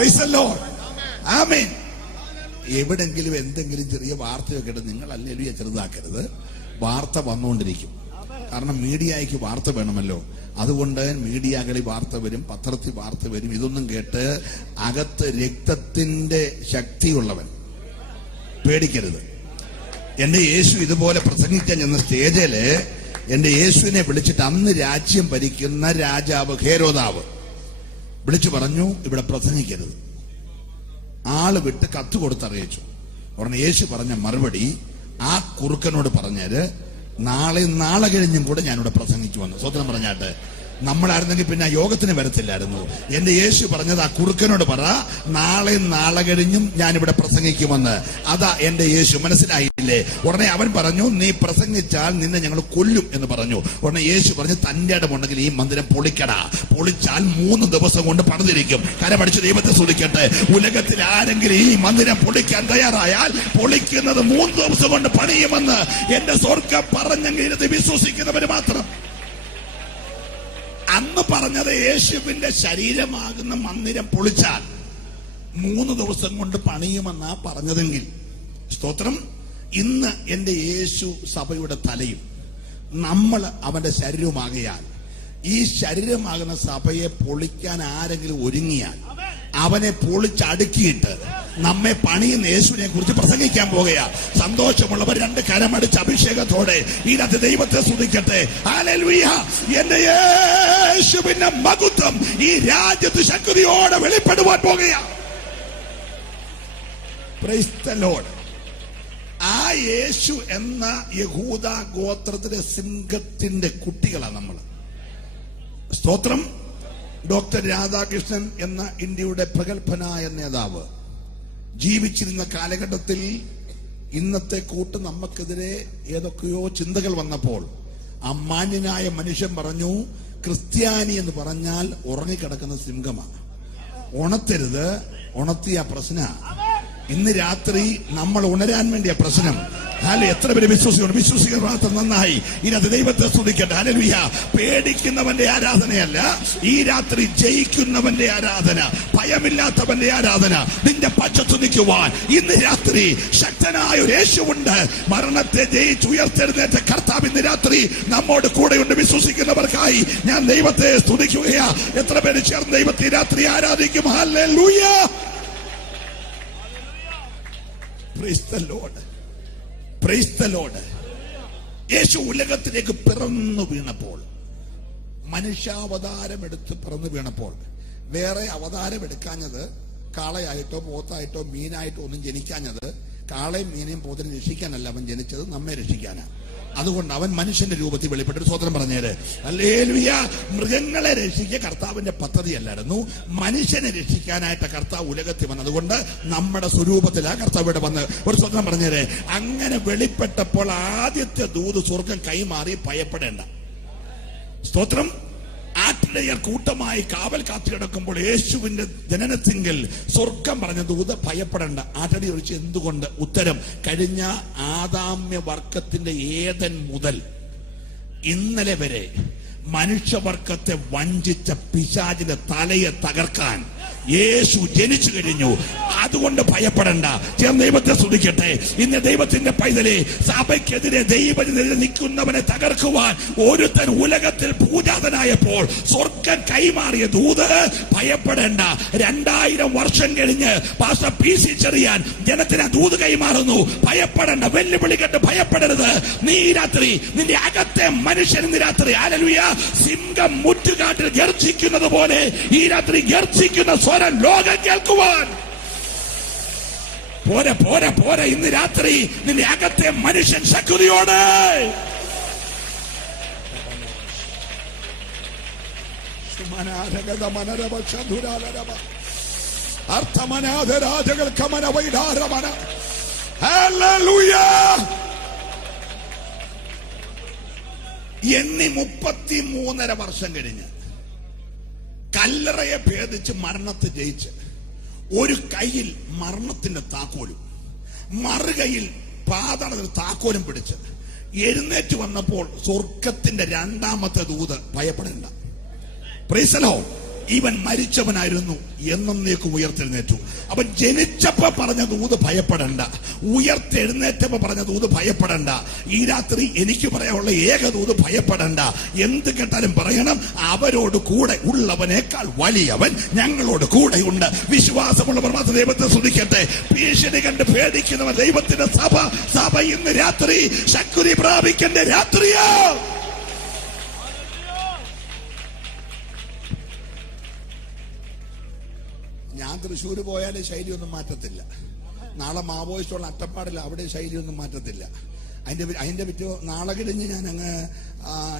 Price the Lord. ആമേൻ. എവിടെങ്കിലും എന്തെങ്കിലും ചെറിയ വാർത്തയൊക്കെ ഇട്ട് നിങ്ങൾ ഹല്ലേലൂയ ചെറുതാക്കരുത്. വാർത്ത വന്നുകൊണ്ടിരിക്കും. കാരണം മീഡിയയ്ക്ക് വാർത്ത വേണമല്ലോ. അതുകൊണ്ട് മീഡിയകളിൽ വാർത്ത വരും, പത്രത്തിൽ വാർത്ത വരും. ഇതൊന്നും കേട്ട് അകത്ത് രക്തത്തിന്റെ ശക്തിയുള്ളവൻ പേടിക്കരുത്. എന്റെ യേശു ഇതുപോലെ പ്രസംഗിക്കാൻ ചെന്ന സ്റ്റേജില് എന്റെ യേശുവിനെ വിളിച്ചിട്ട് അന്ന് രാജ്യം ഭരിക്കുന്ന രാജാവ് ഹേരോദാവ് വിളിച്ചു പറഞ്ഞു, ഇവിടെ പ്രസംഗിക്കരുത്. ആള് വിട്ട് കത്ത് കൊടുത്തറിയിച്ചു. ഉടനെ യേശു പറഞ്ഞ മറുപടി, ആ കുറുക്കനോട് പറഞ്ഞാല് നാളെ കഴിഞ്ഞും കൂടെ ഞാനിവിടെ പ്രസംഗിച്ചു വന്നു. സ്വതന്ത്രം പറഞ്ഞാട്ട് നമ്മളായിരുന്നെങ്കിൽ പിന്നെ ആ യോഗത്തിന് വരത്തില്ലായിരുന്നു. എന്റെ യേശു പറഞ്ഞത് ആ കുറുക്കനോട് പറ, നാളെ കഴിഞ്ഞും ഞാനിവിടെ പ്രസംഗിക്കുമെന്ന്. അതാ എന്റെ യേശു. മനസ്സിലായില്ലേ? ഉടനെ അവൻ പറഞ്ഞു, നീ പ്രസംഗിച്ചാൽ നിന്നെ ഞങ്ങൾ കൊല്ലും എന്ന് പറഞ്ഞു. ഉടനെ യേശു പറഞ്ഞു, തന്റെ ഇടമുണ്ടെങ്കിൽ ഈ മന്ദിരം പൊളിക്കടാ. പൊളിച്ചാൽ 3 ദിവസം കൊണ്ട് പണിതിരിക്കും. കരമടിച്ച് ദൈവത്തെ സ്തുതിക്കട്ടെ. ഉലകത്തിൽ ആരെങ്കിലും ഈ മന്ദിരം പൊളിക്കാൻ തയ്യാറായാൽ പൊളിക്കുന്നത് 3 ദിവസം കൊണ്ട് പണിയുമെന്ന് എന്റെ സ്വർഗ്ഗം പറഞ്ഞെങ്കിൽ ഇത് വിശ്വസിക്കുന്നവര് മാത്രം. അന്ന് പറഞ്ഞത് യേശുവിന്റെ ശരീരമാകുന്ന മന്ദിരം പൊളിച്ചാൽ 3 ദിവസം കൊണ്ട് പണിയുമെന്നാ പറഞ്ഞതെങ്കിൽ, സ്തോത്രം, ഇന്ന് എന്റെ യേശു സഭയുടെ തലയും നമ്മൾ അവന്റെ ശരീരമാകയാൽ ഈ ശരീരമാകുന്ന സഭയെ പൊളിക്കാൻ ആരെങ്കിലും ഒരുങ്ങിയാൽ അവനെ പൊളിച്ചടുക്കിയിട്ട് നമ്മെ പണിയുന്ന യേശുവിനെ കുറിച്ച് പ്രസംഗിക്കാൻ പോകുക. സന്തോഷമുള്ളവർ 2 കരമടിച്ച് അഭിഷേകത്തോടെ ഇതിനകത്ത് ദൈവത്തെ സ്തുതിക്കട്ടെ. ഹല്ലേലൂയ. എന്റെ യേശുവിന്റെ മഹത്വം ഈ രാജ്യത്ത് ശക്തിയോടെ വെളിപ്പെടുവാൻ പോകുക. Price the Lord. ആ യേശു എന്ന യഹൂദ ഗോത്രത്തിലെ സിംഹത്തിന്റെ കുട്ടികളാണ് നമ്മൾ. സ്തോത്രം. ഡോക്ടർ രാധാകൃഷ്ണൻ എന്ന ഇന്ത്യയുടെ പ്രഗത്ഭനായ നേതാവ് ജീവിച്ചിരുന്ന കാലഘട്ടത്തിൽ ഇന്നത്തെ കൂട്ട് നമുക്കെതിരെ ഏതൊക്കെയോ ചിന്തകൾ വന്നപ്പോൾ ആ മാന്യനായ മനുഷ്യൻ പറഞ്ഞു, ക്രിസ്ത്യാനി എന്ന് പറഞ്ഞാൽ ഉറങ്ങിക്കിടക്കുന്ന സിംഹമാണ്. ഉണർത്തരുത്, ഉണർത്തിയ പ്രശ്ന. ഇന്ന് രാത്രി നമ്മൾ ഉണരാൻ വേണ്ടിയ പ്രശ്നം. എത്ര പേര് വിശ്വസിക്കുന്ന മാത്രം നന്നായി. ഇതിനകത്ത് ദൈവത്തെ സ്തുതിക്കട്ടെ. ഹല്ലേലൂയ. പേടിക്കുന്നവന്റെ ആരാധനയല്ല ഈ രാത്രി, ജയിക്കുന്നവന്റെ ആരാധന, ഭയമില്ലാത്തവന്റെ ആരാധന. നിന്റെ പക്ഷത്ത് നിൽക്കുവാൻ ഇന്ന് രാത്രി ശക്തനായ ഒരു യേശുവുണ്ട്. മരണത്തെ ജയിച്ചുയർത്തെഴുന്നേറ്റ കർത്താവ് ഇന്ന് രാത്രി നമ്മോട് കൂടെയുണ്ട്. വിശ്വസിക്കുന്നവർക്കായി ഞാൻ ദൈവത്തെ സ്തുതിക്കുകയാ. എത്ര പേര് ചേർന്ന് ദൈവത്തെ രാത്രി ആരാധിക്കും? Hallelujah. Praise the lord. Praise the lord. Yesu ഉലകത്തിലേക്ക് പിറന്നു വീണപ്പോൾ, മനുഷ്യാവതാരം എടുത്ത് പിറന്നു വീണപ്പോൾ, വേറെ അവതാരം എടുക്കാഞ്ഞത് കാളയായിട്ടോ പോത്തായിട്ടോ മീനായിട്ടോ ഒന്നും ജനിക്കാഞ്ഞത് കാളയും മീനെയും പോത്തിനെ രക്ഷിക്കാനല്ല അവൻ ജനിച്ചത്, നമ്മെ രക്ഷിക്കാനാണ്. അതുകൊണ്ട് അവൻ മനുഷ്യന്റെ രൂപത്തിൽ വെളിപ്പെട്ടൊരു സ്വതന്ത്രം പറഞ്ഞേര്. ഹല്ലേലൂയ. മൃഗങ്ങളെ രക്ഷിക്കുക കർത്താവിന്റെ പദ്ധതിയല്ലായിരുന്നു, മനുഷ്യനെ രക്ഷിക്കാനായിട്ട് കർത്താവ് ഉലകത്തിൽ വന്നത്. അതുകൊണ്ട് നമ്മുടെ സ്വരൂപത്തിലാ കർത്താവ് ഇവിടെ വന്ന് ഒരു സ്വതന്ത്രം പറഞ്ഞേര്. അങ്ങനെ വെളിപ്പെട്ടപ്പോൾ ആദ്യത്തെ ദൂത് സ്വർഗം കൈമാറി. ഭയപ്പെടേണ്ട. സ്തോത്രം. ആട്ടിടയർ കൂട്ടമായി കാവൽ കാത്തു കിടക്കുമ്പോൾ യേശുവിന്റെ ജനനത്തിങ്കിൽ സ്വർഗം പറഞ്ഞ ദൂത്, ഭയപ്പെടേണ്ട. ആട്ടടി ഒഴിച്ച് എന്തുകൊണ്ട്? ഉത്തരം, കഴിഞ്ഞ ആദാമ്യ വർഗത്തിന്റെ ഏദൻ മുതൽ ഇന്നലെ വരെ മനുഷ്യവർഗത്തെ വഞ്ചിച്ച പിശാചിന്റെ തലയെ തകർക്കാൻ യേശു ജനിച്ചു കഴിഞ്ഞു. അതുകൊണ്ട് ഭയപ്പെടണ്ട. ദൈവത്തെ സ്തുതിക്കട്ടെ. ഇന്ന് ദൈവത്തിന്റെ പൈതലെ, സഭയ്ക്കെതിരെ ദൈവത്തിനെതിരെ നിൽക്കുന്നവനെ തകർക്കുവാൻ ഒരുത്തൻ ഉലകത്തിൽ പൂജാതനായപ്പോൾ സ്വർഗം കൈമാറിയ ദൂത്, ഭയപ്പെടേണ്ട. 2000 വർഷം കഴിഞ്ഞ് പാസ്റ്റർ PC ചെറിയാൻ ജനത്തിന് ദൂത് കൈമാറുന്നു. ഭയപ്പെടേണ്ട. വെല്ലുവിളിക്കട്ട് ഭയപ്പെടരുത്. നീ രാത്രി നിന്റെ അകത്തെ മനുഷ്യൻ ഇന്ന് രാത്രി ഹല്ലേലൂയ സിംഹം മുറ്റുകാട്ടിൽ ഗർജിക്കുന്നത് പോലെ ഈ രാത്രി ഗർജിക്കുന്ന സ്വരം ലോകം കേൾക്കുവാൻ. പോരെ പോരെ പോരെ. ഇന്ന് രാത്രി നിന്റെ അകത്തെ മനുഷ്യൻ ശക്തിയോടെ എന്നീ 33.5 വർഷം കഴിഞ്ഞ് കല്ലറയെ ഭേദിച്ച് മരണത്തെ ജയിച്ച് ഒരു കയ്യിൽ മരണത്തിന്റെ താക്കോലും മറുകയിൽ പാതാളത്തിന്റെ താക്കോലും പിടിച്ച് എഴുന്നേറ്റ് വന്നപ്പോൾ സ്വർഗത്തിന്റെ 2ാമത്തെ ദൂത്, ഭയപ്പെടേണ്ട. Price the Lord. ഇവൻ മരിച്ചവനായിരുന്നു, എന്നേക്കും ഉയർത്തെഴുന്നേറ്റു. അവൻ ജനിച്ചപ്പോ പറഞ്ഞ ദൂത് ഭയപ്പെടണ്ട, ഉയർത്തെഴുന്നേറ്റപ്പോ പറഞ്ഞ ദൂത് ഭയപ്പെടണ്ട. ഈ രാത്രി എനിക്ക് പറയാനുള്ള ഏക ദൂത് ഭയപ്പെടണ്ട. എന്ത് കേട്ടാലും പറയണം, അവരോട് കൂടെ ഉള്ളവനേക്കാൾ വലിയവൻ ഞങ്ങളോട് കൂടെ ഉണ്ട്. വിശ്വാസമുള്ളവർ മാത്രം ദൈവത്തെ സ്തുതിക്കട്ടെ. ഭീഷണി കണ്ട് പേടിക്കുന്നവർ ദൈവത്തിന്റെ സഭ ഇന്ന് രാത്രി ശക്തി പ്രാപിക്കേണ്ട രാത്രിയോ. ഞാൻ തൃശ്ശൂര് പോയാലും ശൈലിയൊന്നും മാറ്റത്തില്ല. നാളെ മാവോയിസ്റ്റുള്ള അട്ടപ്പാടില്ല, അവിടെ ശൈലിയൊന്നും മാറ്റത്തില്ല. അതിന്റെ നാളെ കഴിഞ്ഞ് ഞാൻ അങ്ങ്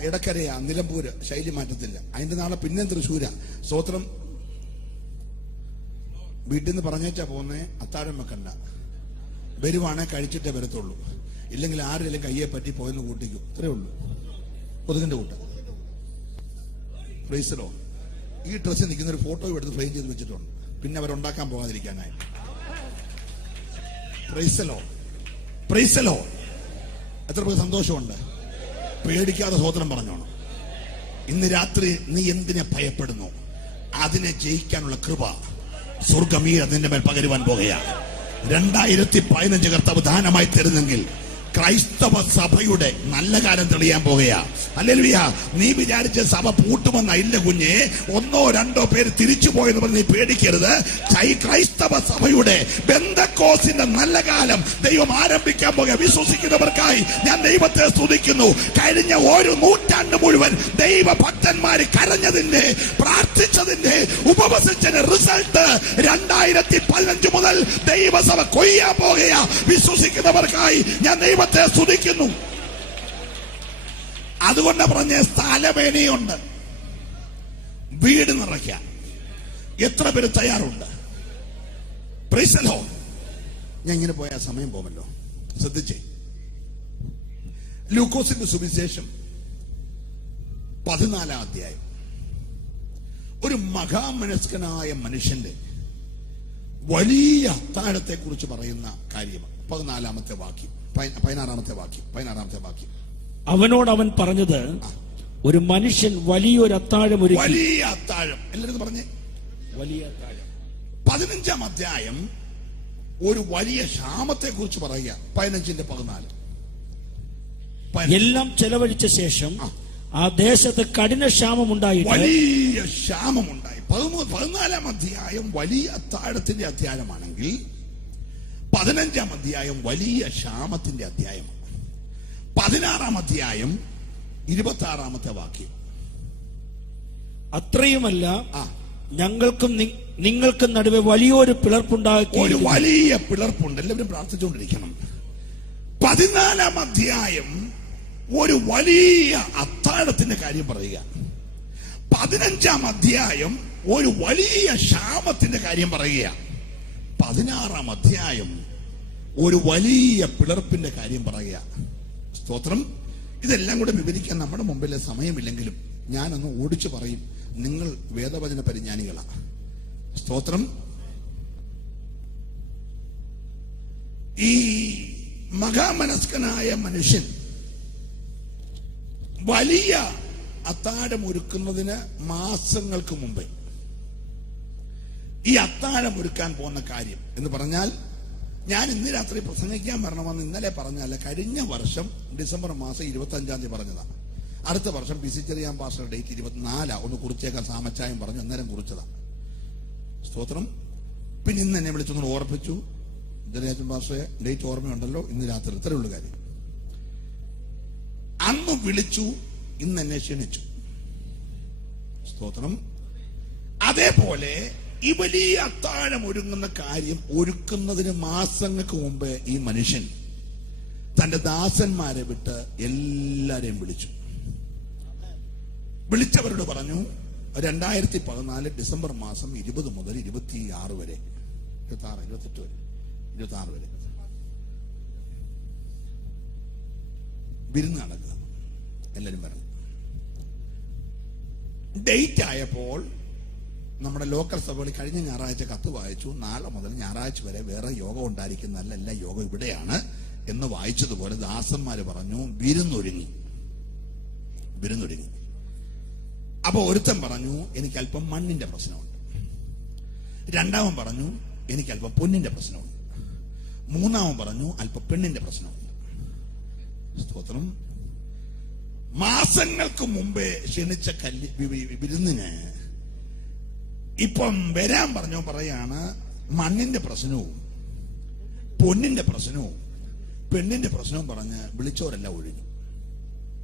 ഇടക്കരയാ, നിലമ്പൂര്, ശൈലി മാറ്റത്തില്ല. അതിന്റെ നാളെ പിന്നെ തൃശ്ശൂരാ. സ്തോത്രം. വീട്ടിൽ നിന്ന് പറഞ്ഞേച്ചാ പോന്നേ, അത്താഴം വെക്കണ്ട, വരുവാണെ കഴിച്ചിട്ടേ വരത്തുള്ളൂ, ഇല്ലെങ്കിൽ ആരെങ്കിലും കയ്യെ പറ്റി പോയെന്ന് കൂട്ടിക്കും. ഇത്രേ ഉള്ളൂ. കൊതുകിന്റെ കൂട്ട. പ്രൈസലോ. ഈ ഡ്രസ്സിൽ നിൽക്കുന്ന ഒരു ഫോട്ടോ എടുത്ത് ഫ്രെയിം ചെയ്ത് വെച്ചിട്ടുണ്ട്, പിന്നെ അവരുണ്ടാക്കാൻ പോകാതിരിക്കാനായി. പ്രൈസലോ, പ്രൈസലോ. എത്ര പേർക്ക് സന്തോഷമുണ്ട്? പേടിക്കാതെ സ്തോത്രം പറഞ്ഞോണം. ഇന്ന് രാത്രി നീ എന്തിനെ ഭയപ്പെടുന്നു? അതിനെ ജയിക്കാനുള്ള കൃപ സ്വർഗമീ അതിന്റെ മേൽ പകരുവാൻ പോകുകയാണ്. 2015 കർത്താവ് ദാനമായി തരുന്നെങ്കിൽ ക്രൈസ്തവ സഭയുടെ നല്ല കാലം തെളിയാൻ പോകുകയാ. ഹല്ലേലൂയ. നീ വിചാരിച്ച സഭ പൂട്ടുമെന്ന ഇല്ല കുഞ്ഞെ. 1-2 പേര് തിരിച്ചു പോയെന്ന് പറഞ്ഞ് നീ പേടിക്കരുത്. ക്രൈസ്തവ സഭയുടെ പെന്തക്കോസ്തിന്റെ നല്ല കാലം ദൈവം ആരംഭിക്കാൻ പോകുക. വിശ്വസിക്കുന്നവർക്കായി ഞാൻ ദൈവത്തെ സ്തുതിക്കുന്നു. കഴിഞ്ഞ ഒരു നൂറ്റാണ്ട് മുഴുവൻ ദൈവഭക്തന്മാര് കരഞ്ഞതിന്റെ, പ്രാർത്ഥിച്ചതിന്റെ, ഉപവസിച്ചതിന്റെ റിസൾട്ട് 2015 മുതൽ ദൈവസഭ കൊയ്യാൻ പോകുകയാ. വിശ്വസിക്കുന്നവർക്കായി ഞാൻ ദൈവത്തെ സ്തുതിക്കുന്നു. അതുകൊണ്ട് പറഞ്ഞ സ്ഥലമേനിയുണ്ട്, വീട് നിറയ്ക്കാൻ എത്ര പേര് തയ്യാറുണ്ട്? Price the Lord. ഞാൻ ഇങ്ങനെ പോയാൽ സമയം പോകുമല്ലോ, ശ്രദ്ധിച്ചേ. ലൂക്കോസിന്റെ സുവിശേഷം 14-ാം അധ്യായം. ഒരു മഹാമനസ്കനായ മനുഷ്യന്റെ വലിയ അത്താഴത്തെ കുറിച്ച് പറയുന്ന കാര്യമാണ്. 14-ാമത്തെ വാക്യം, 16-ാമത്തെ വാക്യം. അവനോട് അവൻ പറഞ്ഞത്, ഒരു മനുഷ്യൻ വലിയൊരു അത്താഴം ഒരുക്കി. വലിയ അത്താഴം. എല്ലാവരും പറഞ്ഞേ, വലിയ അത്താഴം. 15-ാം അധ്യായം ഒരു വലിയ ക്ഷാമത്തെ കുറിച്ച് പറയുക. 15-14. എല്ലാം ചെലവഴിച്ച ശേഷം ആ ദേശത്ത് കഠിന ക്ഷാമമുണ്ടായി, വലിയ ക്ഷാമമുണ്ടായി. 14-ാം അധ്യായം വലിയ അത്താഴത്തിന്റെ അധ്യായമാണെങ്കിൽ 15-ാം അധ്യായം വലിയ ക്ഷാമത്തിന്റെ അധ്യായമാണ്. 16-ാം അധ്യായം 26-ാമത്തെ വാക്യം. അത്രയുമല്ല, ഞങ്ങൾക്കും നിങ്ങൾക്കും നടുവെ വലിയൊരു പിളർപ്പുണ്ടാക്കി. ഒരു വലിയ പിളർപ്പുണ്ട്. എല്ലാവരും പ്രാർത്ഥിച്ചുകൊണ്ടിരിക്കണം. 14-ാം അധ്യായം ഒരു വലിയ അത്താഴത്തിന്റെ കാര്യം പറയുക. 15-ാം അധ്യായം ഒരു വലിയ ക്ഷാമത്തിന്റെ കാര്യം പറയുക. 16-ാം അധ്യായം ഒരു വലിയ പിളർപ്പിന്റെ കാര്യം പറയുക. സ്തോത്രം. ഇതെല്ലാം കൂടെ വിവരിക്കാൻ നമ്മുടെ മുമ്പിലെ സമയമില്ലെങ്കിലും ഞാനൊന്ന് ഓടിച്ചു പറയും. നിങ്ങൾ വേദവചന പരിജ്ഞാനികളാണ്. സ്തോത്രം. ഈ മഹാമനസ്കനായ മനുഷ്യൻ വലിയ അത്താഴം ഒരുക്കുന്നതിന് മാസങ്ങൾക്ക് മുമ്പേ ഈ അത്താഴം ഒരുക്കാൻ പോകുന്ന കാര്യം എന്ന് പറഞ്ഞാൽ, ഞാൻ ഇന്ന് രാത്രി പ്രസംഗിക്കാൻ വരണമെന്ന് ഇന്നലെ പറഞ്ഞല്ല, കഴിഞ്ഞ വർഷം ഡിസംബർ മാസം 25-ാം തീയതി പറഞ്ഞതാണ്. അടുത്ത വർഷം പിസിച്ചെറിയാൻ പാസ്റ്റർ ഡേറ്റ് 24 ഒന്ന് കുറിച്ചേക്കാൻ സാമച്ചായം പറഞ്ഞു, അന്നേരം കുറിച്ചതാണ്. സ്തോത്രം. പിന്നെ ഇന്ന് എന്നെ വിളിച്ചൊന്ന് ഓർപ്പിച്ചു, ജനേശൻ പാസ്റ്ററെ ഡേറ്റ് ഓർമ്മയുണ്ടല്ലോ, ഇന്ന് രാത്രി. ഇത്രയുള്ള കാര്യം. അന്ന് വിളിച്ചു, ഇന്ന് എന്നെ ക്ഷണിച്ചു. സ്തോത്രം. അതേപോലെ ഈ വലിയ അത്താഴം ഒരുങ്ങുന്ന കാര്യം ഒരുക്കുന്നതിന് മാസങ്ങൾക്ക് മുമ്പ് ഈ മനുഷ്യൻ തന്റെ ദാസന്മാരെ വിട്ട് എല്ലാരെയും വിളിച്ചു. വിളിച്ചവരോട് പറഞ്ഞു, 2014 ഡിസംബർ മാസം 20 മുതൽ 26 വരെ, 26, 28 വരെ, 26 വരെ വിരുന്ന് നടക്കുക. എല്ലാരും പറഞ്ഞു. ഡേറ്റ് ആയപ്പോൾ നമ്മുടെ ലോക്കൽ സഭകളിൽ കഴിഞ്ഞ ഞായറാഴ്ച കത്ത് വായിച്ചു, നാളെ മുതൽ ഞായറാഴ്ച വരെ വേറെ യോഗം ഉണ്ടായിരിക്കുന്നതല്ല, എല്ലാ യോഗം ഇവിടെയാണ് എന്ന് വായിച്ചതുപോലെ ദാസന്മാര് പറഞ്ഞു വിരുന്നൊരുങ്ങി. അപ്പൊ ഒരുത്തൻ പറഞ്ഞു എനിക്ക് അല്പം മണ്ണിന്റെ പ്രശ്നമുണ്ട്. രണ്ടാമൻ പറഞ്ഞു എനിക്ക് അല്പം പൊന്നിന്റെ പ്രശ്നമുണ്ട്. മൂന്നാമൻ പറഞ്ഞു അല്പം പെണ്ണിന്റെ പ്രശ്നമുണ്ട്. സ്തോത്രം. മാസങ്ങൾക്ക് മുമ്പേ ക്ഷണിച്ച വിരുന്നിന് ഇപ്പം വരാൻ പറയാണ് മണ്ണിന്റെ പ്രശ്നവും പൊന്നിന്റെ പ്രശ്നവും പെണ്ണിന്റെ പ്രശ്നവും പറഞ്ഞ് വിളിച്ചവരെല്ലാം ഒഴിഞ്ഞു.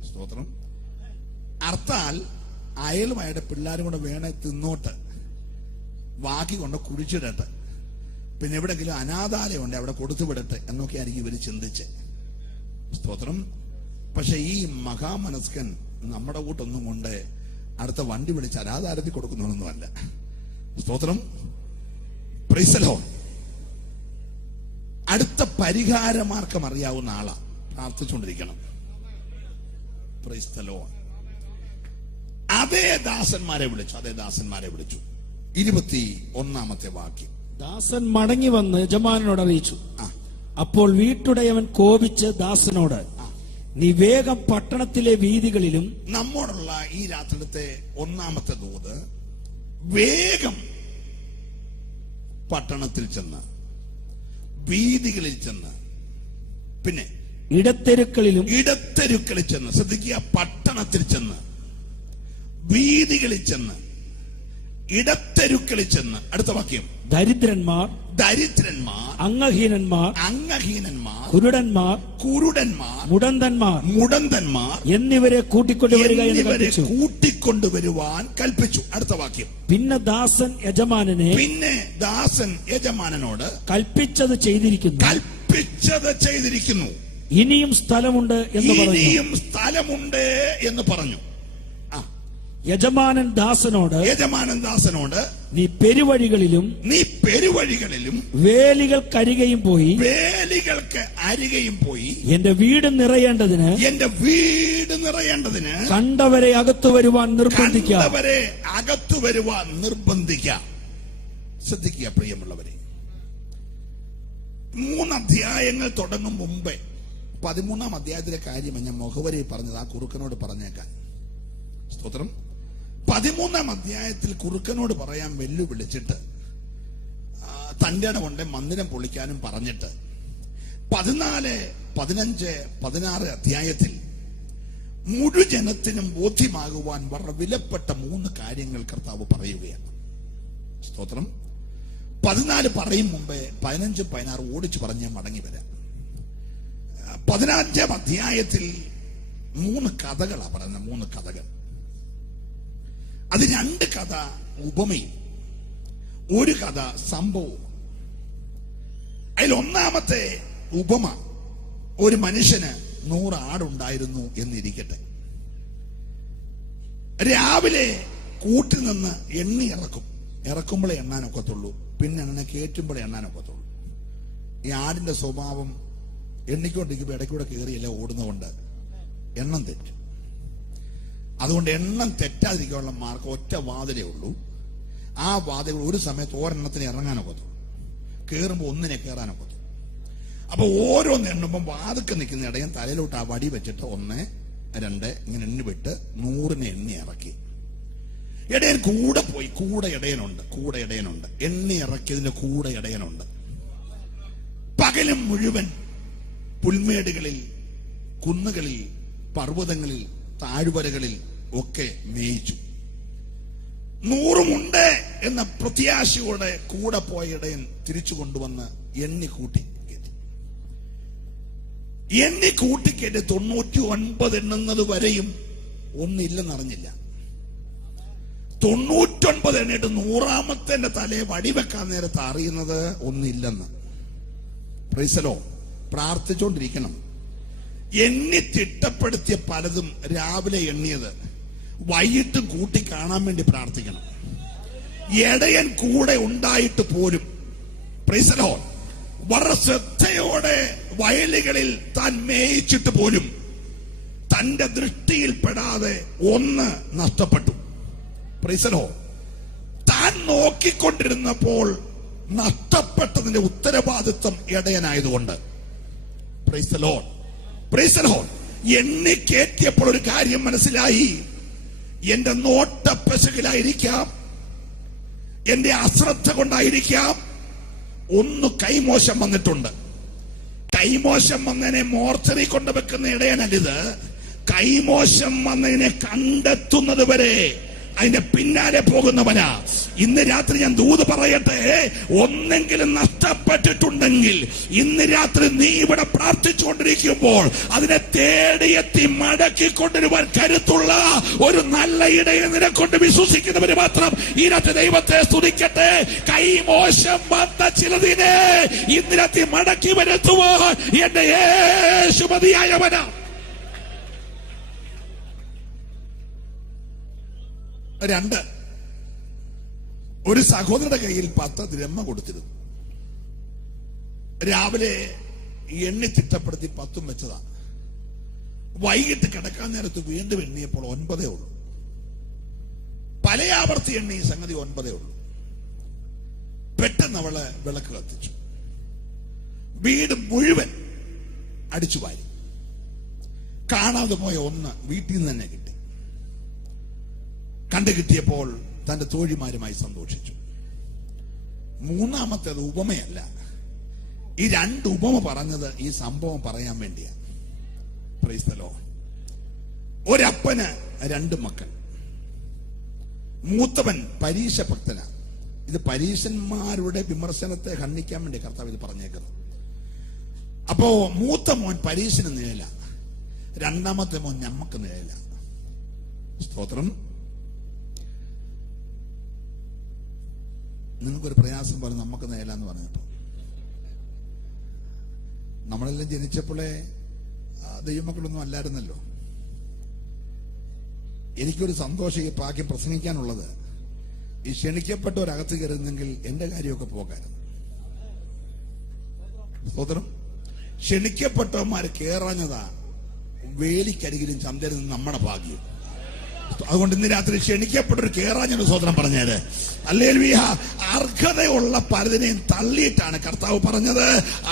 സ്തോത്രം. അർത്ഥാൽ അയലും അയാളുടെ പിള്ളേരും കൂടെ വേണേ തിന്നോട്ട്, ബാക്കി കൊണ്ട് കുഴിച്ചിടട്ടെ, പിന്നെ എവിടെങ്കിലും അനാഥാലയം ഉണ്ട് അവിടെ കൊടുത്തു വിടട്ടെ എന്നൊക്കെ ആയിരിക്കും ഇവര് ചിന്തിച്ച്. സ്തോത്രം. പക്ഷെ ഈ മഹാമനസ്കൻ നമ്മുടെ കൂട്ടൊന്നും കൊണ്ട് അടുത്ത വണ്ടി വിളിച്ച് അനാഥാലയത്തിൽ കൊടുക്കുന്നൊന്നുമല്ല. സ്തോത്രം. Praise the lord. അടുത്ത പരിഹാരമാർഗം അറിയാവുന്ന ആളാ. പ്രാർത്ഥിച്ചുകൊണ്ടിരിക്കണം. Praise the lord. അതേ ദാസന്മാരെ വിളിച്ചു. 21-ാമത്തെ വാക്യം. ദാസൻ മടങ്ങി വന്ന് യജമാനോട് അറിയിച്ചു. അപ്പോൾ വീട്ടുടയവൻ കോപിച്ച് ദാസനോട്, നീ വേഗം പട്ടണത്തിലെ വീതികളിലും. നമ്മോടുള്ള ഈ രാത്രിയിലത്തെ ഒന്നാമത്തെ ദൂത്, വേഗം പട്ടണത്തിൽ ചെന്ന് വീതികളിൽ ചെന്ന്, പിന്നെ ഇടത്തെരുക്കളിൽ ചെന്ന്. ശ്രദ്ധിക്കുക, പട്ടണത്തിൽ ചെന്ന്, വീതികളിൽ ചെന്ന്, ഇടത്തെരുക്കളിൽ ചെന്ന്. അടുത്ത വാക്യം. ദരിദ്രന്മാർ, അംഗഹീനന്മാർ, കുരുടന്മാർ, മുടന്തന്മാർ എന്നിവരെ കൂട്ടിക്കൊണ്ടുവരുവാൻ കൽപ്പിച്ചു. അടുത്ത വാക്യം. പിന്നെ ദാസൻ യജമാനനോട് കൽപ്പിച്ചത് ചെയ്തിരിക്കുന്നു, ഇനിയും സ്ഥലമുണ്ട് എന്ന് പറഞ്ഞു. യജമാനൻ ദാസനോട് നീ പെരുവഴികളിലും വേലികൾക്ക് അരികെയും പോയി എന്റെ വീട് നിറയേണ്ടതിന് കണ്ടവരെ അകത്തു വരുവാൻ നിർബന്ധിക്കുക. ശ്രദ്ധിക്കുക പ്രിയമുള്ളവരെ, 3 അധ്യായങ്ങൾ തുടങ്ങും മുമ്പേ 13-ാം അധ്യായത്തിലെ കാര്യം ഞാൻ മുഖവരി പറഞ്ഞത് ആ കുറുക്കനോട് പറഞ്ഞേക്കാൻ. സ്തോത്രം. 13-ാം അധ്യായത്തിൽ കുറുക്കനോട് പറയാൻ വെല്ലുവിളിച്ചിട്ട് തന്റെ കൊണ്ട് മന്ദിരം പൊളിക്കാനും പറഞ്ഞിട്ട് 14, 15, 16 അധ്യായത്തിൽ മുഴുജനത്തിനും ബോധ്യമാകുവാൻ വളരെ വിലപ്പെട്ട 3 കാര്യങ്ങൾ കർത്താവ് പറയുകയാണ്. സ്തോത്രം. 14 പറയും മുമ്പേ 15, 16 ഓടിച്ചു പറഞ്ഞ് മടങ്ങി വരാം. 15-ാം അധ്യായത്തിൽ 3 കഥകളാണ് പറയുന്നത്. 3 കഥകൾ. അത് 2 കഥ ഉപമയും 1 കഥ സംഭവവും. അതിൽ 1-ാമത്തെ ഉപമ, ഒരു മനുഷ്യന് 100 ആടുണ്ടായിരുന്നു എന്നിരിക്കട്ടെ. രാവിലെ കൂട്ടിൽ നിന്ന് എണ്ണി ഇറക്കുമ്പോഴേ എണ്ണാനൊക്കത്തുള്ളൂ, പിന്നെ അങ്ങനെ കയറ്റുമ്പോഴേ എണ്ണാനൊക്കത്തുള്ളൂ. ഈ ആടിന്റെ സ്വഭാവം എണ്ണിക്കൊണ്ടിരിക്കുമ്പോൾ ഇടയ്ക്കൂടെ കയറിയല്ല ഓടുന്നതുകൊണ്ട് എണ്ണം തെറ്റും. അതുകൊണ്ട് എണ്ണം തെറ്റാതിരിക്കാനുള്ള മാർഗം ഒറ്റ വാതിലേ ഉള്ളൂ. ആ വാതിൽ ഒരു സമയത്ത് ഒരെണ്ണത്തിന് ഇറങ്ങാനൊക്കത്തുള്ളൂ, കയറുമ്പോൾ ഒന്നിനെ കയറാനൊക്കത്തുള്ളൂ. അപ്പൊ ഓരോന്ന് എണ്ണുമ്പോൾ വാതിക്ക് നിൽക്കുന്ന ഇടയൻ തലയിലോട്ട് ആ വടി വെച്ചിട്ട് 1, 2 ഇങ്ങനെ എണ്ണി വിട്ട് 100-നെ എണ്ണി ഇറക്കി. ഇടയൻ കൂടെ പോയി. കൂടെ ഇടയനുണ്ട്. എണ്ണി ഇറക്കിയതിന്റെ കൂടെ ഇടയനുണ്ട്. പകലും മുഴുവൻ പുൽമേടുകളിൽ, കുന്നുകളിൽ, പർവ്വതങ്ങളിൽ, താഴ്വരകളിൽ ഒക്കെ മേയിച്ചു. 100 എന്ന പ്രത്യാശയോടെ കൂടെ പോയ ഇടയൻ തിരിച്ചു കൊണ്ടുവന്ന് എണ്ണി കൂട്ടിക്കയറ്റി 99 എണ്ണുന്നത് വരെയും ഒന്നില്ലെന്നറിഞ്ഞില്ല. 99 എണ്ണിട്ട് 100-ാമത്തെ തലയെ വടിവെക്കാൻ നേരത്ത് അറിയുന്നത് ഒന്നില്ലെന്ന്. Praise the lord. പ്രാർത്ഥിച്ചുകൊണ്ടിരിക്കണം. എണ്ണി തിട്ടപ്പെടുത്തിയ പലതും രാവിലെ എണ്ണിയത് വൈകിട്ടും കൂട്ടി കാണാൻ വേണ്ടി പ്രാർത്ഥിക്കണം. ഇടയൻ കൂടെ ഉണ്ടായിട്ട് പോലും പ്രൈസ് ദി ലോർഡ് വളരെ ശ്രദ്ധയോടെ വയലുകളിൽ താൻ മേയിച്ചിട്ട് പോലും തന്റെ ദൃഷ്ടിയിൽപ്പെടാതെ 1 നഷ്ടപ്പെട്ടു. Praise the lord. താൻ നോക്കിക്കൊണ്ടിരുന്നപ്പോൾ നഷ്ടപ്പെട്ടതിന്റെ ഉത്തരവാദിത്വം ഇടയനായതുകൊണ്ട്. Praise the lord. Praise the lord. എണ്ണി കയറ്റിയപ്പോൾ ഒരു കാര്യം മനസ്സിലായി, എന്റെ നോട്ടപ്പെശകിലായിരിക്കാം, എന്റെ അശ്രദ്ധ കൊണ്ടായിരിക്കാം, ഒന്ന് കൈമോശം വന്നിട്ടുണ്ട്. കൈമോശം വന്നതിനെ മോർച്ചറി കൊണ്ടുവെക്കുന്ന ഇടയനല്ലിത്. കൈമോശം വന്നതിനെ കണ്ടെത്തുന്നത് വരെ അതിന്റെ പിന്നാലെ പോകുന്നവനാ. ഇന്ന് രാത്രി ഞാൻ ദൂത് പറയട്ടെ, ഒന്നെങ്കിലും നഷ്ടപ്പെട്ടിട്ടുണ്ടെങ്കിൽ ഇന്ന് രാത്രി നീ ഇവിടെ പ്രാർത്ഥിച്ചുകൊണ്ടിരിക്കുമ്പോൾ അതിനെ തേടിയെത്തി മടക്കി കൊണ്ടുവരുവാൻ കരുത്തുള്ള ഒരു നല്ല ഇടയെ നിനക്കൊണ്ട് വിശ്വസിക്കുന്നവര് മാത്രം ഈ രാത്രി ദൈവത്തെ സ്തുതിക്കട്ടെ. കൈമോശം വന്ന ചിലതിനെ ഇന്ന് രാത്രി മടക്കി വരുത്തുവാൻ എന്റെ യേശു മതിയായവനാ. രണ്ട്, ഒരു സഹോദരന്റെ കയ്യിൽ 10 ദിരഹ്മ കൊടുത്തിരുന്നു. രാവിലെ എണ്ണി തിട്ടപ്പെടുത്തി 10 വെച്ചതാണ്. വൈകിട്ട് കിടക്കാൻ നേരത്ത് വീണ്ടും എണ്ണിയപ്പോൾ 9 ഉള്ളൂ. പല ആവർത്തി എണ്ണി സംഗതി 9 ഉള്ളൂ. പെട്ടെന്ന് അവള് വിളക്ക് കത്തിച്ചു. വീട് മുഴുവൻ അടിച്ചു വാരി. കാണാതെ പോയ 1 വീട്ടിൽ നിന്ന് തന്നെ കിട്ടി. കണ്ടു കിട്ടിയപ്പോൾ തന്റെ തോഴിമാരുമായി സന്തോഷിച്ചു. മൂന്നാമത്തേത് ഉപമയല്ല. ഈ 2 ഉപമ പറഞ്ഞത് ഈ സംഭവം പറയാൻ വേണ്ടിയാ. Price the Lord. ഒരപ്പന് 2 മക്കൾ. മൂത്തവൻ പരീക്ഷ ഭക്തനാ. ഇത് പരീക്ഷന്മാരുടെ വിമർശനത്തെ ഖണ്ഡിക്കാൻ വേണ്ടി കർത്താവ് ഇത് പറഞ്ഞേക്കുന്നത്. അപ്പോ മൂത്ത മോൻ പരീക്ഷന് നിഴല, രണ്ടാമത്തെ മോൻ ഞമ്മക്ക് നിഴല. സ്തോത്രം. നിങ്ങൾക്കൊരു പ്രയാസം പോലെ നമുക്ക് നേലാന്ന് പറഞ്ഞപ്പോ, നമ്മളെല്ലാം ജനിച്ചപ്പോഴേ ദൈവമക്കളൊന്നും അല്ലായിരുന്നല്ലോ. എനിക്കൊരു സന്തോഷം ഈ ഭാഗ്യം പ്രസംഗിക്കാനുള്ളത്, ഈ ക്ഷണിക്കപ്പെട്ടവരകത്ത് കയറുന്നെങ്കിൽ എന്റെ കാര്യമൊക്കെ പോകായിരുന്നു. സ്തോത്രം. ക്ഷണിക്കപ്പെട്ടവന്മാർ കയറാഞ്ഞതാ വേലിക്കരികിലും ചന്തയിൽ നിന്ന് നമ്മുടെ ഭാഗ്യം. അതുകൊണ്ട് ഇന്ന് രാത്രി ക്ഷണിക്കപ്പെട്ടൊരു കേറാഞ്ഞൊരു സ്വതന്ത്രം പറഞ്ഞത്. ഹല്ലേലൂയ. അർഹതയുള്ള പലതിനെയും തള്ളിയിട്ടാണ് കർത്താവ് പറഞ്ഞത്,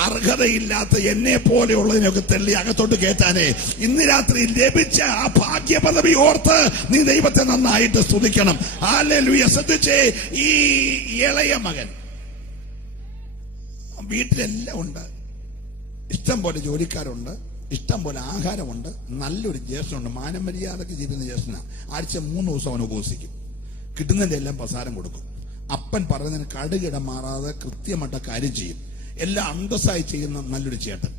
അർഹതയില്ലാത്ത എന്നെ പോലെയുള്ളതിനൊക്കെ തള്ളി അകത്തോട്ട് കയറ്റാനേ. ഇന്ന് രാത്രി ലഭിച്ച ആ ഭാഗ്യ പദവി ഓർത്ത് നീ ദൈവത്തെ നന്നായിട്ട് സ്തുതിക്കണം. ഹല്ലേലൂയ. ശ്രദ്ധിച്ചേ, ഈ ഇളയ മകൻ വീട്ടിലെല്ലാം ഉണ്ട്, ഇഷ്ടം പോലെ ജോലിക്കാരുണ്ട്, ഇഷ്ടം പോലെ ആഹാരമുണ്ട്, നല്ലൊരു ജ്യേഷ്ഠനുണ്ട്, മാനമര്യാദക്ക് ജീവിക്കുന്ന ജ്യേഷ്ഠനാ. ആഴ്ച 3 ദിവസം അവൻ ഉപവസിക്കും, കിട്ടുന്നതിന്റെ എല്ലാം പ്രസാരം കൊടുക്കും. അപ്പൻ പറയുന്നതിന് കടുകിട മാറാതെ കൃത്യമായിട്ട് കാര്യം ചെയ്യും. എല്ലാം അന്തസ്സായി ചെയ്യുന്ന നല്ലൊരു ചേട്ടൻ.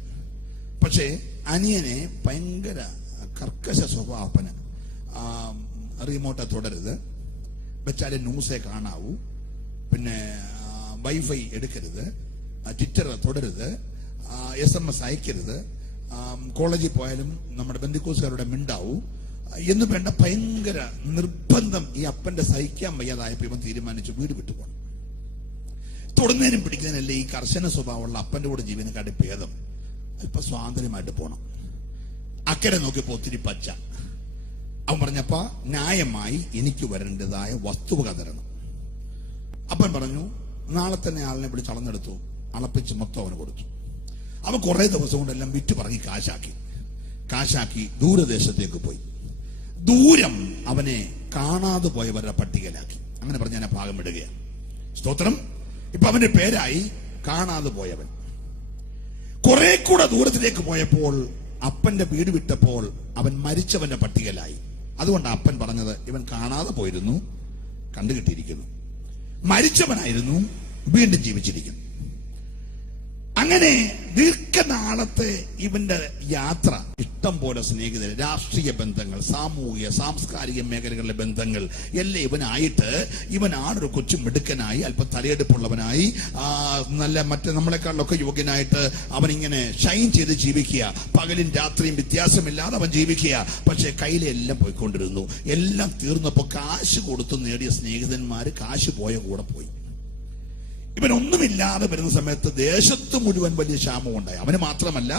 പക്ഷേ അനിയനെ ഭയങ്കര കർക്കശ സ്വഭാവപ്പന്. റിമോട്ടെ തുടരുത്, വെച്ചാലേ ന്യൂസേ കാണാവൂ, പിന്നെ വൈഫൈ എടുക്കരുത്, ട്വിറ്റർ തുടരുത്, SMS അയക്കരുത്, കോളേജിൽ പോയാലും നമ്മുടെ ബന്ധുക്കോസുകാരുടെ മിണ്ടാവൂ എന്ന് വേണ്ട ഭയങ്കര നിർബന്ധം ഈ അപ്പന്റെ സഹിക്കാൻ വയ്യാതായപ്പോ ഇവൻ തീരുമാനിച്ചു വീട് വിട്ടുപോകണം. തൊടുന്നതിനും പിടിക്കുന്നതിനല്ലേ ഈ കർശന സ്വഭാവമുള്ള അപ്പന്റെ കൂടെ ജീവനക്കാരുടെ ഭേദം അല്പ സ്വാതന്ത്ര്യമായിട്ട് പോണം. അക്കരെ നോക്കിയപ്പോ ഒത്തിരി പച്ച. അവൻ പറഞ്ഞപ്പ ന്യായമായി എനിക്ക് വരേണ്ടതായ വസ്തുവക തരണം. അപ്പൻ പറഞ്ഞു നാളെ തന്നെ ആളിനെ പിടിച്ച് അളന്നെടുത്തു, അളപ്പിച്ച് മൊത്തം അവന് കൊടുത്തു. അവൻ കുറെ ദിവസം കൊണ്ടെല്ലാം വിറ്റ് പറഞ്ഞ് കാശാക്കി ദൂരദേശത്തേക്ക് പോയി. ദൂരം അവനെ കാണാതെ പോയവരുടെ പട്ടികയിലാക്കി. അങ്ങനെ പറഞ്ഞ് ഞാൻ ഭാഗം വിടുകയാണ്. സ്തോത്രം. ഇപ്പൊ അവന്റെ പേരായി കാണാതെ പോയവൻ. കുറെ കൂടെ ദൂരത്തിലേക്ക് പോയപ്പോൾ അപ്പന്റെ വീട് വിട്ടപ്പോൾ അവൻ മരിച്ചവന്റെ പട്ടികയിലായി. അതുകൊണ്ട് അപ്പൻ പറഞ്ഞത് ഇവൻ കാണാതെ പോയിരുന്നു, കണ്ടുകിട്ടിയിരിക്കുന്നു. മരിച്ചവനായിരുന്നു, വീണ്ടും ജീവിച്ചിരിക്കുന്നു. അങ്ങനെ ദീർഘനാളത്തെ ഇവന്റെ യാത്ര, ഇഷ്ടം പോലെ സ്നേഹിതർ, രാഷ്ട്രീയ ബന്ധങ്ങൾ, സാമൂഹിക സാംസ്കാരിക മേഖലകളിലെ ബന്ധങ്ങൾ എല്ലാം ഇവനായിട്ട് ഇവനാണൊരു കൊച്ചു മിടുക്കനായി, അല്പം തലയെടുപ്പുള്ളവനായി, നല്ല നമ്മളെക്കാളിലൊക്കെ യോഗ്യനായിട്ട് അവനിങ്ങനെ ഷൈൻ ചെയ്ത് ജീവിക്കുക. പകലും രാത്രിയും വ്യത്യാസമില്ലാതെ അവൻ ജീവിക്കുക. പക്ഷെ കയ്യിലെല്ലാം പോയിക്കൊണ്ടിരുന്നു. എല്ലാം തീർന്നപ്പോ കാശ് കൊടുത്ത് നേടിയ സ്നേഹിതന്മാര് കാശ് പോയ കൂടെ പോയി. ഇവനൊന്നുമില്ലാതെ വരുന്ന സമയത്ത് ദേശത്ത് മുഴുവൻ വലിയ ക്ഷാമമുണ്ടായി. അവന് മാത്രമല്ല,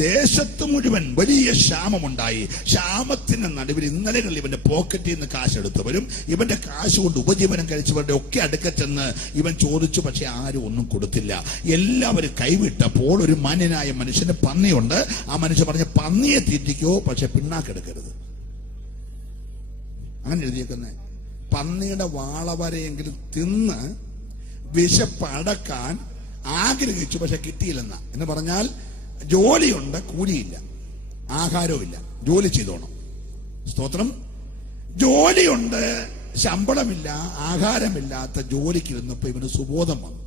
ദേശത്ത് മുഴുവൻ വലിയ ക്ഷാമമുണ്ടായി. ക്ഷാമത്തിന്റെ നടുവിൽ ഇന്നലകളിൽ ഇവന്റെ പോക്കറ്റിൽ നിന്ന് കാശ് എടുത്തവരും ഇവന്റെ കാശ് കൊണ്ട് ഉപജീവനം കഴിച്ചവരുടെ ഒക്കെ അടുക്ക ചെന്ന് ഇവൻ ചോദിച്ചു. പക്ഷെ ആരും ഒന്നും കൊടുത്തില്ല. എല്ലാവരും കൈവിട്ടപ്പോൾ ഒരു മാന്യനായ മനുഷ്യന് പന്നിയുണ്ട്. ആ മനുഷ്യൻ പറഞ്ഞ പന്നിയെ തീറ്റിക്കോ, പക്ഷെ പിണ്ണാക്കെടുക്കരുത്. അങ്ങനെ എഴുതിയേക്കുന്നത്. പന്നിയുടെ വാളവരെയെങ്കിലും തിന്ന് വിശപ്പ് അടക്കാൻ ആഗ്രഹിച്ചു, പക്ഷെ കിട്ടിയില്ലെന്ന. എന്ന് പറഞ്ഞാൽ ജോലിയുണ്ട്, കൂലിയില്ല, ആഹാരവുമില്ല, ജോലി ചെയ്തോണം. സ്തോത്രം. ജോലിയുണ്ട്, ശമ്പളമില്ല, ആഹാരമില്ലാത്ത ജോലിക്കിരുന്നപ്പോ ഇവന് സുബോധം വന്നു.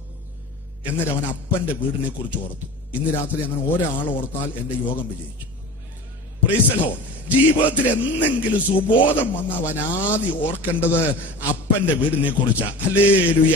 എന്നേരം അവൻ അപ്പന്റെ വീടിനെ കുറിച്ച് ഓർത്തു. ഇന്ന് രാത്രി അങ്ങനെ ഒരാൾ ഓർത്താൽ എന്റെ യോഗം വിജയിച്ചു. Price the Lord. ജീവിതത്തിൽ എന്തെങ്കിലും സുബോധം വന്ന അവൻ ആദ്യം ഓർക്കേണ്ടത് അപ്പന്റെ വീടിനെ കുറിച്ചാ. ഹല്ലേലൂയ.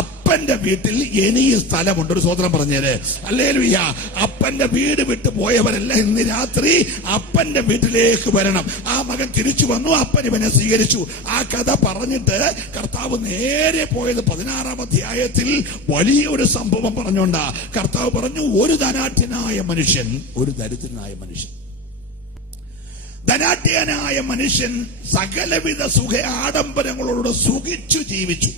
അപ്പന്റെ വീട്ടിൽ ഇനിയും സ്ഥലമുണ്ട്. ഒരു സ്തോത്രം പറഞ്ഞേര്. ഹല്ലേലൂയ. അപ്പന്റെ വീട് വിട്ടു പോയവരെല്ലാം ഇന്ന് രാത്രി അപ്പന്റെ വീട്ടിലേക്ക് വരണം. ആ മകൻ തിരിച്ചു വന്നു, അപ്പൻ ഇവനെ സ്വീകരിച്ചു. ആ കഥ പറഞ്ഞിട്ട് കർത്താവ് നേരെ പോയത് 16-ാം അധ്യായത്തിൽ വലിയൊരു സംഭവം പറഞ്ഞുകൊണ്ടാ. കർത്താവ് പറഞ്ഞു, ഒരു ധനാഢ്യനായ മനുഷ്യൻ, ഒരു ദരിദ്രനായ മനുഷ്യൻ. ധനാഢ്യനായ മനുഷ്യൻ സകലവിധ സുഖ ആഡംബരങ്ങളോട് സുഖിച്ചു ജീവിച്ചു.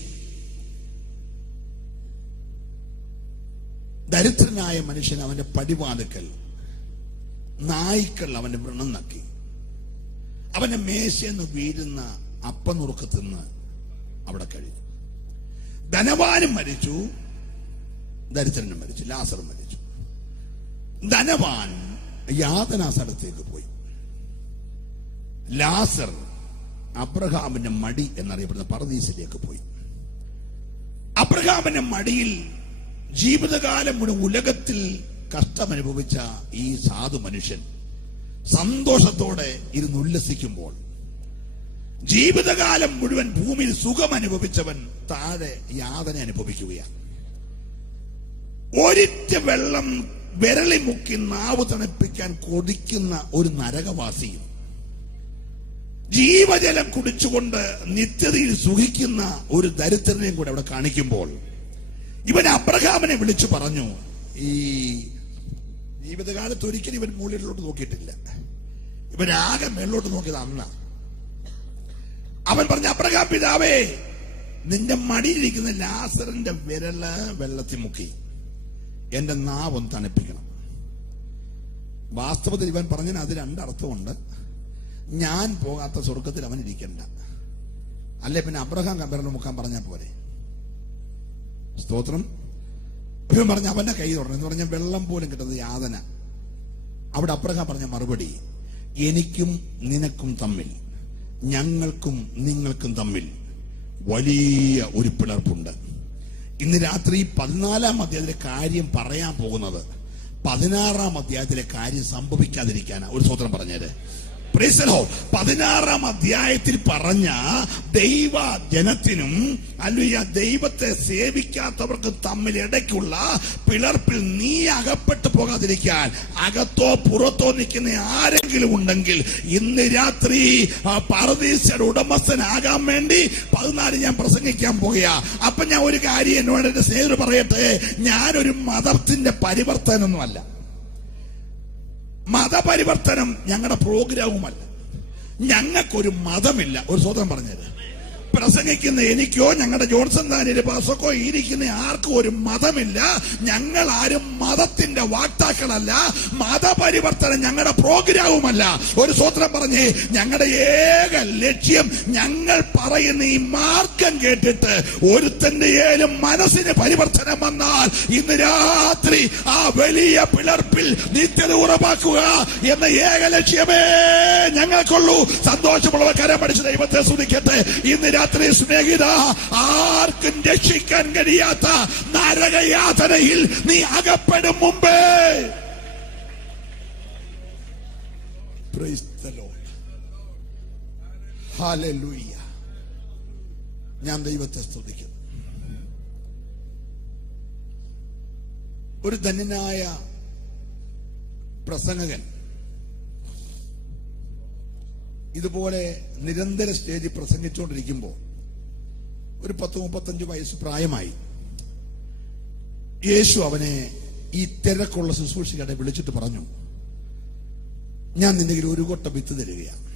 ദരിദ്രനായ മനുഷ്യൻ അവന്റെ പടിവാതുക്കൽ നായ്ക്കൾ അവന്റെ വ്രണം നക്കി. അവന്റെ മേശയെന്ന് വീഴുന്ന അപ്പനുറുക്ക് തിന്ന് അവിടെ കഴിഞ്ഞു. ധനവാനും മരിച്ചു, ദരിദ്രനും മരിച്ചു, ലാസറും മരിച്ചു. ധനവാൻ യാതനാ സ്ഥലത്തേക്ക് പോയി. ലാസർ അബ്രഹാമിന്റെ മടി എന്നറിയപ്പെടുന്ന പർദീസിലേക്ക് പോയി. അബ്രഹാമിന്റെ മടിയിൽ ജീവിതകാലം മുഴുവൻ ഉലകത്തിൽ കഷ്ടമനുഭവിച്ച ഈ സാധു മനുഷ്യൻ സന്തോഷത്തോടെ ഇരുന്ന് ഉല്ലസിക്കുമ്പോൾ, ജീവിതകാലം മുഴുവൻ ഭൂമിയിൽ സുഖം അനുഭവിച്ചവൻ താഴെ യാതന അനുഭവിക്കുകയാണ്. ഒരിറ്റ വെള്ളം വിരളി മുക്കി നാവ് തണുപ്പിക്കാൻ കൊതിക്കുന്ന ഒരു നരകവാസിയും ജീവജലം കുടിച്ചുകൊണ്ട് നിത്യതയിൽ സുഖിക്കുന്ന ഒരു ദരിദ്രനെയും കൂടെ അവിടെ കാണിക്കുമ്പോൾ, ഇവൻ അബ്രഹാമിനെ വിളിച്ചു പറഞ്ഞു. ഈ ജീവിതകാലത്ത് ഒരിക്കലും ഇവൻ മുകളിലോട്ട് നോക്കിയിട്ടില്ല. ഇവനാകെ മേളിലോട്ട് നോക്കിയത് അന്ന. അവൻ പറഞ്ഞു, അബ്രഹാം പിതാവേ, നിന്റെ മടിയിലിരിക്കുന്ന ലാസറിന്റെ വിരല് വെള്ളത്തിൽ മുക്കി എന്റെ നാവൊന്ന് തണുപ്പിക്കണം. വാസ്തവത്തിൽ ഇവൻ പറഞ്ഞതിന് അത് രണ്ടർത്ഥമുണ്ട്. ഞാൻ പോകാത്ത സ്വർഗത്തിൽ അവൻ ഇരിക്കണ്ട, അല്ലെ പിന്നെ അബ്രഹാം വിരൽ മുക്കാൻ പറഞ്ഞാൽ പോരെ. സ്തോത്രം. ഇവൻ പറഞ്ഞ അവന്റെ കൈ തുടരണം എന്ന് പറഞ്ഞാൽ വെള്ളം പോലും കിട്ടുന്നത് യാതന. അവിടെ അബ്രഹാം പറഞ്ഞ മറുപടി, എനിക്കും നിനക്കും തമ്മിൽ, ഞങ്ങൾക്കും നിങ്ങൾക്കും തമ്മിൽ വലിയ ഒരു പിളർപ്പുണ്ട്. ഇന്ന് രാത്രി 14-ാം അധ്യായത്തിലെ കാര്യം പറയാൻ പോകുന്നത് 16-ാം അധ്യായത്തിലെ കാര്യം സംഭവിക്കാതിരിക്കാനാ. ഒരു സ്തോത്രം പറഞ്ഞേര്. 16-ാം അധ്യായത്തിൽ പറഞ്ഞ ദൈവ ജനത്തിനും അല്ലെങ്കിൽ ദൈവത്തെ സേവിക്കാത്തവർക്ക് തമ്മിൽ ഇടയ്ക്കുള്ള പിളർപ്പിൽ നീ അകപ്പെട്ടു പോകാതിരിക്കാൻ അകത്തോ പുറത്തോ നിൽക്കുന്ന ആരെങ്കിലും ഉണ്ടെങ്കിൽ ഇന്ന് രാത്രി പർദീസയുടെ ഉടമസ്ഥനാകാൻ വേണ്ടി 14 ഞാൻ പ്രസംഗിക്കാൻ പോകുക. അപ്പൊ ഞാൻ ഒരു കാര്യം എന്നോട് എന്റെ സ്നേഹിതർ പറയട്ടെ, ഞാനൊരു മതത്തിന്റെ പരിവർത്തനമൊന്നുമല്ല. മതപരിവർത്തനം ഞങ്ങളുടെ പ്രോഗ്രാമുമല്ല. ഞങ്ങൾക്കൊരു മതമില്ല. ഒരു സ്വതന്ത്രം പറഞ്ഞത് പ്രസംഗിക്കുന്ന എനിക്കോ ഞങ്ങളുടെ ജോൺസൺ താനിയുടെ പാസക്കോ ഇരിക്കുന്ന ആർക്കും ഒരു മതമില്ല. ഞങ്ങൾ ആരും മതത്തിന്റെ വാക്താക്കളല്ല. മതപരിവർത്തനം ഞങ്ങളുടെ പ്രോഗ്രാമുമല്ല. ഒരു സ്വതന്ത്രം പറഞ്ഞേ, ഞങ്ങളുടെ ഏക ലക്ഷ്യം, ഞങ്ങൾ പറയുന്ന ഈ മാർഗം കേട്ടിട്ട് ഒരുത്തന്റെ ഏലും മനസ്സിന് പരിവർത്തനം വന്നാൽ ഇന്ന് രാത്രി ആ വലിയ പിളർപ്പിൽ നിത്യത ഉറപ്പാക്കുക എന്ന ഏക ലക്ഷ്യമേ ഞങ്ങൾക്കുള്ളൂ. സന്തോഷമുള്ളവർ കരം പഠിച്ച് ദൈവത്തെ സ്തുതിക്കട്ടെ. ഇന്ന് രാത്രി സ്നേഹിത, ആർക്കും രക്ഷിക്കാൻ കഴിയാത്ത നരകയാതനയിൽ നീ അകപ്പെടും മുമ്പേ, പ്രൈസ് ദി ലോർഡ്, ഹല്ലേലൂയ, ഞാൻ ദൈവത്തെ സ്തുതിക്കുന്നു. ഒരു ധന്യനായ പ്രസംഗകൻ ഇതുപോലെ നിരന്തര സ്റ്റേജിൽ പ്രസംഗിച്ചുകൊണ്ടിരിക്കുമ്പോൾ ഒരു 10-35 വയസ്സ് പ്രായമായി. യേശു അവനെ ഈ തിരക്കുള്ള ശുശ്രൂഷകരെ വിളിച്ചിട്ട് പറഞ്ഞു, ഞാൻ നിന്റെ കയ്യിൽ ഒരു കൊട്ട വിത്ത് തരികയാണ്.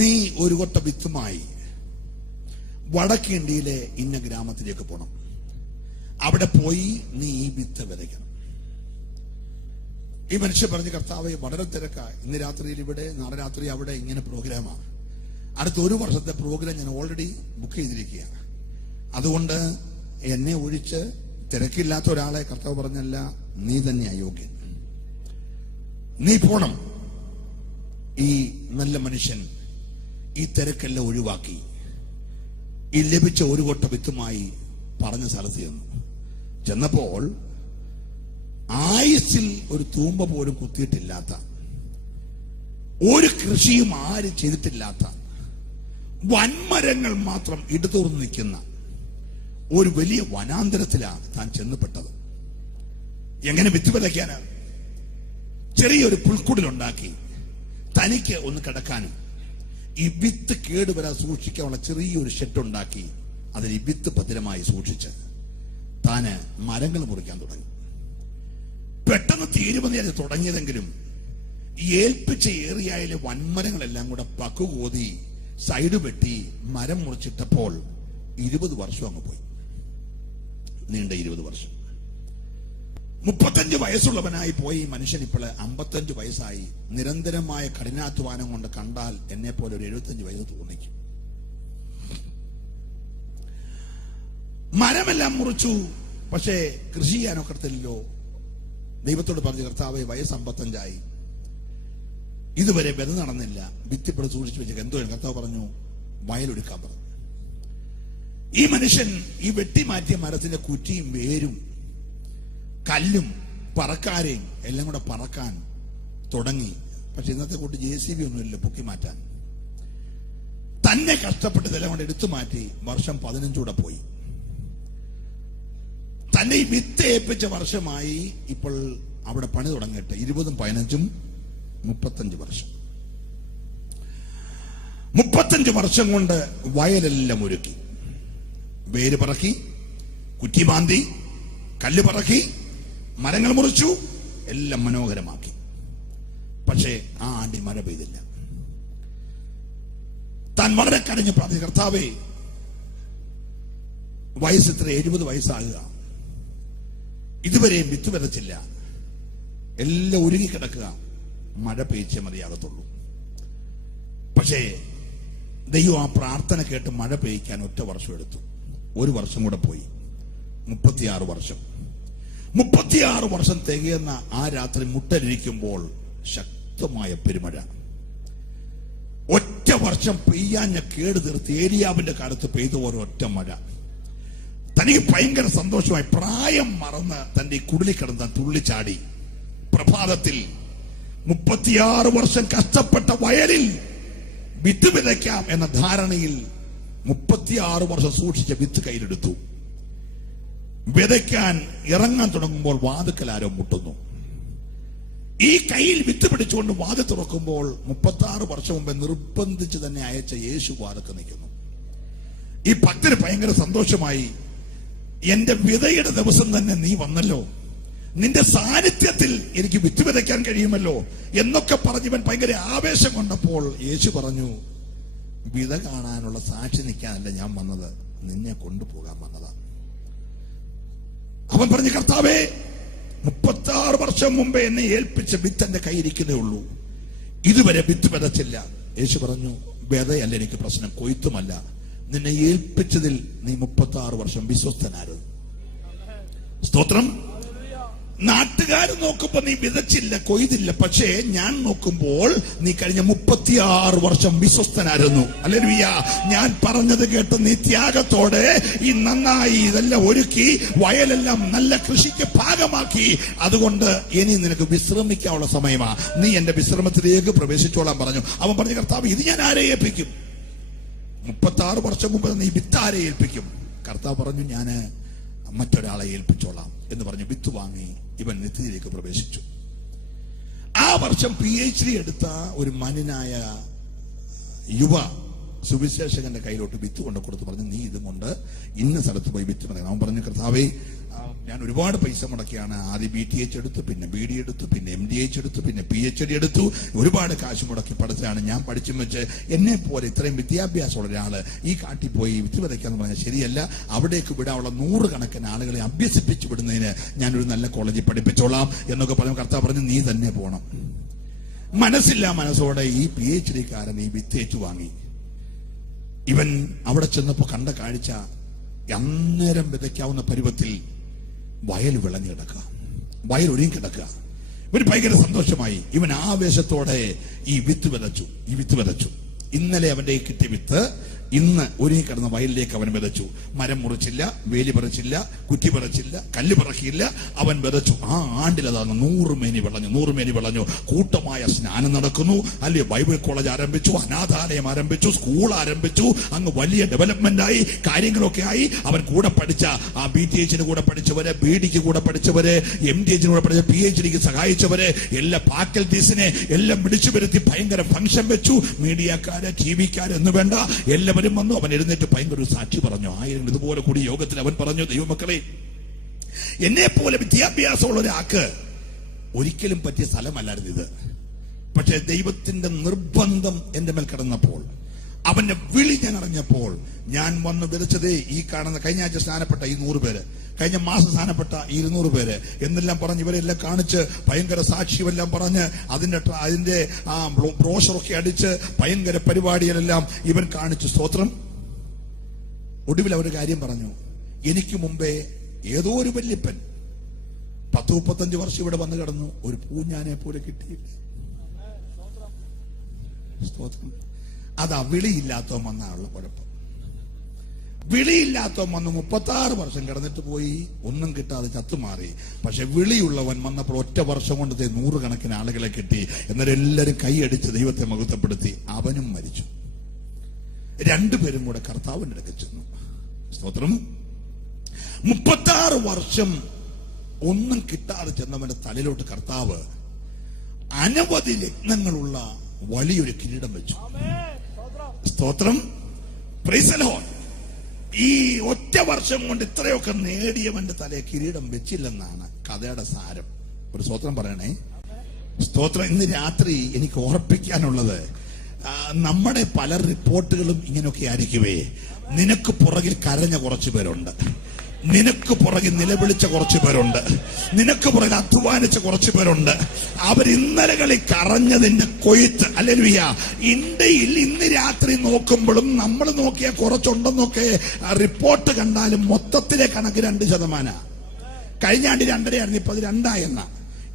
നീ ഒരു കൊട്ട വിത്തുമായി വടക്കേ ഇന്ത്യയിലെ ഇന്ന ഗ്രാമത്തിലേക്ക് പോകണം. അവിടെ പോയി നീ ഈ വിത്ത് വിതയ്ക്കണം. ഈ മനുഷ്യൻ പറഞ്ഞു, കർത്താവേ, വളരെ തിരക്കാ, ഇന്ന് രാത്രിയിൽ ഇവിടെ, നാളെ രാത്രി അവിടെ, ഇങ്ങനെ പ്രോഗ്രാമാണ്. അടുത്ത 1 വർഷത്തെ പ്രോഗ്രാം ഞാൻ ഓൾറെഡി ബുക്ക് ചെയ്തിരിക്കുകയാണ്. അതുകൊണ്ട് എന്നെ ഒഴിച്ച് തിരക്കില്ലാത്ത ഒരാളെ കർത്താവ് പറഞ്ഞല്ല, നീ തന്നെ അയോഗ്യൻ, നീ പോണം. ഈ നല്ല മനുഷ്യൻ ഈ തിരക്കെല്ലാം ഒഴിവാക്കി ഈ ലഭിച്ച 1 കൊട്ട വിത്തുമായി പറഞ്ഞ സ്ഥലത്ത് ചെന്നപ്പോൾ ആയുസ്സിൽ ഒരു തൂമ്പ പോലും കുത്തിയിട്ടില്ലാത്ത, ഒരു കൃഷിയും ആരും ചെയ്തിട്ടില്ലാത്ത, വൻമരങ്ങൾ മാത്രം ഇടതൂർന്ന് നിൽക്കുന്ന ഒരു വലിയ വനാന്തരത്തിലാണ് താൻ ചെന്നപ്പെട്ടത്. എങ്ങനെ വിത്ത് വിതയ്ക്കാനാണ്? ചെറിയൊരു പുൽക്കുടിലുണ്ടാക്കി തനിക്ക് ഒന്ന് കിടക്കാനും ഈ വിത്ത് കേടുവരാൻ സൂക്ഷിക്കാനുള്ള ചെറിയൊരു ഷെഡുണ്ടാക്കി അതിൽ ഈ വിത്ത് ഭദ്രമായി സൂക്ഷിച്ച് താന് മരങ്ങൾ മുറിക്കാൻ തുടങ്ങി. പെട്ടെന്ന് തീരുമാനം അത് തുടങ്ങിയതെങ്കിലും ഈ ഏൽപ്പിച്ച ഏറിയയിലെ വൻമരങ്ങളെല്ലാം കൂടെ പക്കുകോതി സൈഡ് വെട്ടി മരം മുറിച്ചിട്ടപ്പോൾ 20 വർഷം അങ്ങ് പോയി. നീണ്ട 20 വർഷം. 35 വയസ്സുള്ളവനായി പോയി മനുഷ്യൻ ഇപ്പോൾ 55 വയസ്സായി. നിരന്തരമായ കഠിനാധ്വാനം കൊണ്ട് കണ്ടാൽ എന്നെ പോലെ ഒരു 75 വയസ്സ് തോന്നിക്കും. മരമെല്ലാം മുറിച്ചു, പക്ഷേ കൃഷി ചെയ്യാനൊക്കത്തില്ലല്ലോ. ദൈവത്തോട് പറഞ്ഞു, കർത്താവേ വയസ്സ് 55 ഇതുവരെ വിത നടന്നില്ല, ഭിത്തിപ്പെടെ സൂക്ഷിച്ചു വെച്ചേക്ക്. എന്തോ കർത്താവ് പറഞ്ഞു, വയലൊടുക്കാൻ പറഞ്ഞു. ഈ മനുഷ്യൻ ഈ വെട്ടിമാറ്റിയ മരത്തിന്റെ കുറ്റിയും വേരും കല്ലും പറക്കാരെയും എല്ലാം കൂടെ പറക്കാൻ തുടങ്ങി. പക്ഷെ ഇന്നത്തെ കൂട്ടി JCB ഒന്നുമില്ല പൊക്കി മാറ്റാൻ. തന്നെ കഷ്ടപ്പെട്ട് ഇതെല്ലാം കൊണ്ട് എടുത്തു മാറ്റി. വർഷം 15 കൂടെ പോയി. തന്നെ ഈ വിത്ത് ഏൽപ്പിച്ച വർഷമായി ഇപ്പോൾ അവിടെ പണി തുടങ്ങിയിട്ട് 20ഉം 15ഉം 35 വർഷം. 35 വർഷം കൊണ്ട് വയലെല്ലാം ഒരുക്കി, വേര് പറക്കി, കുറ്റി മാന്തി, കല്ല് പറക്കി, മരങ്ങൾ മുറിച്ചു, എല്ലാം മനോഹരമാക്കി. പക്ഷേ ആ ആണ്ടി മഴ പെയ്തില്ല. താൻ വളരെ കരഞ്ഞു പ്രാർത്ഥിച്ചു, കർത്താവേ വയസ്സ് ഇത്ര 70 വയസ്സാകുക, ഇതുവരെയും വിത്ത് വിതച്ചില്ല, എല്ലാം ഉരുകിക്കിടക്കുക, മഴ പെയ്ച്ചേ മതിയാകത്തുള്ളൂ. പക്ഷേ ദൈവം ആ പ്രാർത്ഥന കേട്ട് മഴ പെയ്ക്കാൻ 1 വർഷം എടുത്തു. 1 വർഷം കൂടെ പോയി. 36 വർഷം. 36 വർഷം തികയുന്ന ആ രാത്രി മുട്ടലിരിക്കുമ്പോൾ ശക്തമായ പെരുമഴ. 1 വർഷം പെയ്യാഞ്ഞ കേട് തീർത്ത് ഏലിയാവിന്റെ കാലത്ത് പെയ്ത ഒരൊറ്റ മഴ. തനിക്ക് ഭയങ്കര സന്തോഷമായി. പ്രായം മറന്ന് തന്റെ കുടിലിൽ കിടന്ന് തുള്ളിച്ചാടി. പ്രഭാതത്തിൽ 36 വർഷം കഷ്ടപ്പെട്ട വയലിൽ വിത്ത് വിതയ്ക്കാം എന്ന ധാരണയിൽ 36 വർഷം സൂക്ഷിച്ച വിത്ത് കയ്യിലെടുത്തു. വിതയ്ക്കാൻ ഇറങ്ങാൻ തുടങ്ങുമ്പോൾ വാതിക്കൽ ആരോ മുട്ടുന്നു. ഈ കയ്യിൽ വിത്ത് പിടിച്ചുകൊണ്ട് വാതിൽ തുറക്കുമ്പോൾ 36 വർഷം മുമ്പേ നിർബന്ധിച്ച് തന്നെ അയച്ച യേശു വാതിൽക്ക് നിൽക്കുന്നു. ഈ ഭക്തന് ഭയങ്കര സന്തോഷമായി. എന്റെ വിതയുടെ ദിവസം തന്നെ നീ വന്നല്ലോ, നിന്റെ സാന്നിധ്യത്തിൽ എനിക്ക് വിത്ത് വിതയ്ക്കാൻ കഴിയുമല്ലോ എന്നൊക്കെ പറഞ്ഞവൻ ഭയങ്കര ആവേശം കൊണ്ടപ്പോൾ യേശു പറഞ്ഞു, വിത കാണാനുള്ള സാക്ഷി നിൽക്കാനല്ല ഞാൻ വന്നത്, നിന്നെ കൊണ്ടുപോകാൻ വന്നതാണ്. അവൻ പറഞ്ഞു, കർത്താവേ 36 വർഷം മുമ്പേ എന്നെ ഏൽപ്പിച്ച വിത്ത് എന്റെ കയ്യിരിക്കുന്നേ ഉള്ളൂ, ഇതുവരെ വിത്ത് വിതച്ചില്ല. യേശു പറഞ്ഞു, വിതയല്ല എനിക്ക് പ്രശ്നം, കൊയ്ത്തുമല്ല, നിന്നെ ഏൽപ്പിച്ചതിൽ നീ 36 വർഷം വിശ്വസ്തനായിരുന്നു. സ്തോത്രം. നാട്ടുകാർ നോക്കുമ്പോ നീ വിതച്ചില്ല, കൊയ്തില്ല. പക്ഷേ ഞാൻ നോക്കുമ്പോൾ നീ കഴിഞ്ഞ 36 വർഷം വിശ്വസ്തനായിരുന്നു. ഹല്ലേലൂയ. ഞാൻ പറഞ്ഞത് കേട്ട് നീ ത്യാഗത്തോടെ ഈ നന്നായി ഇതെല്ലാം ഒരുക്കി വയലെല്ലാം നല്ല കൃഷിക്ക് ഭാഗമാക്കി. അതുകൊണ്ട് ഇനി നിനക്ക് വിശ്രമിക്കാനുള്ള സമയമാ, നീ എന്റെ വിശ്രമത്തിലേക്ക് പ്രവേശിച്ചോളാൻ പറഞ്ഞു. അവൻ പറഞ്ഞു, കർത്താവ് ഇത് ഞാൻ ആരെ ഏൽപ്പിക്കും? 36 വർഷം മുമ്പ് നീ വിത്ത് ആരെ ഏൽപ്പിക്കും? കർത്താവ് പറഞ്ഞു, ഞാൻ മറ്റൊരാളെ ഏൽപ്പിച്ചോളാം എന്ന് പറഞ്ഞ് വിത്ത് വാങ്ങി ഇവൻ നിത്യത്തിലേക്ക് പ്രവേശിച്ചു. ആ വർഷം PhD എടുത്ത ഒരു മാന്യനായ യുവ സുവിശേഷകന്റെ കയ്യിലോട്ട് വിത്ത് കൊണ്ട് കൊടുത്തു. പറഞ്ഞു, നീ ഇതും കൊണ്ട് ഇന്ന സ്ഥലത്ത് പോയി വിത്ത് മതി. അവൻ പറഞ്ഞു, കർത്താവേ ഞാൻ ഒരുപാട് പൈസ മുടക്കിയാണ്. ആദ്യം BTH എടുത്തു, പിന്നെ BD എടുത്തു, പിന്നെ MDH എടുത്തു, പിന്നെ PhD എടുത്തു. ഒരുപാട് കാശ് മുടക്കി പഠിച്ചാണ് ഞാൻ. പഠിച്ചും വെച്ച് എന്നെ പോലെ ഇത്രയും വിദ്യാഭ്യാസമുള്ള ഒരാള് ഈ കാട്ടിൽ പോയി വിത്ത് വിതയ്ക്കാന്ന് പറഞ്ഞാൽ ശരിയല്ല. അവിടേക്ക് വിടാനുള്ള 100 കണക്കിന് ആളുകളെ അഭ്യസിപ്പിച്ചു വിടുന്നതിന് ഞാനൊരു നല്ല കോളേജിൽ പഠിപ്പിച്ചോളാം എന്നൊക്കെ പറഞ്ഞു. കർത്താവ് പറഞ്ഞു, നീ തന്നെ പോണം. മനസ്സില്ല മനസ്സോടെ ഈ PhD കാരൻ ഈ വിത്ത് ഏറ്റുവാങ്ങി. ഇവൻ അവിടെ ചെന്നപ്പോ കണ്ട കാഴ്ച, അന്നേരം വിതയ്ക്കാവുന്ന പരുവത്തിൽ വയൽ വിളഞ്ഞു കിടക്കുക, വയൽ ഒഴിഞ്ഞു കിടക്കുക. ഇവന് ഭയങ്കര സന്തോഷമായി. ഇവൻ ആവേശത്തോടെ ഈ വിത്ത് വിതച്ചു. ഇന്നലെ അവന്റെ കിട്ടിയ വിത്ത് ഇന്ന് ഒരുങ്ങി കിടന്ന വയലിലേക്ക് അവൻ വിതച്ചു. മരം മുറിച്ചില്ല, വേലി പറിച്ചില്ല, കുറ്റി പറിച്ചില്ല, കല്ല് പറക്കിയില്ല, അവൻ വിതച്ചു. ആ ആണ്ടിൽ അതാണ് 100 മേനി വിളഞ്ഞു. കൂട്ടമായ സ്നാനം നടക്കുന്നു. അല്ലെ, ബൈബിൾ കോളേജ് ആരംഭിച്ചു, അനാഥാലയം ആരംഭിച്ചു, സ്കൂൾ ആരംഭിച്ചു. അങ്ങ് വലിയ ഡെവലപ്മെന്റ് ആയി, കാര്യങ്ങളൊക്കെ ആയി. അവൻ കൂടെ പഠിച്ച ആ BTH കൂടെ പഠിച്ചവര്, BDക്ക് കൂടെ പഠിച്ചവര്, MTH കൂടെ പഠിച്ച, PhDക്ക് സഹായിച്ചവര്, എല്ലാ ഫാക്കൽറ്റീസിനെ എല്ലാം വിളിച്ചു വരുത്തി ഭയങ്കര ഫംഗ്ഷൻ വെച്ചു. മീഡിയക്കാര്, TV-ക്കാര് എന്ന് വേണ്ട, എല്ലാവരും വന്നു. അവൻ എഴുന്നേറ്റ് ഭയങ്കര ഒരു സാക്ഷി പറഞ്ഞു. 1000 ഇതുപോലെ കൂടി യോഗത്തിൽ അവൻ പറഞ്ഞു, ദൈവമക്കളെ, എന്നെ പോലെ വിദ്യാഭ്യാസമുള്ള ഒരാൾക്ക് ഒരിക്കലും പറ്റിയ സ്ഥലമല്ലായിരുന്നു ഇത്. പക്ഷെ ദൈവത്തിന്റെ നിർബന്ധം എന്റെ മേൽ കിടന്നപ്പോൾ, അവന്റെ വിളി ഞാൻ അറിഞ്ഞപ്പോൾ, ഞാൻ വന്ന് വിതച്ചതേ ഈ കാണുന്ന കഴിഞ്ഞ ആഴ്ച സ്നാനപ്പെട്ട ഈ 100 പേര്, കഴിഞ്ഞ മാസം സ്നാനപ്പെട്ട 200 പേര് എന്നെല്ലാം പറഞ്ഞ് ഇവരെല്ലാം കാണിച്ച് ഭയങ്കര സാക്ഷ്യമെല്ലാം പറഞ്ഞ് അതിന്റെ ആ ബ്രോഷറൊക്കെ അടിച്ച് ഭയങ്കര പരിപാടികളെല്ലാം ഇവൻ കാണിച്ചു. സ്തോത്രം. ഒടുവിൽ അവര് കാര്യം പറഞ്ഞു. എനിക്ക് മുമ്പേ ഏതോ ഒരു വല്യപ്പൻ 10-35 വർഷം ഇവിടെ വന്നു കിടന്നു, ഒരു പൂഞ്ഞാനെ പോലെ കിട്ടിയില്ല. സ്തോത്രം. അതാ വിളിയില്ലാത്തവൻ വന്നുള്ള കുഴപ്പം. വിളിയില്ലാത്തവൻ വന്ന് 36 വർഷം കിടന്നിട്ട് പോയി, ഒന്നും കിട്ടാതെ ചത്തുമാറി. പക്ഷെ വിളിയുള്ളവൻ വന്നപ്പോൾ ഒറ്റ വർഷം കൊണ്ട് 100 കണക്കിന് ആളുകളെ കിട്ടി. എന്നാലും എല്ലാവരും കൈയടിച്ച് ദൈവത്തെ മഹത്വപ്പെടുത്തി. അവനും മരിച്ചു. 2 പേരും കൂടെ കർത്താവിന്റെ അടുക്കൽ ചെന്നു. സ്തോത്രം. 36 വർഷം ഒന്നും കിട്ടാതെ ചെന്നവന്റെ തലയിലോട്ട് കർത്താവ് അനവധി രത്നങ്ങളുള്ള വലിയൊരു കിരീടം വെച്ചു. സ്തോത്രം. Praise the Lord. ഈ ഒറ്റ വർഷം കൊണ്ട് ഇത്രയൊക്കെ നേടിയവന്റെ തലയെ കിരീടം വെച്ചില്ലെന്നാണ് കഥയുടെ സാരം. ഒരു സ്തോത്രം പറയണേ. സ്തോത്രം. ഇന്ന് രാത്രി എനിക്ക് ഓർപ്പിക്കാനുള്ളത്, നമ്മുടെ പല റിപ്പോർട്ടുകളും ഇങ്ങനെയൊക്കെ ആയിരിക്കുവേ, നിനക്ക് പുറകിൽ കരഞ്ഞ കുറച്ചു പേരുണ്ട്, നിനക്ക് പുറകിൽ നിലവിളിച്ച കുറച്ചു പേരുണ്ട്, നിനക്ക് പുറകിൽ അധ്വാനിച്ച കുറച്ചു പേരുണ്ട്. അവർ ഇന്നലകളിൽ കറഞ്ഞതിന്റെ കൊയ്ത്ത്. ഹല്ലേലൂയ. ഇന്ത്യയിൽ ഇന്ന് രാത്രി നോക്കുമ്പോഴും നമ്മൾ നോക്കിയ കുറച്ചുണ്ടെന്നൊക്കെ റിപ്പോർട്ട് കണ്ടാലും മൊത്തത്തിലെ കണക്ക് 2%. കഴിഞ്ഞ ആണ്ട് 2.5 ഇപ്പൊ അത് 2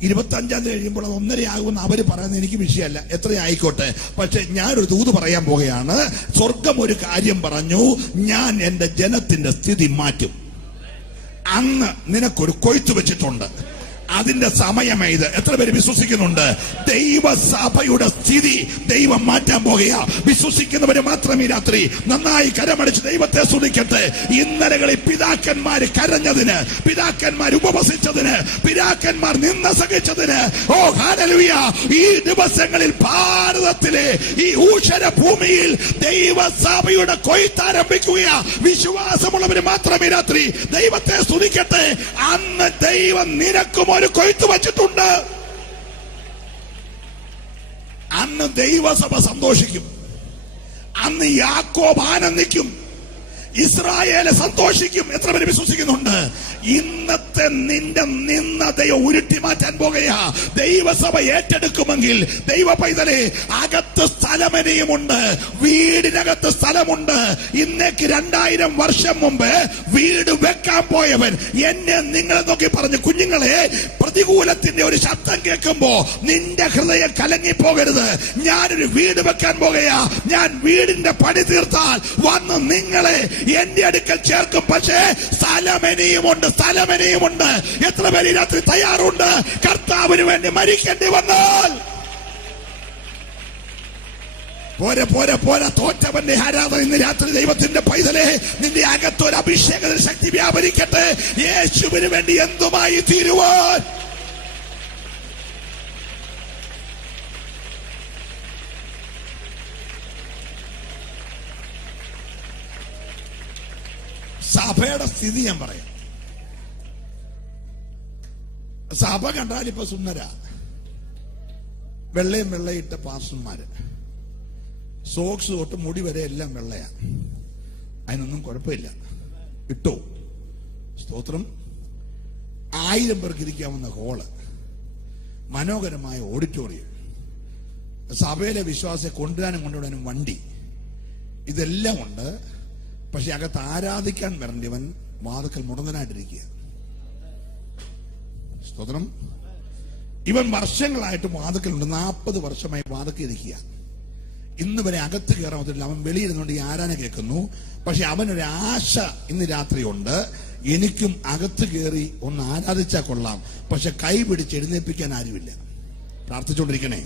25 കഴിയുമ്പോൾ അത് 1.5 ആകുമെന്ന് അവര് പറയുന്നത് എനിക്ക് വിഷയമല്ല, എത്രയായിക്കോട്ടെ. പക്ഷെ ഞാനൊരു ദൂത് പറയാൻ പോകുകയാണ്. സ്വർഗം ഒരു കാര്യം പറഞ്ഞു, ഞാൻ എന്റെ ജനത്തിന്റെ സ്ഥിതി മാറ്റും. അന്ന് നിനക്കൊരു കൊയ്ത്ത് വെച്ചിട്ടുണ്ട്, അതിന്റെ സമയമേ ഇത്. എത്ര പേര് വിശ്വസിക്കുന്നുണ്ട്? ദൈവസഭയുടെ സ്ഥിതി ദൈവം മാറ്റാൻ പോകുക. വിശ്വസിക്കുന്നവര് മാത്രം ഈ രാത്രി നന്നായി കരമടിച്ച് ദൈവത്തെ സ്തുതിക്കട്ടെ. ഇന്നലകളിൽ പിതാക്കന്മാര് കരഞ്ഞതിന്, പിതാക്കന്മാർ ഉപവസിച്ചതിന്, പിതാക്കന്മാർ നിന്ന സഹിച്ചതിന്, ഓ ഹല്ലേലൂയ, ഈ ദിവസങ്ങളിൽ ഭാരതത്തിലെ ഈ ഊഷര ഭൂമിയിൽ ദൈവസഭയുടെ കൊയ്ത്ത് ആരംഭിക്കുക. വിശ്വാസമുള്ളവര് മാത്രം ഈ രാത്രി ദൈവത്തെ സ്തുതിക്കട്ടെ. അന്ന് ദൈവം നിനക്കും ഒരു കൊയ്ത്ത് വച്ചിട്ടുണ്ട്. അന്ന് ദൈവസഭ സന്തോഷിക്കും. അന്ന് യാക്കോബ് ആനന്ദിക്കും, ഇസ്രായേല് സന്തോഷിക്കും. എത്ര പേര് വിശ്വസിക്കുന്നുണ്ട്? ഇന്നത്തെ നിന്റെ നിന്നതയെ ഉരുട്ടി മാറ്റാൻ പോകുകയാ. ദൈവസഭ ഏറ്റെടുക്കുമെങ്കിൽ ദൈവ പൈതലെ, അകത്ത് സ്ഥലമനിയുമുണ്ട്, വീടിനകത്ത് സ്ഥലമുണ്ട്. ഇന്നേക്ക് 2000 വർഷം മുമ്പ് വീട് വെക്കാൻ പോയവൻ എന്നെ നിങ്ങളെ നോക്കി പറഞ്ഞു, കുഞ്ഞുങ്ങളെ, പ്രതികൂലത്തിന്റെ ഒരു ശബ്ദം കേൾക്കുമ്പോ നിന്റെ ഹൃദയം കലങ്ങിപ്പോകരുത്. ഞാനൊരു വീട് വെക്കാൻ പോകുകയാ. ഞാൻ വീടിന്റെ പണി തീർത്താൽ വന്ന് നിങ്ങളെ എന്റെ അടുക്കൽ ചേർക്കും. പക്ഷേ സ്ഥലമനിയുമുണ്ട്. എത്ര പേര് രാത്രി തയ്യാറുണ്ട്? കർത്താവിന് വേണ്ടി മരിക്കേണ്ടി വന്നാൽ പോരാ. തോറ്റവന്റെ ആരാധന ഇന്ന് രാത്രി ദൈവത്തിന്റെ പൈതലെ, നിന്റെ അകത്തൊരു അഭിഷേകത്തിന് ശക്തി വ്യാപരിക്കട്ടെ. യേശുവിന് വേണ്ടി എന്തുമായി തീരുവാൻ. സഭയുടെ സ്ഥിതി ഞാൻ പറയാം. സഭ കണ്ടാൽ ഇപ്പൊ സുന്ദര, വെള്ളയിട്ട പാസ്റ്റർമാര്, സോക്സ് തൊട്ട് മുടി വരെ എല്ലാം വെള്ളയാ. അതിനൊന്നും കുഴപ്പമില്ല, ഇട്ടോ. സ്തോത്രം. 1000 പേർക്ക് ഇരിക്കാവുന്ന ഹോള്, മനോഹരമായ ഓഡിറ്റോറിയം, സഭയിലെ വിശ്വാസിയെ കൊണ്ടുവരാനും വണ്ടി, ഇതെല്ലാം ഉണ്ട്. പക്ഷെ അകത്ത് ആരാധിക്കാൻ വരേണ്ടവൻ വാതുക്കൽ മുടന്തനായിട്ടിരിക്കുക. സ്തോത്രം. ഇവൻ വർഷങ്ങളായിട്ട് വാതുക്കലുണ്ട്. 40 വർഷമായി വാതുക്കൽ ഇരിക്കുക. ഇന്ന് വരെ അകത്ത് കയറാൻ പറ്റില്ല. അവൻ വെളിയിരുന്നുകൊണ്ട് ഈ ആരാധന കേൾക്കുന്നു. പക്ഷെ അവനൊരു ആശ ഇന്ന് രാത്രിയുണ്ട്. എനിക്കും അകത്ത് കയറി ഒന്ന് ആരാധിച്ചാൽ കൊള്ളാം. പക്ഷെ കൈ പിടിച്ച് എഴുന്നേൽപ്പിക്കാൻ ആരുമില്ല. പ്രാർത്ഥിച്ചുകൊണ്ടിരിക്കണേ.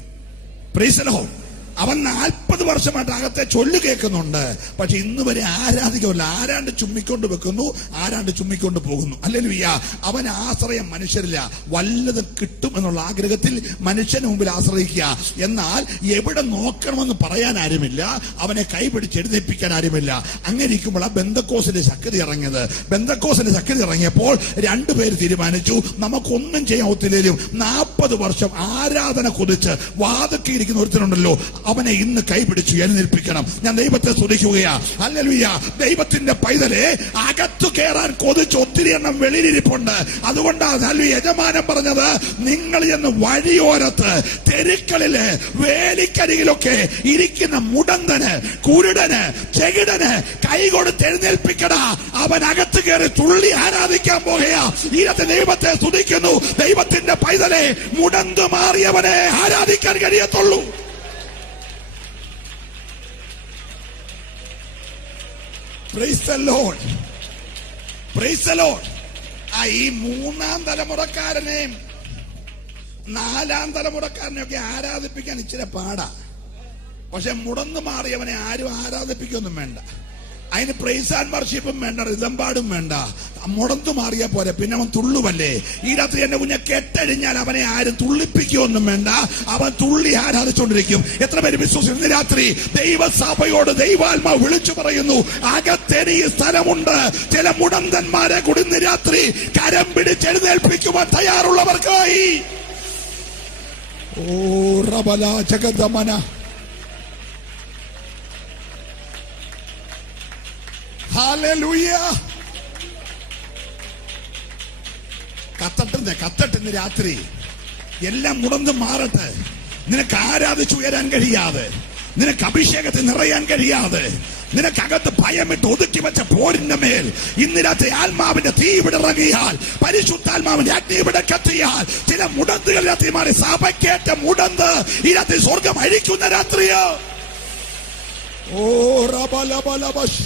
Praise the lord. അവൻ 40 വർഷമായിട്ട് അകത്തെ ചൊല്ലു കേൾക്കുന്നുണ്ട്. പക്ഷെ ഇന്ന് വരെ ആരാധിക്കില്ല. ആരാണ്ട് ചുമ്മിക്കൊണ്ട് വെക്കുന്നു, ആരാണ്ട് ചുമ്മിക്കൊണ്ട് പോകുന്നു. ഹല്ലേലൂയ. അവൻ ആശ്രയം മനുഷ്യരില്ല. വല്ലത് കിട്ടും എന്നുള്ള ആഗ്രഹത്തിൽ മനുഷ്യന് മുമ്പിൽ ആശ്രയിക്കുക. എന്നാൽ എവിടെ നോക്കണമെന്ന് പറയാൻ ആരുമില്ല. അവനെ കൈപിടിച്ച് എഴുന്നേൽപ്പിക്കാൻ ആരുമില്ല. അങ്ങനെ ഇരിക്കുമ്പോൾ ആ ബെന്തക്കോസിന്റെ ശക്തി ഇറങ്ങിയത്. ബെന്തക്കോസിന്റെ ശക്തി ഇറങ്ങിയപ്പോൾ രണ്ടുപേര് തീരുമാനിച്ചു, നമുക്കൊന്നും ചെയ്യാൻ ഒത്തില്ലേലും 40 വർഷം ആരാധന കൊതിച്ച് വാതുക്കിയിരിക്കുന്ന ഒരുത്തനുണ്ടല്ലോ, അവനെ ഇന്ന് കൈപിടിച്ചു എഴുന്നേൽപ്പിക്കണം. ഞാൻ ദൈവത്തെ സ്തുതിക്കുകയാ. ഹല്ലേലൂയ. ദൈവത്തിന്റെ പൈതലെ, അകത്തു കയറാൻ കൊതിച്ച് ഒത്തിരി എണ്ണം വെളിയിലിരിപ്പുണ്ട്. അതുകൊണ്ടാണ് യജമാനൻ പറഞ്ഞത്, നിങ്ങൾ എന്ന് വഴിയോരത്ത്, തെരുക്കളില്, വേലിക്കരികിലൊക്കെ ഇരിക്കുന്ന മുടന്തന്, കുരുടന്, ചെകിടന് കൈ കൊടുത്ത് എഴുന്നേൽപ്പിക്കട. അവൻ അകത്ത് കയറി തുള്ളി ആരാധിക്കാൻ പോകുകയാ. ഇന്നത്തെ ദൈവത്തെ സ്തുതിക്കുന്നു. ദൈവത്തിന്റെ പൈതലെ, മുടന്തു മാറിയവനെ ആരാധിക്കാൻ കഴിയത്തുള്ളൂ. Praise the Lord. Praise the Lord. ഈ 3ാം തലമുറക്കാരനെയും 4ാം തലമുറക്കാരനെയൊക്കെ ആരാധിപ്പിക്കാൻ ഇച്ചിരി പാടാ. പക്ഷെ മുടന്നു മാറിയവനെ ആരും ആരാധിപ്പിക്കൊന്നും വേണ്ട. അതിന് പ്രൈസ് ആൻഡ് വർഷിപ്പും വേണ്ട, റിതമ്പാടും വേണ്ട. മുടന്തു മാറിയാ പോരെ, പിന്നെ അവൻ തുള്ളുവല്ലേ. ഈ രാത്രി എന്റെ കുഞ്ഞെ കെട്ടഴിഞ്ഞാൽ അവനെ ആരും തുള്ളിപ്പിക്കുകയൊന്നും വേണ്ട. അവൻ തുള്ളി ആരാധിച്ചുകൊണ്ടിരിക്കും. എത്ര പേര് വിശ്വസിക്കും? ഇന്ന് രാത്രി ദൈവസഭയോട് ദൈവാത്മാവ് വിളിച്ചു പറയുന്നു, അകത്തേന് ഈ സ്ഥലമുണ്ട്. ചില മുടന്തന്മാരെ കൂടി ഇന്ന് രാത്രി കരം പിടിച്ചെഴുന്നേൽപ്പിക്കുവാൻ തയ്യാറുള്ളവർക്കായി. ഓ റബല ജഗദമന. ഹല്ലേലൂയ. കത്തട്ടെ രാത്രി. എല്ലാം മുടന്ത് മാറട്ടെ. നിനക്ക് ആരാധിച്ചുയരാൻ കഴിയാതെ, നിനക്ക് അഭിഷേകത്തിൽ നിറയാൻ കഴിയാതെ, നിനക്കകത്ത് ഭയമിട്ട് ഒതുക്കി വെച്ച പോരിന്റെ മേൽ ഇന്ന് രാത്രി ആത്മാവിന്റെ തീ വിടറങ്ങിയാൽ, പരിശുദ്ധാത്മാവിന്റെ അഗ്നി ഇവിടെ കത്തിയാൽ, ചില മുടന്തുകൾ രാത്രി മാറി സഭയ്ക്കേറ്റ മുടന്ത് ഈ രാത്രി സ്വർഗം അഴിക്കുന്ന രാത്രിയോ. ഓ റബലബലബഷ്.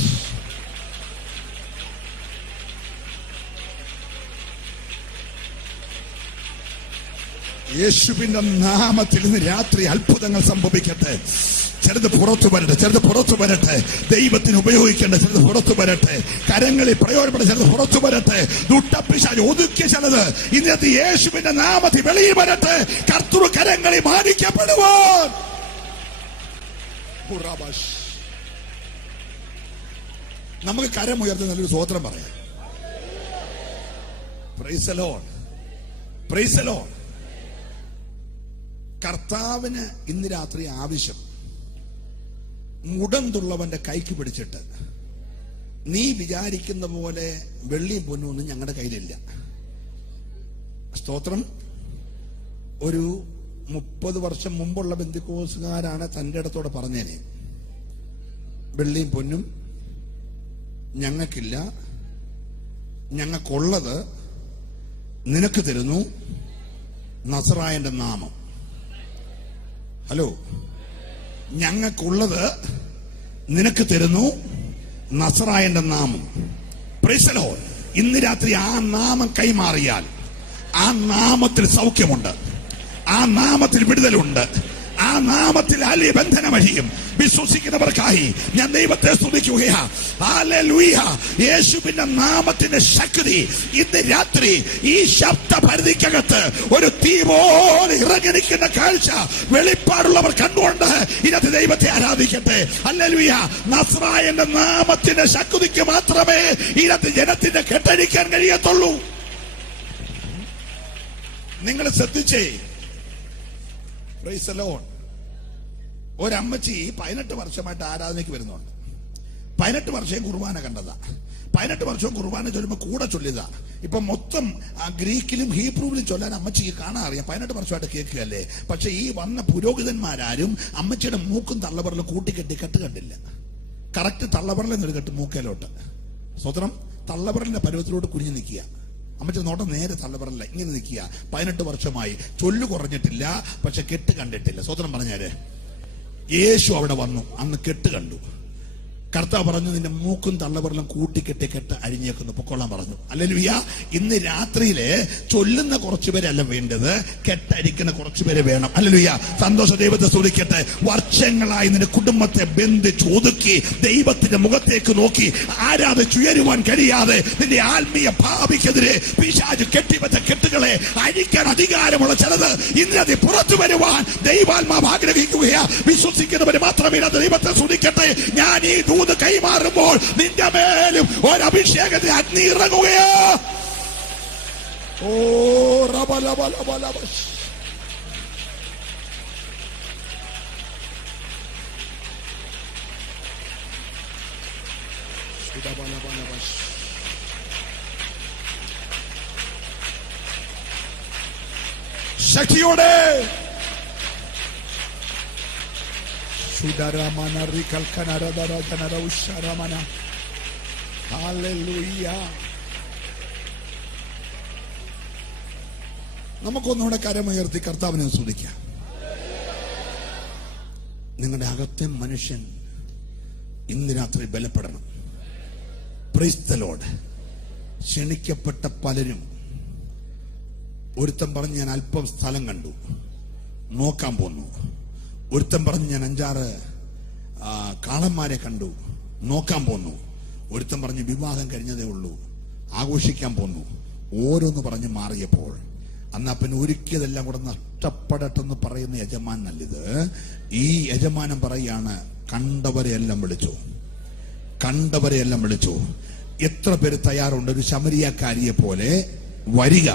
യേശുവിന്റെ നാമത്തിൽ ഇന്ന് രാത്രി അത്ഭുതങ്ങൾ സംഭവിക്കട്ടെ. ചിലത് പുറത്തു വരട്ടെ. ദൈവത്തിന് ഉപയോഗിക്കേണ്ട ചിലത് പുറത്തു വരട്ടെ. കരങ്ങളിൽ പ്രയോജനപ്പെട്ട ചിലത് പുറത്തു വരട്ടെ. ദുഷ്ടപ്പിശാച് ഒതുക്കിയ ചിലത് ഇന്നത്തെ യേശുവിന്റെ നാമത്തിൽ വെളിയിൽ വരട്ടെ. കർത്തൃ കരങ്ങളിൽ മാനിക്കപ്പെടുവാൻ. നമുക്ക് കരമുയർത്തി നല്ലൊരു സ്തോത്രം പറയാം. Price the lord. Praise the Lord. കർത്താവിന് ഇന്ന് രാത്രി ആവശ്യം മുടന്തുള്ളവന്റെ കൈക്ക് പിടിച്ചിട്ട്, നീ വിചാരിക്കുന്ന പോലെ വെള്ളിയും പൊന്നൊന്നും ഞങ്ങളുടെ കയ്യിലില്ല. സ്തോത്രം. ഒരു 30 വർഷം മുമ്പുള്ള ബെന്തിക്കോസുകാരാണ് തന്റെ ഇടത്തോടെ പറഞ്ഞേനെ, വെള്ളിയും പൊന്നും ഞങ്ങൾക്കില്ല, ഞങ്ങൾക്കുള്ളത് നിനക്ക് തരുന്നു, നസറായന്റെ നാമം. ഹലോ, ഞങ്ങൾക്കുള്ളത് നിനക്ക് തരുന്നു, നസറായന്റെ നാമം. Price the Lord. ഇന്ന് രാത്രി ആ നാമം കൈമാറിയാൽ ആ നാമത്തിൽ സൗഖ്യമുണ്ട്, ആ നാമത്തിൽ വിടുതലുണ്ട്, ആ നാമത്തിൽ അല്ലെ ബന്ധനമഴിയും. വിശ്വസിക്കുന്നവർക്കായി ഞാൻ ദൈവത്തെ സ്തുതിക്കുകയാ. ഹല്ലേലൂയ. യേശുവിന്റെ നാമത്തിന്റെ ശക്തി ഇന്ന് രാത്രി ഈ ശബ്ദ പരിധിക്കകത്ത് ഒരു തീ പോലെ ഇറങ്ങി നിൽക്കുന്ന കാഴ്ച വെളിപ്പാടുള്ളവർ കണ്ടുകൊണ്ട് ഇന്നത്തെ ദൈവത്തെ ആരാധിക്കട്ടെ. ഹല്ലേലൂയ. നസ്രായന്റെ നാമത്തിന്റെ ശക്തിക്ക് മാത്രമേ ഇന്നത്തെ ജനത്തിന്റെ കെട്ടഴിക്കാൻ കഴിയത്തുള്ളൂ. നിങ്ങൾ ശ്രദ്ധിച്ചേ. Price the Lord. ഒരമ്മച്ചി 18 വർഷമായിട്ട് ആരാധനയ്ക്ക് വരുന്നുണ്ട്. 18 വർഷം കുർബാന കണ്ടതാ. 18 വർഷവും കുർബാന ചൊല്ലുമ്പോൾ കൂടെ ചൊല്ലിയതാ. ഇപ്പൊ മൊത്തം ഗ്രീക്കിലും ഹീബ്രുവിലും ചൊല്ലാൻ അമ്മച്ചിക്ക് കാണാൻ അറിയാം. 18 വർഷമായിട്ട് കേൾക്കുകയല്ലേ. പക്ഷെ ഈ വന്ന പുരോഹിതന്മാരാരും അമ്മച്ചിയുടെ മൂക്കും തള്ളവറിലും കൂട്ടിക്കെട്ടി കെട്ട് കണ്ടില്ല. കറക്റ്റ് തള്ളവരലിൽ നെടുകെട്ട് മൂക്കയിലോട്ട്. സ്വതന്ത്രം തള്ളവരലിന്റെ പരുവത്തിലോട്ട് കുനിഞ്ഞു നിൽക്കുക. അമ്മച്ച നോട്ടം നേരെ തള്ളവരല്ല, ഇങ്ങനെ നിൽക്കുക. 18 വർഷമായി, ചൊല്ലു കുറഞ്ഞിട്ടില്ല, പക്ഷെ കെട്ട് കണ്ടിട്ടില്ല. സ്വതന്ത്രം പറഞ്ഞാല് യേശു അവിടെ വന്നു, അന്ന് കെട്ട് കണ്ടു. കർത്താവ് പറഞ്ഞു, നിന്റെ മൂക്കും തള്ളവരലും കൂട്ടിക്കെട്ടി കെട്ട് അഴിഞ്ഞേക്കുന്നു, പൊക്കോളാൻ പറഞ്ഞു. ഹല്ലേലൂയ. ഇന്ന് രാത്രിയില് ചൊല്ലുന്ന കുറച്ചുപേരല്ല വേണ്ടത്, കെട്ടഴിക്കുന്ന കുറച്ചുപേരെ വേണം. ഹല്ലേലൂയ. സന്തോഷ ദൈവത്തെ സ്തുതിക്കട്ടെ. വർഷങ്ങളായി നിന്റെ കുടുംബത്തെ ബന്ധിച്ച് ഒതുക്കി ദൈവത്തിന്റെ മുഖത്തേക്ക് നോക്കി ആരാധിച്ചുയരുവാൻ കഴിയാതെ നിന്റെ ആത്മീയ ഭാവിക്കെതിരെ പിശാച് കെട്ടിവെച്ച കെട്ടുകളെ അഴിക്കാൻ അധികാരമുള്ള ചിലത് ഇന്ന് അത് പുറത്തു വരുവാൻ ദൈവാത്മാവ് ആഗ്രഹിക്കുകയാ. വിശ്വസിക്കുന്നവര് മാത്രമേ അത് ദൈവത്തെ സ്തുതിക്കട്ടെ. ഞാൻ ഈ ദൂത് കൈമാറുമ്പോൾ നിന്റെ മേലും ഒരു അഭിഷേകത്തിന് അഗ്നി ഇറങ്ങുകയോ. ഓ റബലബലബലബ ശക്തിയോടെ നമുക്കൊന്നുകൂടെ കരമുയർത്തി കർത്താവിനെ സ്തുതിക്കാം. നിങ്ങളുടെ അകത്തെ മനുഷ്യൻ ഇന്ന് രാത്രി ബലപ്പെടണം. Praise the lord. ക്ഷണിക്കപ്പെട്ട പലരും, ഒരുത്തൻ പറഞ്ഞ് ഞാൻ അല്പം സ്ഥലം കണ്ടു, നോക്കാൻ പോന്നു. ഒരുത്തൻ പറഞ്ഞ് ഞാൻ 5-6 കാളന്മാരെ കണ്ടു, നോക്കാൻ പോന്നു. ഒരുത്തൻ പറഞ്ഞ് വിവാഹം കഴിഞ്ഞതേ ഉള്ളൂ, ആഘോഷിക്കാൻ പോന്നു. ഓരോന്ന് പറഞ്ഞ് മാറിയപ്പോൾ അന്ന് അപ്പൻ ഒരുക്കിയതെല്ലാം കൂടെ നഷ്ടപ്പെടട്ടെന്ന് പറയുന്ന യജമാൻ നല്ലത്. ഈ യജമാനൻ പറയാണ്, കണ്ടവരെയെല്ലാം വിളിച്ചു, കണ്ടവരെയെല്ലാം വിളിച്ചു. എത്ര പേര് തയ്യാറുണ്ട് ഒരു ശമരിയക്കാരിയെ പോലെ വരിക?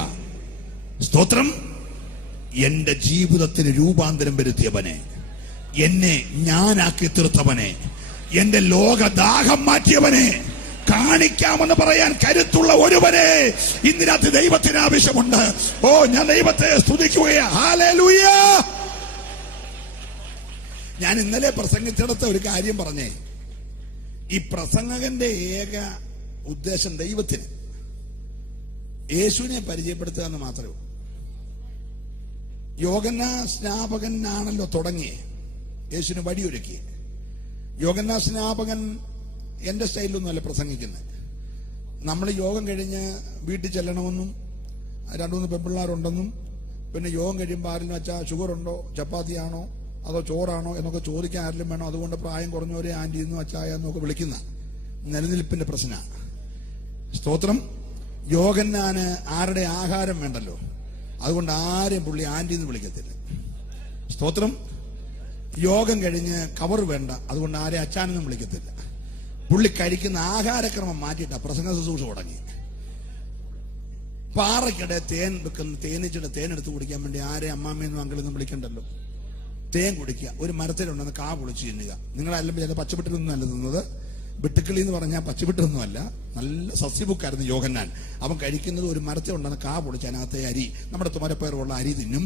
സ്തോത്രം. എന്റെ ജീവിതത്തിന് രൂപാന്തരം വരുത്തിയവനെ, എന്നെ ഞാനാക്കി തീർത്തവനെ, എന്റെ ലോകദാഹം മാറ്റിയവനെ കാണിക്കാമെന്ന് പറയാൻ കരുത്തുള്ള ഒരുവനെ ഇന്ന് രാത്രി ദൈവത്തിന് ആവശ്യമുണ്ട്. ഓ, ഞാൻ ദൈവത്തെ സ്തുതിക്കുകയാ. ഹല്ലേലൂയ. ഞാൻ ഇന്നലെ പ്രസംഗിച്ചിടത്ത ഒരു കാര്യം പറഞ്ഞേ. ഈ പ്രസംഗകന്റെ ഏക ഉദ്ദേശം ദൈവത്തിന് യേശുവിനെ പരിചയപ്പെടുത്തുക എന്ന് മാത്രമേ ഉള്ളൂ. യോഹന്നാൻ സ്നാപകനാണല്ലോ തുടങ്ങി യേശുവിന് വടിയൊരുക്കി. യോഹന്നാൻ സ്നാപകൻ എന്റെ സ്റ്റൈലിലൊന്നുമല്ല പ്രസംഗിക്കുന്നത്. നമ്മൾ യോഗം കഴിഞ്ഞ് വീട്ടിൽ ചെല്ലണമെന്നും 2-3 പെൺപിള്ളേരുണ്ടെന്നും പിന്നെ യോഗം കഴിയുമ്പോൾ ആരെങ്കിലും വെച്ചാൽ ഷുഗർ ഉണ്ടോ, ചപ്പാത്തിയാണോ അതോ ചോറാണോ എന്നൊക്കെ ചോദിക്കാൻ ആരെങ്കിലും വേണം. അതുകൊണ്ട് പ്രായം കുറഞ്ഞവരെ ആന്റി എന്നും അച്ചായ എന്നൊക്കെ വിളിക്കുന്ന നിലനിൽപ്പിന്റെ പ്രശ്നമാണ്. സ്തോത്രം. യോഹന്നാന് ആരുടെ ആഹാരം വേണ്ടല്ലോ, അതുകൊണ്ട് ആരെയും പുള്ളി ആന്റി എന്ന് വിളിക്കത്തില്ല. സ്തോത്രം. യോഗം കഴിഞ്ഞ് കവർ വേണ്ട, അതുകൊണ്ട് ആരെയും അച്ചാനെന്നും വിളിക്കത്തില്ല. പുള്ളി കഴിക്കുന്ന ആഹാരക്രമം മാറ്റിയിട്ടാ പ്രസംഗ ശുശ്രൂഷ തുടങ്ങി. പാറയ്ക്കിടെ തേൻ വെക്കുന്ന തേനീച്ചയുടെ തേനെടുത്ത് കുടിക്കാൻ വേണ്ടി ആരെയും അമ്മാമ്മയെന്നും അങ്കിളെന്നും വിളിക്കണ്ടല്ലോ. തേൻ കുടിക്കുക. ഒരു മരത്തിലുണ്ടെന്ന് കാ പൊളിച്ച് തിന്നുക. നിങ്ങളല്ലെങ്കിൽ ചില പച്ചപ്പിട്ടൊന്നും അല്ല തിന്നത്. വെട്ടുക്കിളി എന്ന് പറഞ്ഞാൽ പച്ചപ്പിട്ടൊന്നും അല്ല, നല്ല സസ്യബുക്കായിരുന്നു യോഹന്നാൻ. അവൻ കഴിക്കുന്നത് ഒരു മരത്തിലുണ്ടെന്ന് കാ പൊളിച്ച് അതിനകത്തെ അരി, നമ്മുടെ തുമരപ്പയറുള്ള അരി തിന്നും.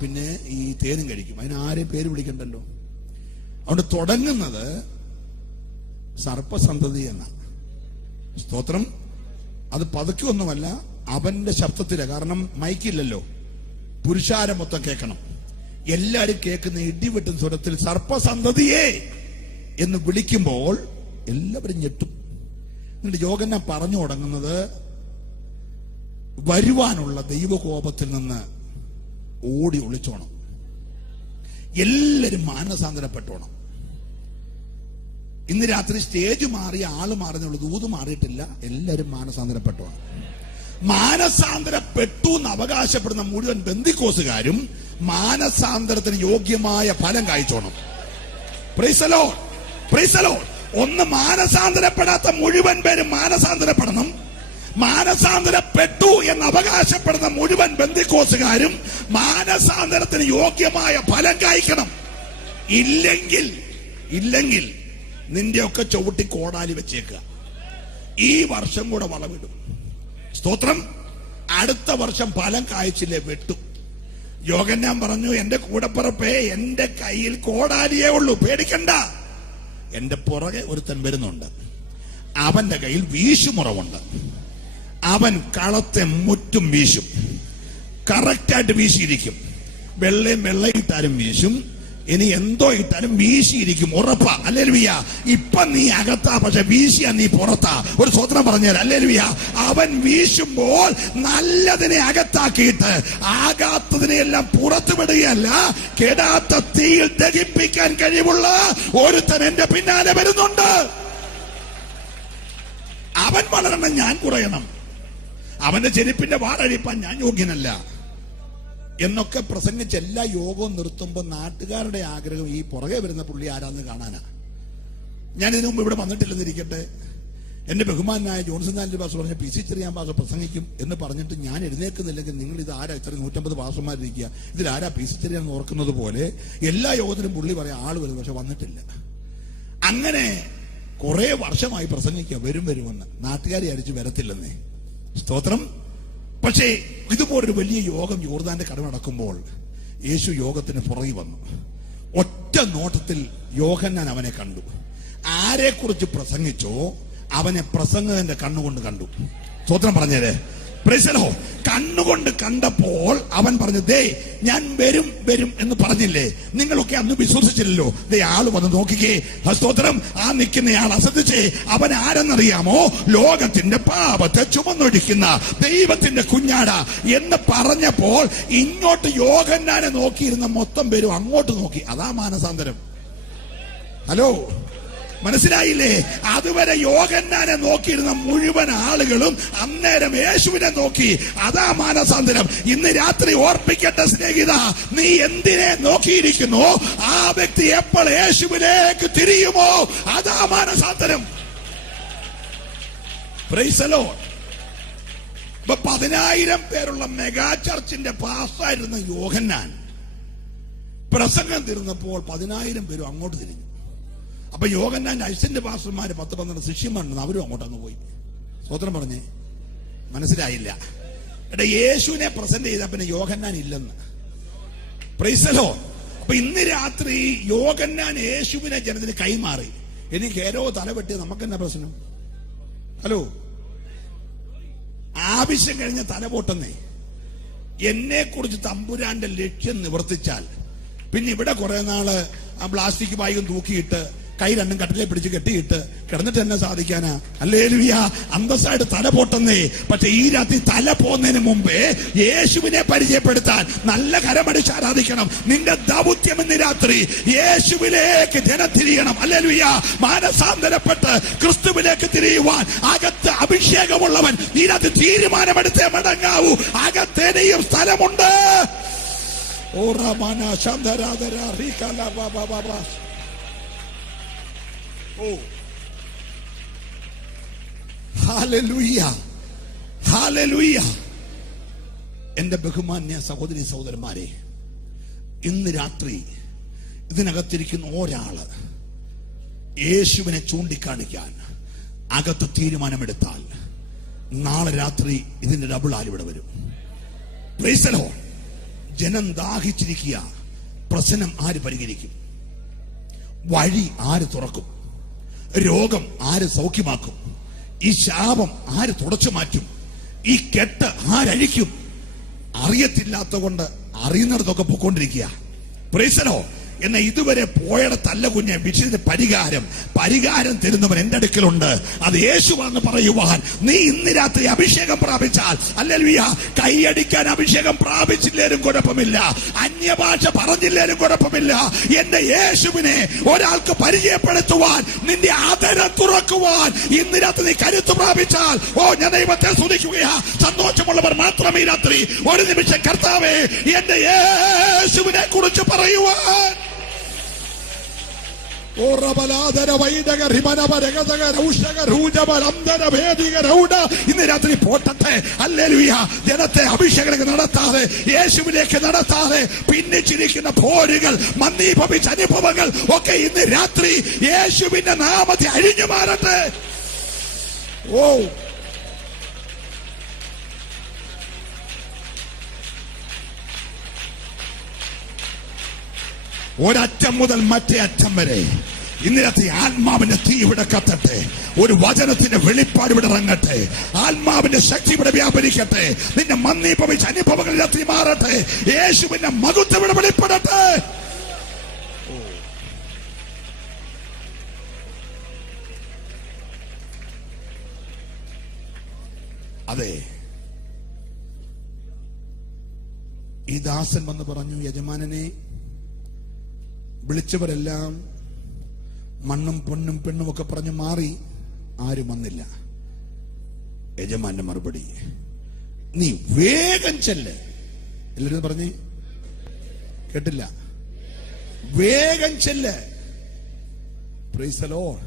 പിന്നെ ഈ തേനും കഴിക്കും. അതിനാരെയും പേര് വിളിക്കണ്ടല്ലോ. അതുകൊണ്ട് തുടങ്ങുന്നത് സർപ്പസന്തതി എന്നാണ്. സ്തോത്രം. അത് പതുക്കൊന്നുമല്ല, അവന്റെ ശബ്ദത്തില. കാരണം മൈക്കില്ലല്ലോ, പുരുഷാരം മൊത്തം കേൾക്കണം. എല്ലാരും കേൾക്കുന്ന ഇടിവെട്ടും സ്വരത്തിൽ സർപ്പസന്തതിയെ എന്ന് വിളിക്കുമ്പോൾ എല്ലാവരും ഞെട്ടും. എന്നിട്ട് യോഹന്നാൻ പറഞ്ഞു തുടങ്ങുന്നത് വരുവാനുള്ള ദൈവകോപത്തിൽ നിന്ന് ഓടി ഒളിച്ചോണം, എല്ലാരും മാനസാന്തരപ്പെട്ടോണം. ഇന്ന് രാത്രി സ്റ്റേജ് മാറിയ ആള് മാറുന്നുള്ളൂ, ദൂത് മാറിയിട്ടില്ല. എല്ലാരും മാനസാന്തരപ്പെട്ടോണം. മാനസാന്തരപ്പെട്ടു എന്ന് അവകാശപ്പെടുന്ന മുഴുവൻ ബന്ധിക്കോസുകാരും മാനസാന്തരത്തിന് യോഗ്യമായ ഫലം കായ്ച്ചോണം. Praise the lord, praise the lord. ഒന്ന് മാനസാന്തരപ്പെടാത്ത മുഴുവൻ പേരും മാനസാന്തരപ്പെടണം. മാനസാന്തരപ്പെട്ടു എന്ന് അവകാശപ്പെടുന്ന മുഴുവൻ ബന്ധിക്കോസുകാരും മാനസാന്തരത്തിന് യോഗ്യമായ ഫലം കായ്ക്കണം. ഇല്ലെങ്കിൽ നിന്റെയൊക്കെ ചവിട്ടി കോടാലി വെച്ചേക്കുക. ഈ വർഷം കൂടെ വളവിടും. സ്തോത്രം. അടുത്ത വർഷം ഫലം കായ്ച്ചില്ലേ വെട്ടും. യോഹന്നാൻ പറഞ്ഞു, എന്റെ കൂടപ്പിറപ്പേ, എന്റെ കയ്യിൽ കോടാലിയേ ഉള്ളൂ, പേടിക്കണ്ട. എന്റെ പുറകെ ഒരുത്തൻ വരുന്നുണ്ട്, അവന്റെ കയ്യിൽ വീശുമുറവുണ്ട്, അവൻ കളത്തെ മുറ്റും വീശും, കറക്റ്റായിട്ട് വീശിയിരിക്കും. വെള്ളയിട്ടാലും വീശും, ഇനി എന്തോ ഇട്ടാലും വീശിയിരിക്കും, ഉറപ്പാ. ഹല്ലേലൂയ. ഇപ്പൊ നീ അകത്താ, പക്ഷെ വീശിയാ നീ പുറത്താ. ഒരു സ്വതന്ത്രം പറഞ്ഞുതരാം. ഹല്ലേലൂയ. അവൻ വീശുമ്പോൾ നല്ലതിനെ അകത്താക്കിയിട്ട് ആകാത്തതിനെയെല്ലാം പുറത്തു വിടുകയല്ല, കെടാത്ത തീയിൽ ദഹിപ്പിക്കാൻ കഴിവുള്ള ഒരുത്തൻ എന്റെ പിന്നാലെ വരുന്നുണ്ട്. അവൻ വളരണം, ഞാൻ കുറയണം. അവന്റെ ചെരുപ്പിന്റെ വാറഴിപ്പാൻ ഞാൻ യോഗ്യനല്ല എന്നൊക്കെ പ്രസംഗിച്ച് എല്ലാ യോഗവും നിർത്തുമ്പോൾ നാട്ടുകാരുടെ ആഗ്രഹം ഈ പുറകെ വരുന്ന പുള്ളി ആരാന്ന് കാണാനാ. ഞാൻ ഇതിനു മുമ്പ് ഇവിടെ വന്നിട്ടില്ലെന്നിരിക്കട്ടെ, എന്റെ ബഹുമാനായ ജോൺസൺ ആൻഡ്രി പാസ്റ്റർ പറഞ്ഞ പി സി ചെറിയാൻ പാസ്റ്റർ പ്രസംഗിക്കും എന്ന് പറഞ്ഞിട്ട് ഞാൻ എഴുന്നേൽക്കുന്നില്ലെങ്കിൽ നിങ്ങൾ ഇത് ആരാ ഇത്ര 150 പാസ്റ്റർമാരിരിക്കുക, ഇതിലാരാ പി സി ചെറിയാൻ ഓർക്കുന്നത് പോലെ എല്ലാ യോഗത്തിലും പുള്ളി പറയാം ആള് വരുന്നു, പക്ഷെ വന്നിട്ടില്ല. അങ്ങനെ കുറെ വർഷമായി പ്രസംഗിക്കുക വരുമെന്ന്, നാട്ടുകാരെ അടിച്ച് വരത്തില്ലെന്നേ. സ്തോത്രം. പക്ഷേ ഇതുപോലൊരു വലിയ യോഗം യോർദാന്റെ കടവ് നടക്കുമ്പോൾ യേശു യോഗത്തിന് പുറകെ വന്നു. ഒറ്റ നോട്ടത്തിൽ യോഹന്നാൻ അവനെ കണ്ടു. ആരെക്കുറിച്ച് പ്രസംഗിച്ചോ അവനെ പ്രസംഗകന്റെ കണ്ണുകൊണ്ട് കണ്ടു. സ്തോത്രം പറഞ്ഞേരെ. Price the Lord. കണ്ണുകൊണ്ട് കണ്ടപ്പോൾ അവൻ പറഞ്ഞു, ദേ ഞാൻ വരും എന്ന് പറഞ്ഞില്ലേ, നിങ്ങളൊക്കെ അന്ന് വിശ്വസിച്ചില്ലല്ലോ. ദേ ആള് വന്ന് നോക്കിക്കേ. സ്തോത്രം. ആ നിൽക്കുന്നയാൾ അശ്രദ്ധിച്ചേ, അവൻ ആരെന്നറിയാമോ? ലോകത്തിന്റെ പാപത്തെ ചുമന്നൊഴിക്കുന്ന ദൈവത്തിന്റെ കുഞ്ഞാട എന്ന് പറഞ്ഞപ്പോൾ ഇങ്ങോട്ട് യോഹന്നാനെ നോക്കിയിരുന്ന മൊത്തം പേരും അങ്ങോട്ട് നോക്കി. അതാ മാനസാന്തരം. ഹലോ, മനസ്സിലായില്ലേ? അതുവരെ യോഹന്നാനെ നോക്കിയിരുന്ന മുഴുവൻ ആളുകളും അന്നേരം യേശുവിനെ നോക്കി. അതാ മാനസാന്തരം. ഇന്ന് രാത്രി ഓർപ്പിക്കട്ടെ സ്നേഹിത, നീ എന്തിനെ നോക്കിയിരിക്കുന്നു, ആ വ്യക്തി എപ്പോൾ യേശുവിലേക്ക് തിരിയുമോ അതാ മാനസാന്തരം. Price the Lord. 10,000 പേരുള്ള മെഗാ ചർച്ചിന്റെ പാസ്സായിരുന്ന യോഹന്നാൻ പ്രസംഗം തീർന്നപ്പോൾ 10,000 പേരും അങ്ങോട്ട് തിരിഞ്ഞു. അപ്പൊ യോഹന്നാന്റെ അസിസ്റ്റന്റ് പാസ്റ്റർമാര് 10-12 ശിഷ്യന്മാരുണ്ട്, അവരും അങ്ങോട്ടങ്ങ് പോയി. സ്വതന്ത്രം പറഞ്ഞേ, മനസ്സിലായില്ല. എടാ, യേശുവിനെ പ്രസന്റ് ചെയ്ത പിന്നെ യോഹന്നാൻ ഇല്ലെന്ന്. Price the Lord. അപ്പൊ ഇന്ന് രാത്രി യോഹന്നാൻ യേശുവിനെ ജനത്തിന് കൈമാറി. ഇനി ഹേരോ തലവെട്ടി നമുക്കെന്നാ പ്രശ്നം? ഹലോ, ആവശ്യം കഴിഞ്ഞ തല പൊട്ടുന്നേ. എന്നെ കുറിച്ച് തമ്പുരാന്റെ ലക്ഷ്യം നിവർത്തിച്ചാൽ പിന്നെ ഇവിടെ കുറെ നാള് ആ പ്ലാസ്റ്റിക് ബാഗും തൂക്കിയിട്ട് കൈ രണ്ടും കട്ടിലെ പിടിച്ച് കെട്ടിയിട്ട് കിടന്നിട്ട് തന്നെ സാധിക്കാനാ? ഹല്ലേലൂയ. അന്തസ്സായിട്ട് തല പൊട്ടുന്നേ. പക്ഷെ ഈ രാത്രി തല പോകുന്നതിന് മുമ്പേ യേശുവിനെ പരിചയപ്പെടുത്താൻ നല്ല കരമടിച്ച് ആരാധിക്കണം. നിന്റെ ദൗത്യം ഇന്ന് രാത്രി യേശുവിലേക്ക് ജനം തിരിയണം. ഹല്ലേലൂയ. മാനസാന്തരപ്പെട്ട് ക്രിസ്തുവിലേക്ക് തിരിയുവാൻ അകത്ത് അഭിഷേകമുള്ളവൻ ഈ രാത്രി തീരുമാനമെടുത്തേ മടങ്ങാവൂ. അകത്തേനെയും സ്ഥലമുണ്ട്. ഓ റമാന ശാന്തരാധര റീകല ബാബാ. ഓ ഹല്ലേലൂയ, ഹല്ലേലൂയ. എന്റെ ബഹുമാന്യ സഹോദരി സഹോദരന്മാരെ, ഇന്ന് രാത്രി ഇതിനകത്തിരിക്കുന്ന ഒരാള് യേശുവിനെ ചൂണ്ടിക്കാണിക്കാൻ അകത്ത് തീരുമാനമെടുത്താൽ നാളെ രാത്രി ഇതിന്റെ ഡബിൾ ആൾ ഇവിടെ വരും. Price the Lord. ജനം ദാഹിച്ചിരിക്കുക. പ്രശ്നം ആര് പരിഹരിക്കും? വഴി ആര് തുറക്കും? രോഗം ആര് സൗഖ്യമാക്കും? ഈ ശാപം ആര് തുടച്ചു മാറ്റും? ഈ കെട്ട് ആരഴിക്കും? അറിയത്തില്ലാത്ത കൊണ്ട് അറിയുന്നിടത്തൊക്കെ പോയിക്കൊണ്ടിരിക്കുക. Price the Lord. എന്നാൽ ഇതുവരെ പോയടത്തല്ല കുഞ്ഞെ വിഷയത്തിന് പരിഹാരം തരുന്നവൻ എന്റെ അടുക്കലുണ്ട്. അത് യേശുവാന്ന് പറയുവാൻ നീ ഇന്ന് രാത്രി അഭിഷേകം പ്രാപിച്ചാൽ, ഹല്ലേലൂയ, കൈയടിക്കാൻ അഭിഷേകം പ്രാപിച്ചില്ലേലും കുഴപ്പമില്ല, അന്യഭാഷ പറഞ്ഞില്ലേലും കുഴപ്പമില്ല. എന്റെ യേശുവിനെ ഒരാൾക്ക് പരിചയപ്പെടുത്തുവാൻ, നിന്റെ ആദരം തുറക്കുവാൻ ഇന്ന് രാത്രി നീ കരുത്ത് പ്രാപിച്ചാൽ, ഓ ഞാൻ ദൈവത്തെ സ്തുതിക്കുകയാ. സന്തോഷമുള്ളവർ മാത്രം ഈ രാത്രി ഒരു നിമിഷം കർത്താവേ എന്റെ യേശുവിനെ കുറിച്ച് പറയുവാൻ. ഇന്ന് രാത്രി പോട്ടത്തെ. ഹല്ലേലൂയ. ജനത്തെ അഭിഷേകം നടത്താതെ, യേശുവിലേക്ക് നടത്താതെ ഭിന്നിച്ചിരിക്കുന്ന പോരുകൾ, മന്ദീഭവിച്ച അനുഭവങ്ങൾ ഒക്കെ ഇന്ന് രാത്രി യേശുവിന്റെ നാമത്തെ അഴിഞ്ഞു മാറട്ടെ. ഓ ഒരറ്റം മുതൽ മറ്റേ അറ്റം വരെ ഇന്ന് രാത്രി ആത്മാവിന്റെ തീ ഇവിടെ കത്തട്ടെ. ഒരു വചനത്തിന്റെ വെളിപ്പാട് ഇവിടെ ഇറങ്ങട്ടെ. ആത്മാവിന്റെ ശക്തി ഇവിടെ വ്യാപരിക്കട്ടെ. നിന്റെ മന്ദീഭവിച്ച അനുഭവങ്ങൾ രാത്രി മാറട്ടെ. യേശുവിന്റെ മഹത്വം ഇവിടെ വെളിപ്പെടട്ടെ. അതെ, ഈ ദാസൻ വന്ന് പറഞ്ഞു, യജമാനനെ, വിളിച്ചവരെല്ലാം മണ്ണും പൊന്നും പെണ്ണും ഒക്കെ പറഞ്ഞു മാറി, ആരും വന്നില്ല. യജമാന്റെ മറുപടി, നീ വേഗം ചെല്ല്. എല്ലാവരും പറഞ്ഞേ, കേട്ടില്ല, വേഗം ചെല്ല്. Price the Lord.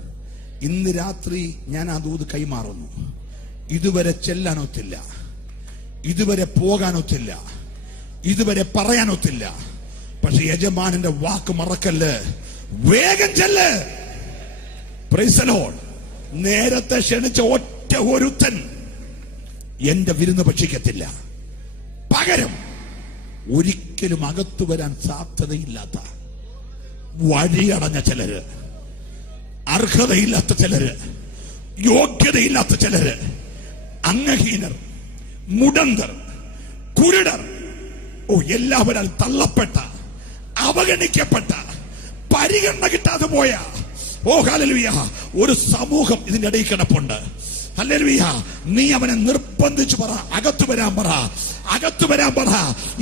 ഇന്ന് രാത്രി ഞാൻ ആ ദൂത് കൈമാറുന്നു. ഇതുവരെ ചെല്ലാനൊത്തില്ല, ഇതുവരെ പോകാനൊത്തില്ല, ഇതുവരെ പറയാനൊത്തില്ല. പക്ഷെ യജമാനന്റെ വാക്ക് മറക്കല്ല്, വേഗം ചെല്ല്. Price the Lord. നേരത്തെ ക്ഷണിച്ച ഒറ്റ ഒരുത്തൻ എന്റെ വിരുന്ന് ഭക്ഷിക്കത്തില്ല. പകരം ഒരിക്കലും അകത്തു വരാൻ സാധ്യതയില്ലാത്ത, വഴിയടഞ്ഞ ചിലര്, അർഹതയില്ലാത്ത ചിലര്, യോഗ്യതയില്ലാത്ത ചിലര്, അംഗഹീനർ, മുടന്തർ, കുരുടർ, എല്ലാവരാൽ തള്ളപ്പെട്ട, അവഗണിക്കപ്പെട്ട, പരിഗണന കിട്ടാതെ പോയ ഹല്ലേലൂയ ഒരു സമൂഹം ഇതിന്റെ ഇടയിൽ കിടപ്പുണ്ട്. ഹല്ലേലൂയ. നീ അവനെ നിർബന്ധിച്ചു പറ, അകത്തു വരാൻ പറ, അകത്തു വരാൻ പറ.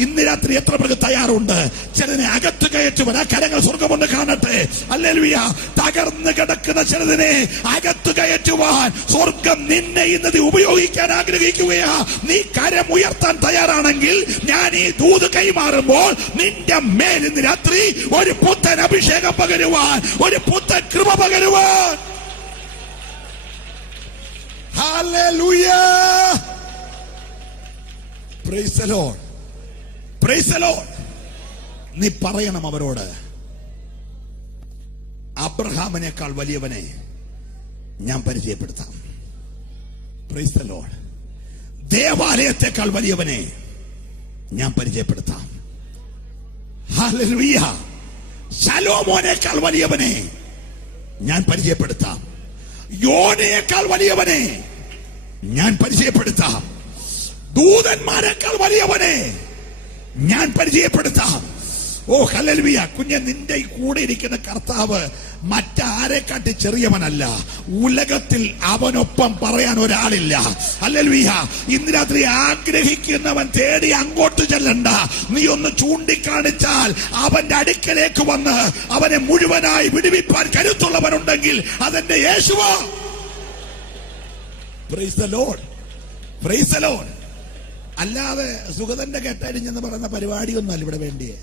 ഇന്ന് രാത്രി എത്ര പേർക്ക് തയ്യാറുണ്ട്? ചിലതിനെ അകത്ത് കയറ്റുവാൻ കരങ്ങൾ സ്വർഗമൊന്ന് കാണട്ടെ. ഹല്ലേലൂയ. തകർന്ന് കിടക്കുന്ന ചിലതിനെ അകത്ത് കയറ്റുവാൻ സ്വർഗം നിന്നെ ഇന്നത് ഉപയോഗിക്കാൻ ആഗ്രഹിക്കുകയാ. നീ കരം ഉയർത്താൻ തയ്യാറാണെങ്കിൽ ഞാൻ ഈ ദൂത് കൈമാറുമ്പോൾ നിന്റെ മേൽ ഇന്ന് രാത്രി ഒരു പുത്തൻ അഭിഷേകം പകരുവാൻ, ഒരു പുത്തൻ കൃപ പകരുവാൻ. Hallelujah. Praise the Lord. Praise the Lord. നീ പറയണം അവരോട്, അബ്രഹാമിനേക്കാൾ വലിയവനെ ഞാൻ പരിചയപ്പെടുത്താം. Praise the Lord. ദേവാലയത്തെക്കാൾ വലിയവനെ ഞാൻ പരിചയപ്പെടുത്താം. Hallelujah. ശലോമോനേക്കാൾ വലിയവനെ ഞാൻ പരിചയപ്പെടുത്താം. യോനയേക്കാൾ വലിയവനെ ഞാൻ പരിചയപ്പെടുത്താം. ദൂതന്മാരെക്കാൾ വലിയവനെ ഞാൻ പരിചയപ്പെടുത്താം. ഹല്ലേലൂയ. കുഞ്ഞെ, നിന്റെ കൂടെ ഇരിക്കുന്ന കർത്താവ് മറ്റാരെക്കാട്ടി ചെറിയവനല്ല. ഉലകത്തിൽ അവനൊപ്പം പറയാൻ ഒരാളില്ല. ഹല്ലേലൂയ. ഇന്ന് രാത്രി ആഗ്രഹിക്കുന്നവൻ തേടി അങ്ങോട്ട് ചെല്ലണ്ട. നീ ഒന്ന് ചൂണ്ടിക്കാണിച്ചാൽ അവന്റെ അടുക്കലേക്ക് വന്ന് അവനെ മുഴുവനായി വിടുവിപ്പാൻ കരുത്തുള്ളവനുണ്ടെങ്കിൽ അതെന്റെ യേശുവാ. Praise the lord. Praise the lord. അല്ലാതെ സുഗതന്റെ കെട്ടടിഞ്ഞെന്ന് പറയുന്ന പരിപാടിയൊന്നുമല്ല ഇവിടെ വേണ്ടിയേ.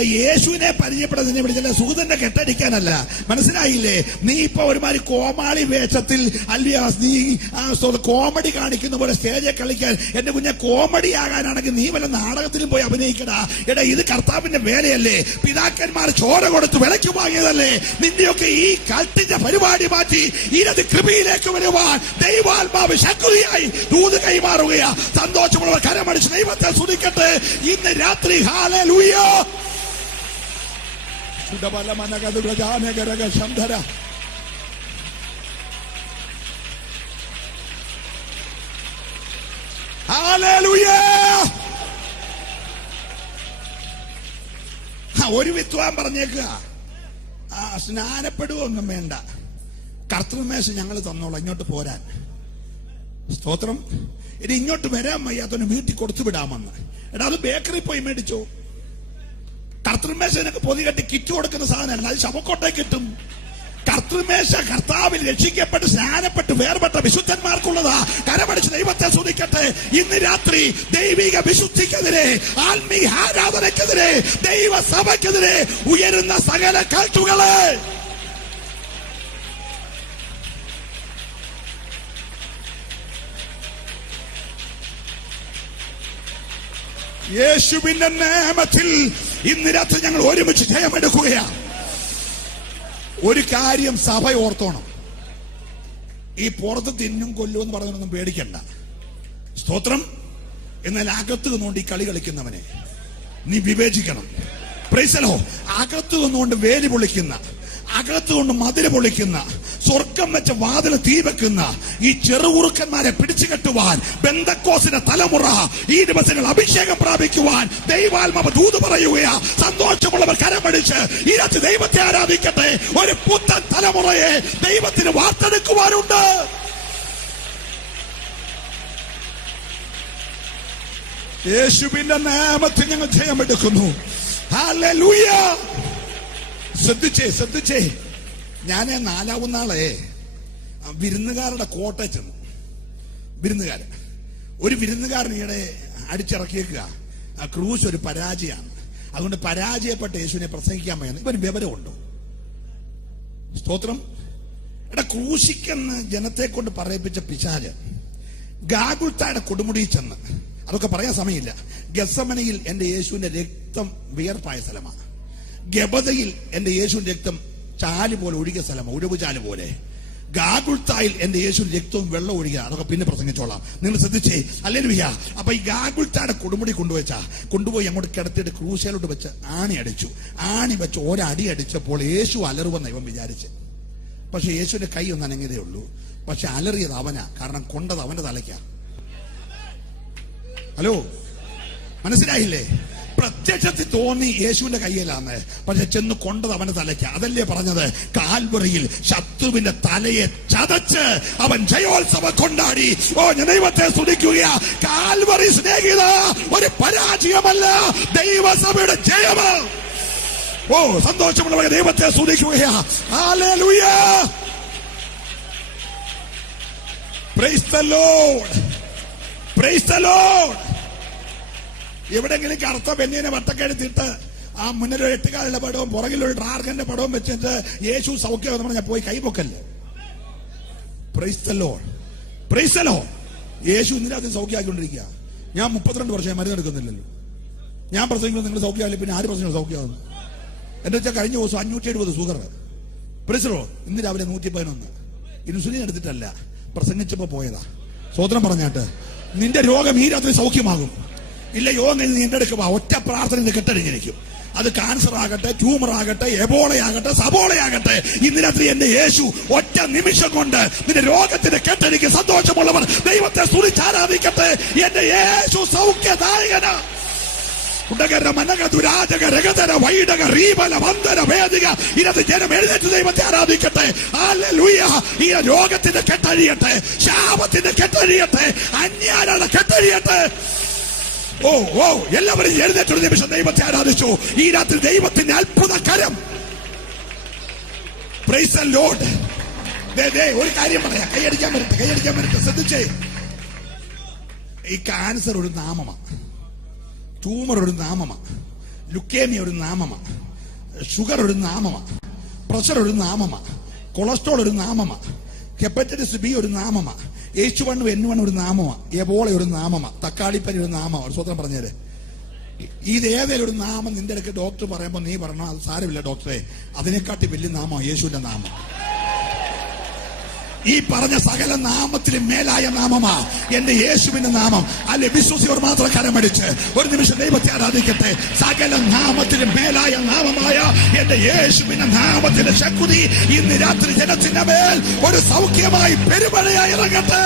യേശുവിനെ പരിചയപ്പെടുന്നതിനെ വിളിച്ചല്ല, സുഹൃത്തിന്റെ കെട്ടടിക്കാനല്ല. മനസ്സിലായില്ലേ? നീ ഇപ്പൊ ഒരുമാതിരി കോമാളി വേഷത്തിൽ അല്ലയോ, നീ കോമഡി കാണിക്കുന്ന പോലെ സ്റ്റേജിൽ കളിക്കാൻ. എന്റെ കുഞ്ഞെ, കോമഡി ആകാനാണെങ്കിൽ നീ വല്ല നാടകത്തിലും പോയി അഭിനയിക്കടാ. ഇത് കർത്താവിന്റെ വേലയല്ലേ? പിതാക്കന്മാർ ചോര കൊടുത്ത് വിലയ്ക്ക് വാങ്ങിയതല്ലേ? നിന്റെയൊക്കെ ഈ കൾട്ടിന്റെ പരിപാടി മാറ്റി ഇരത് കൃപയിലേക്ക് വരുവാൻ ദൈവാത്മാവ് ശക്തിയായി ദൂത് കൈമാറുകയാ. സന്തോഷമുള്ളവർ കരമടിച്ച് ദൈവത്തെ സ്തുതിക്കട്ടെ ഇന്ന് രാത്രി. ഹല്ലേലൂയ. ഒരു വിദ്വാൻ പറഞ്ഞേക്കുക, സ്നാനപ്പെടുവൊന്നും വേണ്ട, കർത്തൃമേശ ഞങ്ങൾ തന്നോളാം, ഇങ്ങോട്ട് പോരാൻ. സ്തോത്രം. ഇനി ഇങ്ങോട്ട് വരാൻ വയ്യാത്തവന് വീട്ടിൽ കൊടുത്തു വിടാമെന്ന്. അത് ബേക്കറി പോയി മേടിച്ചോ. കർത്തൃമേശ നിനക്ക് പൊതി കെട്ടി കിറ്റ് കൊടുക്കുന്ന സാധനമല്ല, അത് ശവക്കോട്ടെ കിട്ടും. കർത്തൃമേശ കർത്താവിൽ രക്ഷിക്കപ്പെട്ട് സ്നാനപ്പെട്ട് വേർപെട്ട വിശുദ്ധന്മാർക്കുള്ളതാ. കരമടിച്ച് ദൈവത്തെ സ്തുതിക്കട്ടെ. ഇന്ന് രാത്രി ദൈവിക വിശുദ്ധിക്കെതിരെ, ആത്മീയ ആരാധനക്കെതിരെ, ദൈവസഭയ്ക്കെതിരെ ഉയരുന്ന സകല കാറ്റുകളെ യേശുവിന്റെ നാമത്തിൽ ഇന്ന് രാത്രി ഞങ്ങൾ ഒരുമിച്ച് ജയമെടുക്കുകയാണ്. ഒരു കാര്യം സഭ ഓർത്തോണം, ഈ പുറത്ത് തിന്നും കൊല്ലും എന്ന് പറഞ്ഞൊന്നും പേടിക്കണ്ട. സ്തോത്രം. എന്നാൽ അകത്ത് നിന്നുകൊണ്ട് ഈ കളി കളിക്കുന്നവനെ നീ വിവേചിക്കണം. Price the Lord. അകത്ത് നിന്നുകൊണ്ട് വേലി പൊളിക്കുന്ന, അകത്തുകൊണ്ട് മതില് പൊളിക്കുന്ന, സ്വർഗം വെച്ച വാതിൽ തീ വെക്കുന്ന ഈ ചെറുകുറുക്കന്മാരെ പിടിച്ചു കെട്ടുവാൻ ബെന്തക്കോസിന്റെ തലമുറ ഈ ദിവസങ്ങൾ അഭിഷേകം പ്രാപിക്കുവാൻ ദൈവാത്മാവ് ദൂത് പറയുകയാ. സന്തോഷമുള്ളവർ കരമടിച്ച് ഈ രാത്രി ദൈവത്തെ ആരാധിക്കട്ടെ. ഒരു പുത്തൻ തലമുറയെ ദൈവത്തിന് വാർത്തെടുക്കുവാനുണ്ട്. യേശുവിന്റെ നാമത്തിൽ ഞങ്ങൾ ജയമെടുക്കുന്നു. ഹല്ലേലൂയ. ശ്രദ്ധിച്ചേ. ഞാൻ 4-ാം നാളെ വിരുന്നുകാരുടെ കോട്ടയിൽ ചെന്നു. ഒരു വിരുന്നുകാരൻ ഈയിടെ അടിച്ചിറക്കിയേക്കുക. ക്രൂശ് ഒരു പരാജയമാണ്. അതുകൊണ്ട് പരാജയപ്പെട്ട യേശുവിനെ പ്രസംഗിക്കാൻ വയ്യ. ഇപ്പൊ ഒരു വിവരമുണ്ടോ? സ്തോത്രം. ക്രൂശിക്കെന്ന് ജനത്തെ കൊണ്ട് പറയിപ്പിച്ച പിശാച് ഗാഗുൽത്തായുടെ കൊടുമുടിയിൽ ചെന്ന്, അതൊക്കെ പറയാൻ സമയമില്ല. ഗെത്സമനയിൽ എന്റെ യേശുവിന്റെ രക്തം വിയർപ്പായ സ്ഥലമാണ്. ഗബദയിൽ എന്റെ യേശുവിന്റെ രക്തം ചാല് പോലെ ഒഴുകിയ സ്ഥലമാണ്, ഉഴവ് ചാല് പോലെ. ഗാഗുൽത്തായിൽ എന്റെ യേശുവിന്റെ രക്തവും വെള്ളം ഒഴുകിയ, അതൊക്കെ പിന്നെ പ്രസംഗിച്ചോളാം. നിങ്ങൾ ശ്രദ്ധിച്ചേ. ഹല്ലേലൂയ. അപ്പൊ ഈ ഗാഗുൽത്തായുടെ കൊടുമുടി കൊണ്ടുപോയി അങ്ങോട്ട് കിടത്തിയിട്ട് ക്രൂശയിലോട്ട് വെച്ച് ആണി വെച്ച് ഒരടി അടിച്ചപ്പോൾ യേശു അലറുവെന്ന് ഇവൻ വിചാരിച്ച്. പക്ഷെ യേശുവിന്റെ കൈ ഒന്ന് അനങ്ങിയതേ ഉള്ളൂ. പക്ഷെ അലറിയത് അവനാ, കാരണം കൊണ്ടത് അവന്റെ തലയ്ക്കാ. ഹലോ, മനസ്സിലായില്ലേ? പ്രത്യക്ഷത്തിൽ തോന്നി യേശുവിന്റെ കയ്യിലാന്ന്, പക്ഷെ ചെന്ന് കൊണ്ടത് അവന്റെ തലയ്ക്ക്. അതല്ലേ പറഞ്ഞത്, കാൽവറിയിൽ ശത്രുവിന്റെ തലയെ ചതച്ച് അവൻ ജയോത്സവം കൊണ്ടാടി. ഞാൻ ദൈവത്തെ സ്തുതിക്കുകയാ. കാൽവറി സ്നേഹിത ഒരു പരാജയമല്ല, ദൈവസഭയുടെ ജയമാണ്. സന്തോഷമുള്ളവർ ദൈവത്തെ സ്തുതിക്കുകയാ. Hallelujah. Praise the lord. Praise the lord. എവിടെങ്കിലും കറുത്ത പെണ്ണിനെ വട്ടക്കെടുത്തിട്ട് ആ മുന്നിലൊരു 8 പടവും പുറകിലൊരു ഡ്രാഗന്റെ പടവും വെച്ചിട്ട് യേശു സൗഖ്യം എന്ന് പറഞ്ഞാൽ പോയി കൈപൊക്കല്ലേ. Praise the lord. Praise the lord. Yeshu ഇന്നിരാത്രി സൗഖ്യമാക്കിക്കൊണ്ടിരിക്കുക. ഞാൻ 32 വർഷമായി മരുന്ന് എടുക്കുന്നില്ലല്ലോ. ഞാൻ പ്രസംഗിക്കുന്നത് നിങ്ങൾ സൗഖ്യമാവില്ല, പിന്നെ ആര് പ്രസംഗം സൗഖ്യമാകുന്നു? എന്റെ വെച്ചാൽ കഴിഞ്ഞ ദിവസം 570 ഷുഗർ. Price the Lord. ഇന്ന് രാവിലെ 111. ഇൻസുലിൻ എടുത്തിട്ടല്ല, പ്രസംഗിച്ചപ്പോ പോയതാ. സ്വതന്ത്രം പറഞ്ഞാട്ട് നിന്റെ രോഗം ഈ രാത്രി സൗഖ്യമാകും. ഇല്ല, യോഗം നീ എന്റെ അടുക്കുക, ഒറ്റ പ്രാർത്ഥന കെട്ടടിഞ്ഞിരിക്കും. അത് ക്യാൻസർ ആകട്ടെ, ട്യൂമർ ആകട്ടെ, എബോളയാകട്ടെ, സബോളയാകട്ടെ, ഇന്ന് രാത്രി എന്റെ യേശു ഒറ്റ നിമിഷം കൊണ്ട് നിന്റെ രോഗത്തിന്റെ കെട്ടടിക്ക്. സന്തോഷമുള്ളവർ ദൈവത്തെ സ്തുതിച്ചാരാധിക്കട്ടെ. എന്റെ യേശു സൗഖ്യദായകനാ. ഇന്നത്തെ ജനം എഴുന്നേറ്റ് ദൈവത്തെ ആരാധിക്കട്ടെ. ഹല്ലേലൂയ. ഈ രോഗത്തിന്റെ കെട്ടഴിയട്ടെ, ശാപത്തിന്റെ കെട്ടഴിയട്ടെ, അന്യാരുടെ കെട്ടഴിയട്ടെ. എല്ലാവരും എഴുന്നേറ്റൊരു നിമിഷം ദൈവത്തെ ആരാധിച്ചു. ഈ രാത്രി ദൈവത്തിന്റെ അത്ഭുത കരം. Price the Lord. ഒരു കാര്യം പറയാം, കൈയടിക്കാൻ വരട്ടെ. ശ്രദ്ധിച്ചേ. ഈ ക്യാൻസർ ഒരു നാമമാണ്, ട്യൂമർ ഒരു നാമമാണ്, ലുക്കേമിയ ഒരു നാമമാണ്, ഷുഗർ ഒരു നാമമാണ്, പ്രഷർ ഒരു നാമമാണ്, കൊളസ്ട്രോൾ ഒരു നാമമാണ്, ഹെപ്പറ്റൈറ്റിസ് ബി ഒരു നാമമാണ്, H1N1 ഒരു നാമമാണ്, എബോള ഒരു നാമമാണ്, തക്കാളിപ്പനി ഒരു നാമമാണ്. സ്വതന്ത്രം പറഞ്ഞേര്. ഇതേതേലും ഒരു നാമം നിന്റെ അടുക്ക് ഡോക്ടർ പറയുമ്പോൾ നീ പറഞ്ഞു അത് സാരമില്ല ഡോക്ടറെ, അതിനെക്കാട്ടി വലിയ നാമം യേശുവിന്റെ നാമം. ഈ പറഞ്ഞ സകല നാമത്തിലും മേലായ നാമമാ എന്റെ യേശുവിന്റെ നാമം. അല്ലെ, വിശ്വസിയവർ മാത്രം കരമടിച്ച് ഒരു നിമിഷം ദൈവത്തെ ആരാധിക്കട്ടെ. സകല നാമത്തിലും മേലായ നാമമായ എന്റെ യേശുവിന്റെ നാമത്തിന്റെ ശക്തി ഇന്ന് രാത്രി ജനത്തിന്റെ മേൽ ഒരു സൗഖ്യമായി പെരുമഴയായി ഇറങ്ങട്ടെ.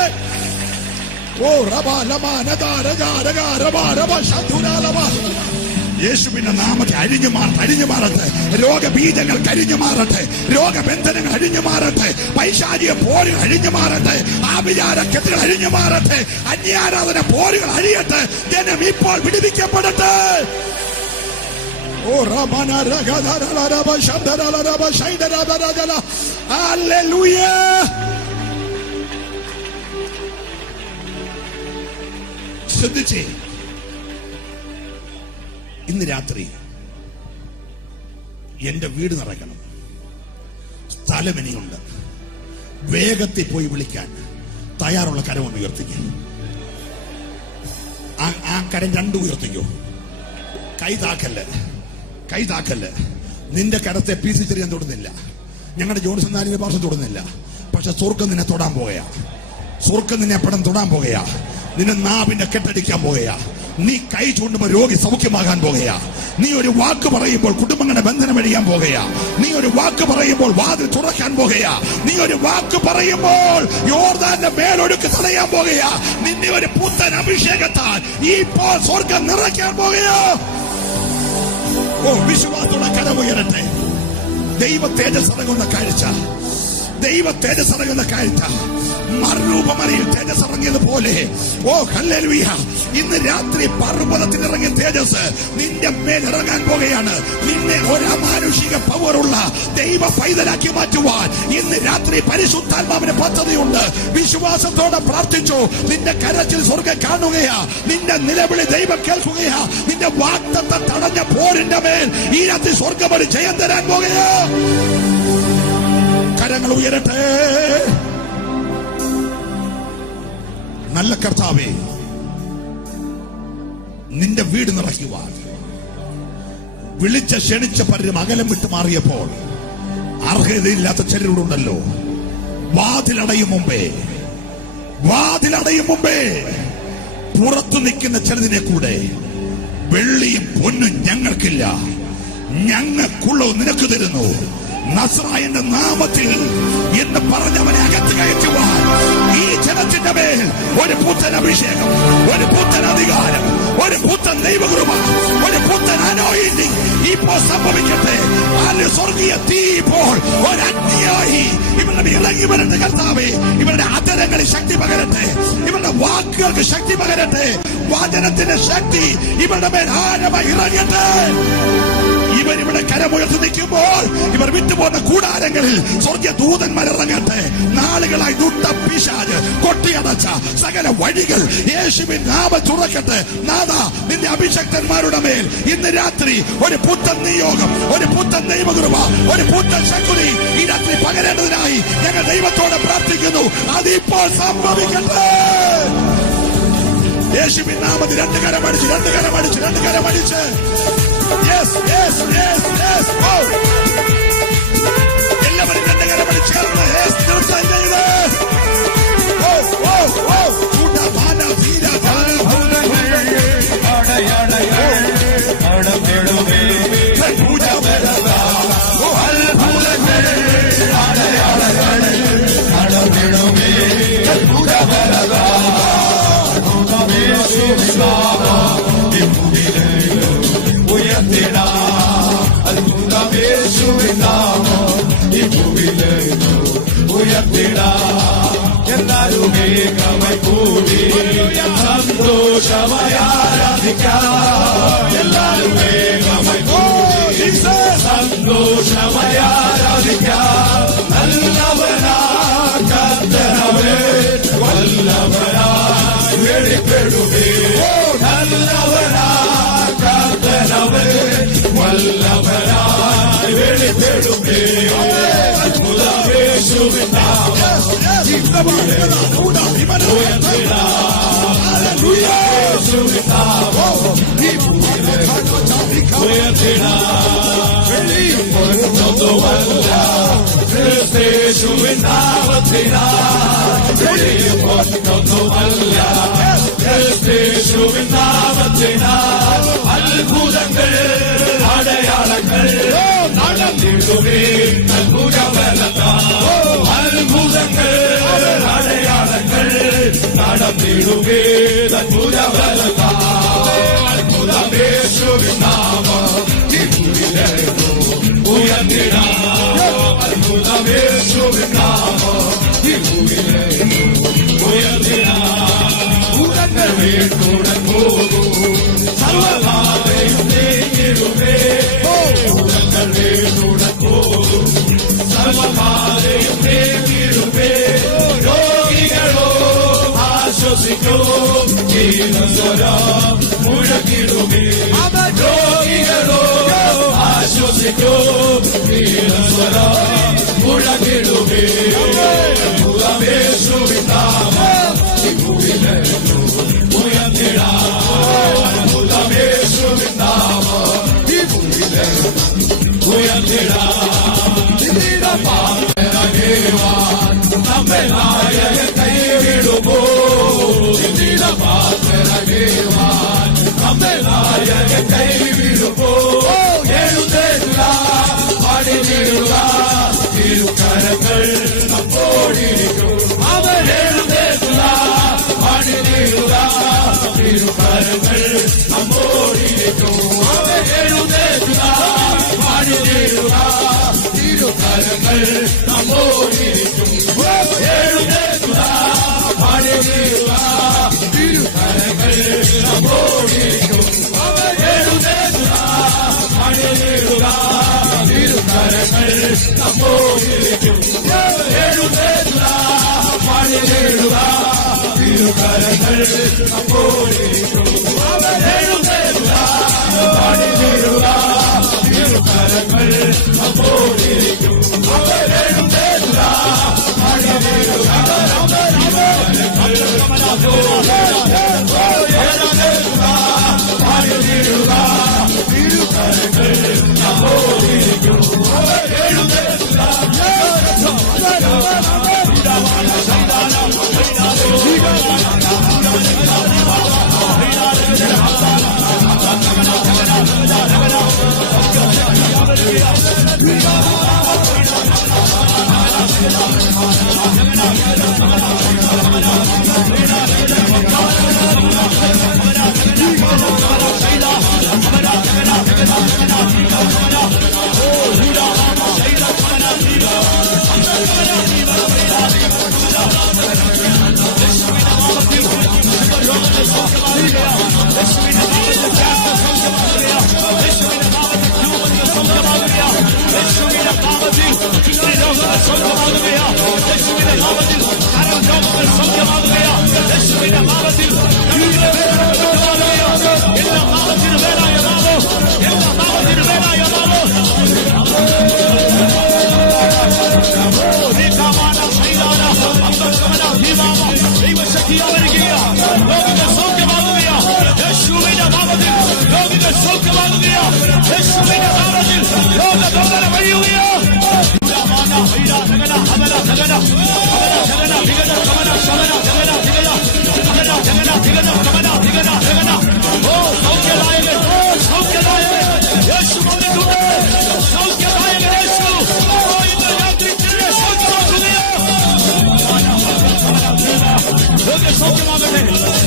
യേശുവിന്റെ നാമത്തെ അഴിഞ്ഞു മാറട്ടെ. രോഗബീജങ്ങൾ കരിഞ്ഞു മാറട്ടെ, രോഗബന്ധനങ്ങൾ അഴിഞ്ഞു മാറട്ടെ, പൈശാചിക പോരുകൾ അഴിഞ്ഞു മാറട്ടെ, ആഭിചാരക്കെട്ടുകൾ അഴിഞ്ഞു മാറട്ടെ, അന്യാരാധന പോരുകൾ അഴിയട്ടെ. ജനം ഇപ്പോൾ വിടുവിക്കപ്പെടട്ടെ. ശ്രദ്ധിച്ചേ. ഇന്ന് രാത്രി എന്റെ വീട് നിറയ്ക്കണം. സ്ഥലം ഇനിയുണ്ട്. വേഗത്തിൽ പോയി വിളിക്കാൻ തയ്യാറുള്ള കരമൊന്ന് ഉയർത്തിക്കോ. ആ കരം രണ്ടും ഉയർത്തിക്കോ. കൈ താക്കല്ല്. നിന്റെ കരത്തെ പീസ് ചെറിയാൻ തൊടുന്നില്ല, ഞങ്ങളുടെ ജോൺസൺ നാലിന്റെ ഭാഷ തൊടുന്നില്ല. പക്ഷെ സ്വർഗം നിന്നെ തൊടാൻ പോകുകയാ. സ്വർഗം നിന്നെ എപ്പോഴും തൊടാൻ പോകുകയാ. നിന്നെ നാവിന്റെ കെട്ടടിക്കാൻ പോകുകയാ. നീ കൈ ചൂണ്ടുമ്പോൾ രോഗി സൗഖ്യമാകാൻ പോകുകയാ. നീ ഒരു വാക്ക് പറയുമ്പോൾ കുടുംബങ്ങളുടെ ബന്ധനം അഴിയാൻ പോകുകയാ. നീ ഒരു വാക്ക് പറയുമ്പോൾ വാതിൽ തുറക്കാൻ പോകുകയാ. നീ ഒരു വാക്ക് പറയുമ്പോൾ യോർദാന്റെ മേലൊഴുക്ക് തടയാൻ പോകുകയാ. നിന്നെ ഒരു പുത്തൻ അഭിഷേകത്താൽ ഇപ്പോൾ സ്വർഗം നിറയ്ക്കാൻ പോകുകയാ. ഓ, വിശ്വാസത്തോടെ കരമുയരട്ടെ. ദൈവ തേജസ് ഇറങ്ങുന്ന കാഴ്ച, ദൈവ തേജസ് ഇറങ്ങുന്ന കാഴ്ച. മറുരൂപമലയിൽ തേജസ് ഇറങ്ങിയതുപോലെ, ഓ ഹല്ലേലൂയ, ഇന്ന് രാത്രി പർവ്വതത്തിൽ ഇറങ്ങിയ തേജസ് നിന്റെ മേൽ ഇറങ്ങാൻ പോകുകയാണ്. നിന്നെ ഒരു അമാനുഷിക പവറുള്ള ദൈവ പൈതലാക്കി മാറ്റുവാൻ ഇന്ന് രാത്രി പരിശുദ്ധാത്മാവിന് പദ്ധതിയുണ്ട്. വിശ്വാസത്തോടെ പ്രാർത്ഥിച്ചു. നിന്റെ കരച്ചിൽ സ്വർഗ്ഗം കാണുകയാ. നിന്റെ നിലവിളി ദൈവം കേൾക്കുകയാ. നിന്റെ വാഗ്ദത്തം തടഞ്ഞ പോരിന്റെ മേൽ ഈ രാത്രി സ്വർഗ്ഗം ഒരു ജയം തരാൻ പോകുകയാ. കരങ്ങൾ ഉയരട്ടെ. നല്ല കർത്താവേ, നിന്റെ വീട് നിറയ്ക്കുവാൻ വിളിച്ച ക്ഷണിച്ച പലരും അകലം വിട്ട് മാറിയപ്പോൾ അർഹതയില്ലാത്ത ചിലരുണ്ടല്ലോ. വാതിലടയും മുമ്പേ പുറത്തു നിൽക്കുന്ന ചിലതിനെ കൂടെ വെള്ളിയും പൊന്നും ഞങ്ങൾക്കില്ല, ഞങ്ങൾക്കുള്ളത് നിനക്ക് തരുന്നു, നസ്രായന്റെ നാമത്തിൽ എന്ന് പറഞ്ഞവനെ അകത്ത് കയറ്റുവാൻ ഈ ജനത്തിന്റെ മേൽ ഒരു പുത്തൻ അഭിഷേകം, ഒരു പുത്തൻ അധികാരം, ഒരു പുത്തൻ ദൈവകൃപ, ഒരു പുത്തൻ അനോയിന്റിംഗ് ഇപ്പോൾ സംഭവിക്കട്ടെ. അതിന് സ്വർഗീയ തീ ഇപ്പോൾ ഒരഗ്നിയായി ഇവരുടെ ഇറങ്ങി വരട്ടെ. കർത്താവേ, ഇവരുടെ അധരങ്ങളിൽ ശക്തി പകരട്ടെ, ഇവരുടെ വാക്കുകൾക്ക് ശക്തി പകരട്ടെ. വചനത്തിന്റെ ശക്തി ഇവരുടെ മേൽ ആഴമായി ഇറങ്ങട്ടെ. ഇവരിവിടെ കരമുയർത്തി നിൽക്കുമ്പോൾ ഇവർ വിട്ടുപോകുന്ന കൂടാരങ്ങളിൽ സ്വർഗീയ ദൂതന്മാർ ഇറങ്ങട്ടെ. നാളുകളായി ദുഷ്ട പിശാച് കൊട്ടിയടച്ച സകല വഴികൾ യേശുവിൻ നാമം തുറക്കട്ടെ. നാഥാ, നിന്റെ അഭിഷക്തന്മാരുടെ മേൽ ഇന്ന് രാത്രി ഒരു പുത്തൻ നിയോഗം, ഒരു പുത്തൻ ദൈവകൃപ, ഒരു പുത്തൻ ശക്തി ഈ രാത്രി പകരേണ്ടതിനായി ഞങ്ങൾ ദൈവത്തോടെ പ്രാർത്ഥിക്കുന്നു. അതിപ്പോൾ സംഭവിക്കട്ടെ. യേശുവിൻ നാമത്തിൽ രണ്ട് കരമടിച്ച് Yes. Oh. എല്ലാവരും രണ്ട് കരമടിച്ച് ചേർന്ന് നിർത്താൻ ചെയ്ത്. എല്ലാരും ഏകമായി കൂടി സന്തോഷമായി ആരാധിക്കാം. എല്ലാരും ഏകമായി കൂടി സന്തോഷമായി ആരാധിക്കാം. നല്ലവനാ കർത്താവേ, വല്ലവനായി വെളിപ്പെടുവേ. നല്ലവനാ കർത്താവേ, വല്ലവനായി വെളിപ്പെടുവേ. യേശുവിൻ നാമം യേശുവിൻ നാമത്തിനാൽ അത്ഭുതങ്ങൾ അടയാളങ്ങൾ നടന്നിടുവേ. അത്ഭുതങ്ങൾ അടയാളങ്ങൾ നടന്നിടുവേ. അത്ഭുതമേശുവിൻ നാമം ഉയർത്തിടാം. അത്ഭുതമേശുവിൻ നാമം ഉയർത്തിടാം. ഉടനെ വീട്ടുടൻ പോകൂ, സർവ്വബാധയും നീങ്ങിടുവേ. ഉടനെ വീട്ടുടൻ പോകൂ, സർവ്വബാധയും നീങ്ങിടുവേ. രോഗികളോ ആശ്വസിക്കോ, ജീവസ്വരം മുഴക്കിടുവേ. രോഗികളോ ആശ്വസിക്കോ, ജീവസ്വരം മുഴക്കിടുവേ. യേശുവിൻ നാമം ഉയർത്തിടാം. യേശുവിൻ നാമം ഉയർത്തിടാം. നമ്മെ നായകൻ കൈവിടുമോ? പാത്രകേവാൻ തിരുക്കരങ്ങൾ നമ്മോടിരിക്കും. എഴുന്നേൽക്കുക, പണിതിടുക, തിരുക്കരങ്ങൾ നമ്മോടിരിക്കും. എഴുന്നേൽക്കുക, പണിതിടുക, തിരുക്കരങ്ങൾ നമ്മോടിരിക്കും. എഴുന്നേൽക്കുക, പണിതിടുക, തിരുക്കരങ്ങൾ നമ്മോടിരിക്കും. എഴുന്നേൽക്കുക, പണിതിടുക, തിരുക്കരങ്ങൾ നമ്മോടിരിക്കും. എഴുന്നേൽക്കുക, പണിതിടുക, തിരുക്കരങ്ങൾ നമ്മോടിരിക്കും. എഴുന്നേൽക്കുക, പണിതിടുക,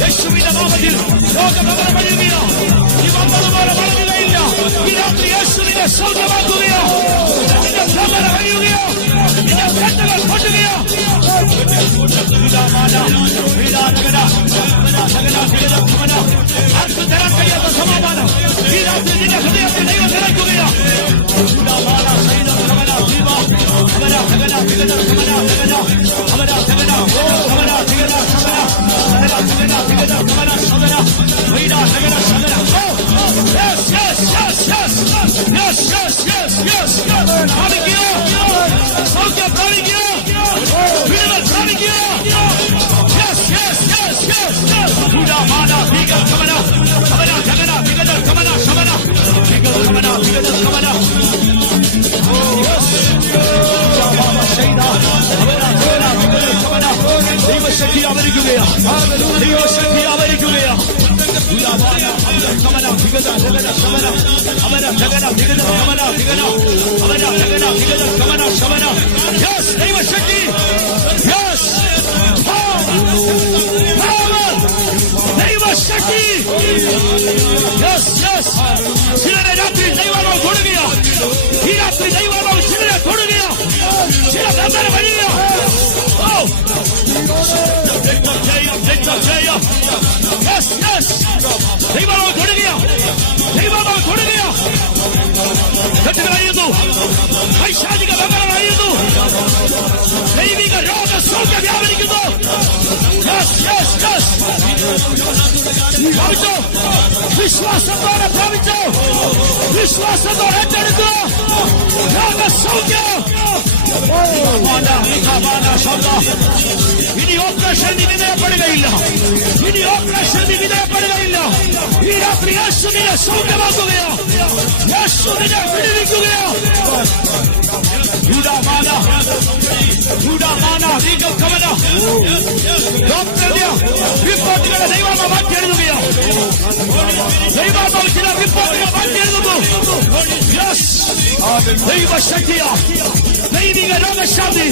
യേശുവിന്റെ നാമത്തിൽ രോഗം കഴിയുകയില്ല. ഈ വന്നതുപോലെ വളരുകയില്ല. ഈ രാത്രി യേശുവിനെ സൗഖ്യമാക്കുകയോ, നിന്റെ ഭ്രമണ കഴിയുകയോ, നിന്റെ കെട്ടുകൾ പൊട്ടുകയോ. ആർക്കും തരാൻ കഴിയാത്ത സമാധാനം ഈ രാത്രി നിന്റെ ഹൃദയത്തിൽ ദൈവം നിറയ്ക്കുകയോ. ദൈവശക്തി അവരിക്കുകയാ, ദൈവശക്തി അവരിക്കുകയാ. ദൈവശക്തി, ദൈവശക്തി. ചിലരെ രാത്രി ദൈവം കൊടുക്കുക, ഈ രാത്രി ദൈവം ചിലരെ കൊടുക്കുക, ചില ബന്ധന വഴിയ. ദൈവം കൊടുക്കുക, ദൈവം കൊടുക്കുക. കെട്ടുകളയുന്നു, പൈശാചിക ബന്ധനമഴിയുന്നു, ദൈവിക രോഗസൗഖ്യം വ്യാപരിക്കുന്നു. പ്രാപിച്ചോ, വിശ്വാസത്തോടെ പ്രാപിച്ചോ, വിശ്വാസത്തോടെ ഏറ്റെടുക്കുക രോഗസൗഖ്യം. ഇനി ഓപ്പറേഷൻ വിധേയപ്പെടുകയില്ല, ഇനി ഓപ്പറേഷൻ വിധേയപ്പെടുകയില്ല. ഈ രാത്രി യേശുവിനെ സൗഖ്യമാക്കുകയോ, യേശുവിനെ വിടുവിക്കുകയോ. ഡോക്ടറുടെ റിപ്പോർട്ടുകളെ ദൈവം മാറ്റിയെഴുതുകയോ, ദൈവം ചില റിപ്പോർട്ടുകൾ മാറ്റിയെഴുതുന്നു. ദൈവശക്തിയാ, ദൈവിക രോഗശാന്തി,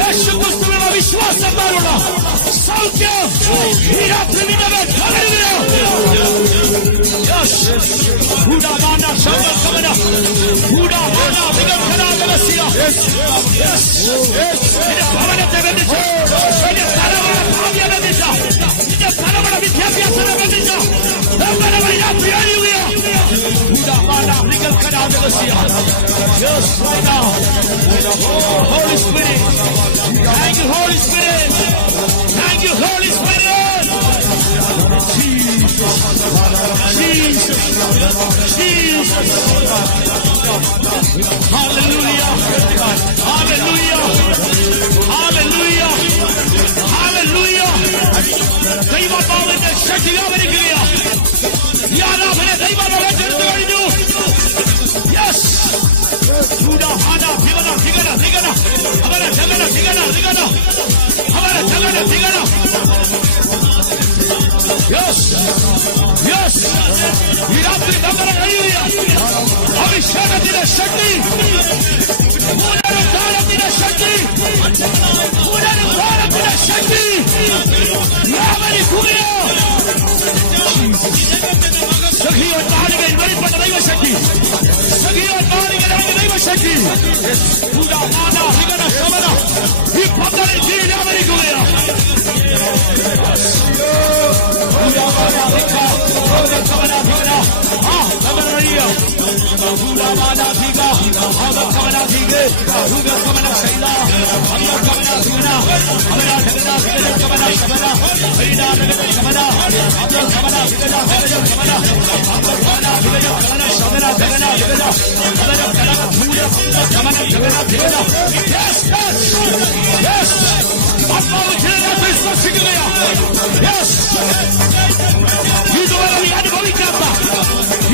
യേശുക്രിസ്തുവിലുള്ള വിശ്വാസത്താലുള്ള സൗഖ്യം ഈ രാത്രി നിന്റെ മേൽ പകരുകയാണ്. നിന്റെ ഭവനത്തെ ബന്ധിച്ച്, നിന്റെ തലമുറ ഭാവിയെ ബന്ധിച്ച, നിന്റെ തലമുറ വിദ്യാഭ്യാസത്തെ ബന്ധിച്ച ഈ രാത്രി അഴിയുകയാണ്. Yes, right now. Oh, Holy Spirit. Thank you, Holy Spirit. Thank you, Holy Spirit. Jesus. Jesus. Jesus. Hallelujah. Hallelujah. Hallelujah. Hallelujah. ദൈവത്തിന്റെ ശക്തി വ്യാപരിക്കുകയാണ്. ഈ ആരാധന ദൈവം ഏറ്റെടുത്തു കഴിഞ്ഞു. Yes. Yes. Yes. ഈ രാത്രി നമ്മുടെ കഴിയുകയാണ്. അഭിഷേകത്തിന്റെ ശക്തി, പുനരുദ്ധാനത്തിന്റെ ശക്തി, പുനരുദ്ധാനത്തിന്റെ ശക്തി വ്യാപരിക്കുകയാണ്. സഖിയോൻ മാളികയിൽ വെളിപ്പെട്ട ദൈവശക്തി, സഖിയോൻ മാളികയിലാണ് ദൈവശക്തി. ഈ പന്തലിൽ കീഴിൽ വ്യാപരിക്കുകയാണ്.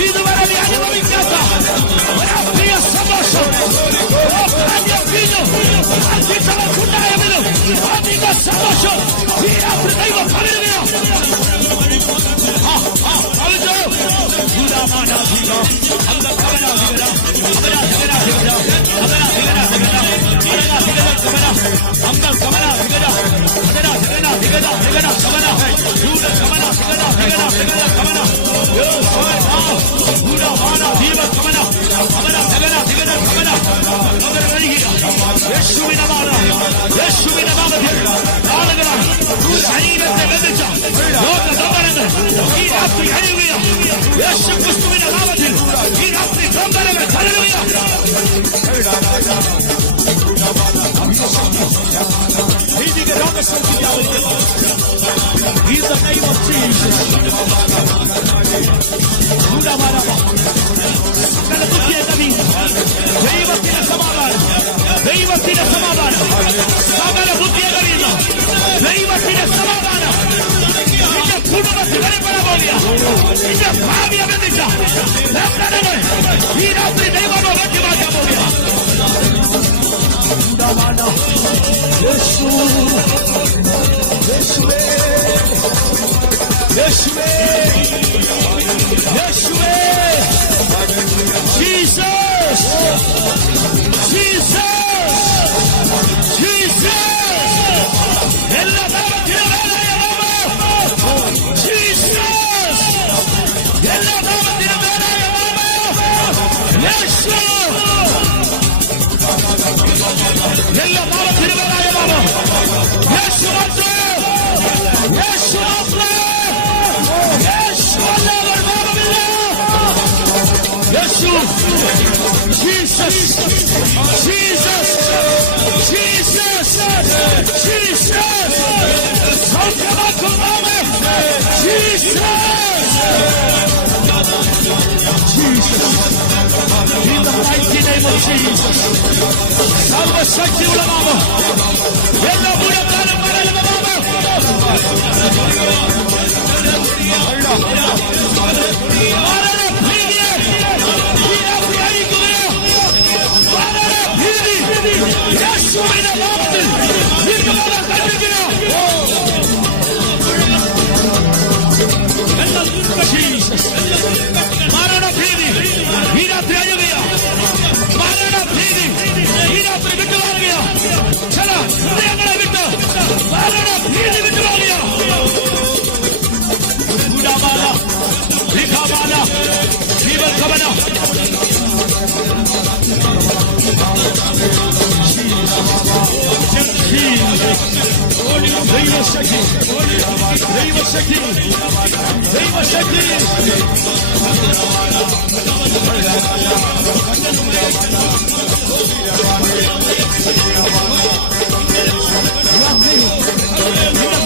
ഇതുവരെ നീ അനുഭവിക്കാത്ത ഒരാത്മീയ സന്തോഷം അധിക സന്തോഷം ഈ രാത്രി ദൈവം പകരുകയാണ്. യേശുവിന്റെ നാമത്തിൽ ആളുകളാണ് ശരീരത്തെ ബന്ധിച്ച രോഗബന്ധനങ്ങൾ ഈ രാത്രി കഴിയുകയാണ്. യേശുക്രിസ്തുവിന്റെ നാമത്തിൽ ഈ രാത്രി ബന്ധനങ്ങൾ തകരുകയാണ്. ദൈവിക രോഗശാന്തി in the name of Jesus. ദൈവത്തിന്റെ സമാധാനം, ദൈവത്തിന്റെ സമാധാനം, സകല ബുദ്ധിയറിയുന്ന ദൈവത്തിന്റെ സമാധാനം നിന്റെ കുടുംബത്തിൽ വെളിപ്പെടാൻ പോകുകയാണ്. നിന്റെ ഭാവിയെ ബന്ധിച്ച ബന്ധനങ്ങൾ ഈ രാത്രി ദൈവമോ വെട്ടിമാറ്റാൻ പോകുകയാണ്. യേശുവേ, യേശുവേ, യേശുവേ, Jesus, Jesus, Jesus, എല്ലാ നാമത്തിലും Jesus, എല്ലാ നാമത്തിലും യേശു, എല്ലാ നാമത്തിലും യേശു മാത്രം, യേശു മാത്രം, യേശു അല്ലാതെ നാമമില്ല. യേശു, Jesus, Jesus, Jesus, Jesus, സൗഖ്യമാക്കും നാമം Jesus, Jesus, in the mighty name of Jesus. സർവശക്തിയുള്ള നാമം, എല്ലാ മുഴക്കാലും മറയുന്ന നാമം, യേശുവിന്റെ നാമത്തിൽ മരണഭീതി ഈ രാത്രി അഴിയുകയാണ്. മരണഭീതി ഈ രാത്രി ദൈവശക്തി, ദൈവശക്തി, ദൈവശക്തി.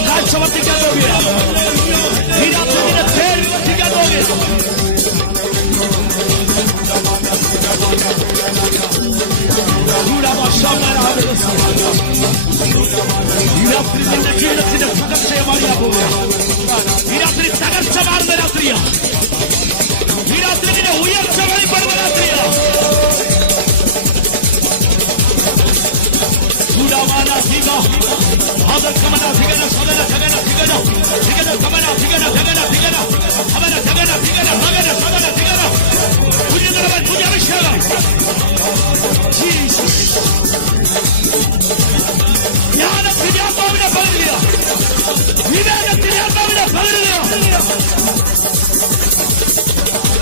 കാഴ്ച വർദ്ധിക്കാൻ പോകുകയാണ്. ഈ രാത്രി നിന്റെ പേര് വർദ്ധിക്കാൻ പോകുകയാണ്. ഈ രാത്രി നിന്റെ ജീവിതത്തിന്റെ തകർച്ചയെ മാറിയാ പോവുകയാണ്. ഈ രാത്രി തകർച്ച മാറുന്ന രാത്രിയാണ്. ഈ രാത്രി നിന്റെ ഉയർച്ച വെളിപ്പെടുന്ന രാത്രിയാണ്. പുതിയ അഭിഷേകം. ജ്ഞാനത്തിന്റെ ആത്മാവിനെ പകരുക, വിവേകത്തിന്റെ ആത്മാവിനെ പകരുക,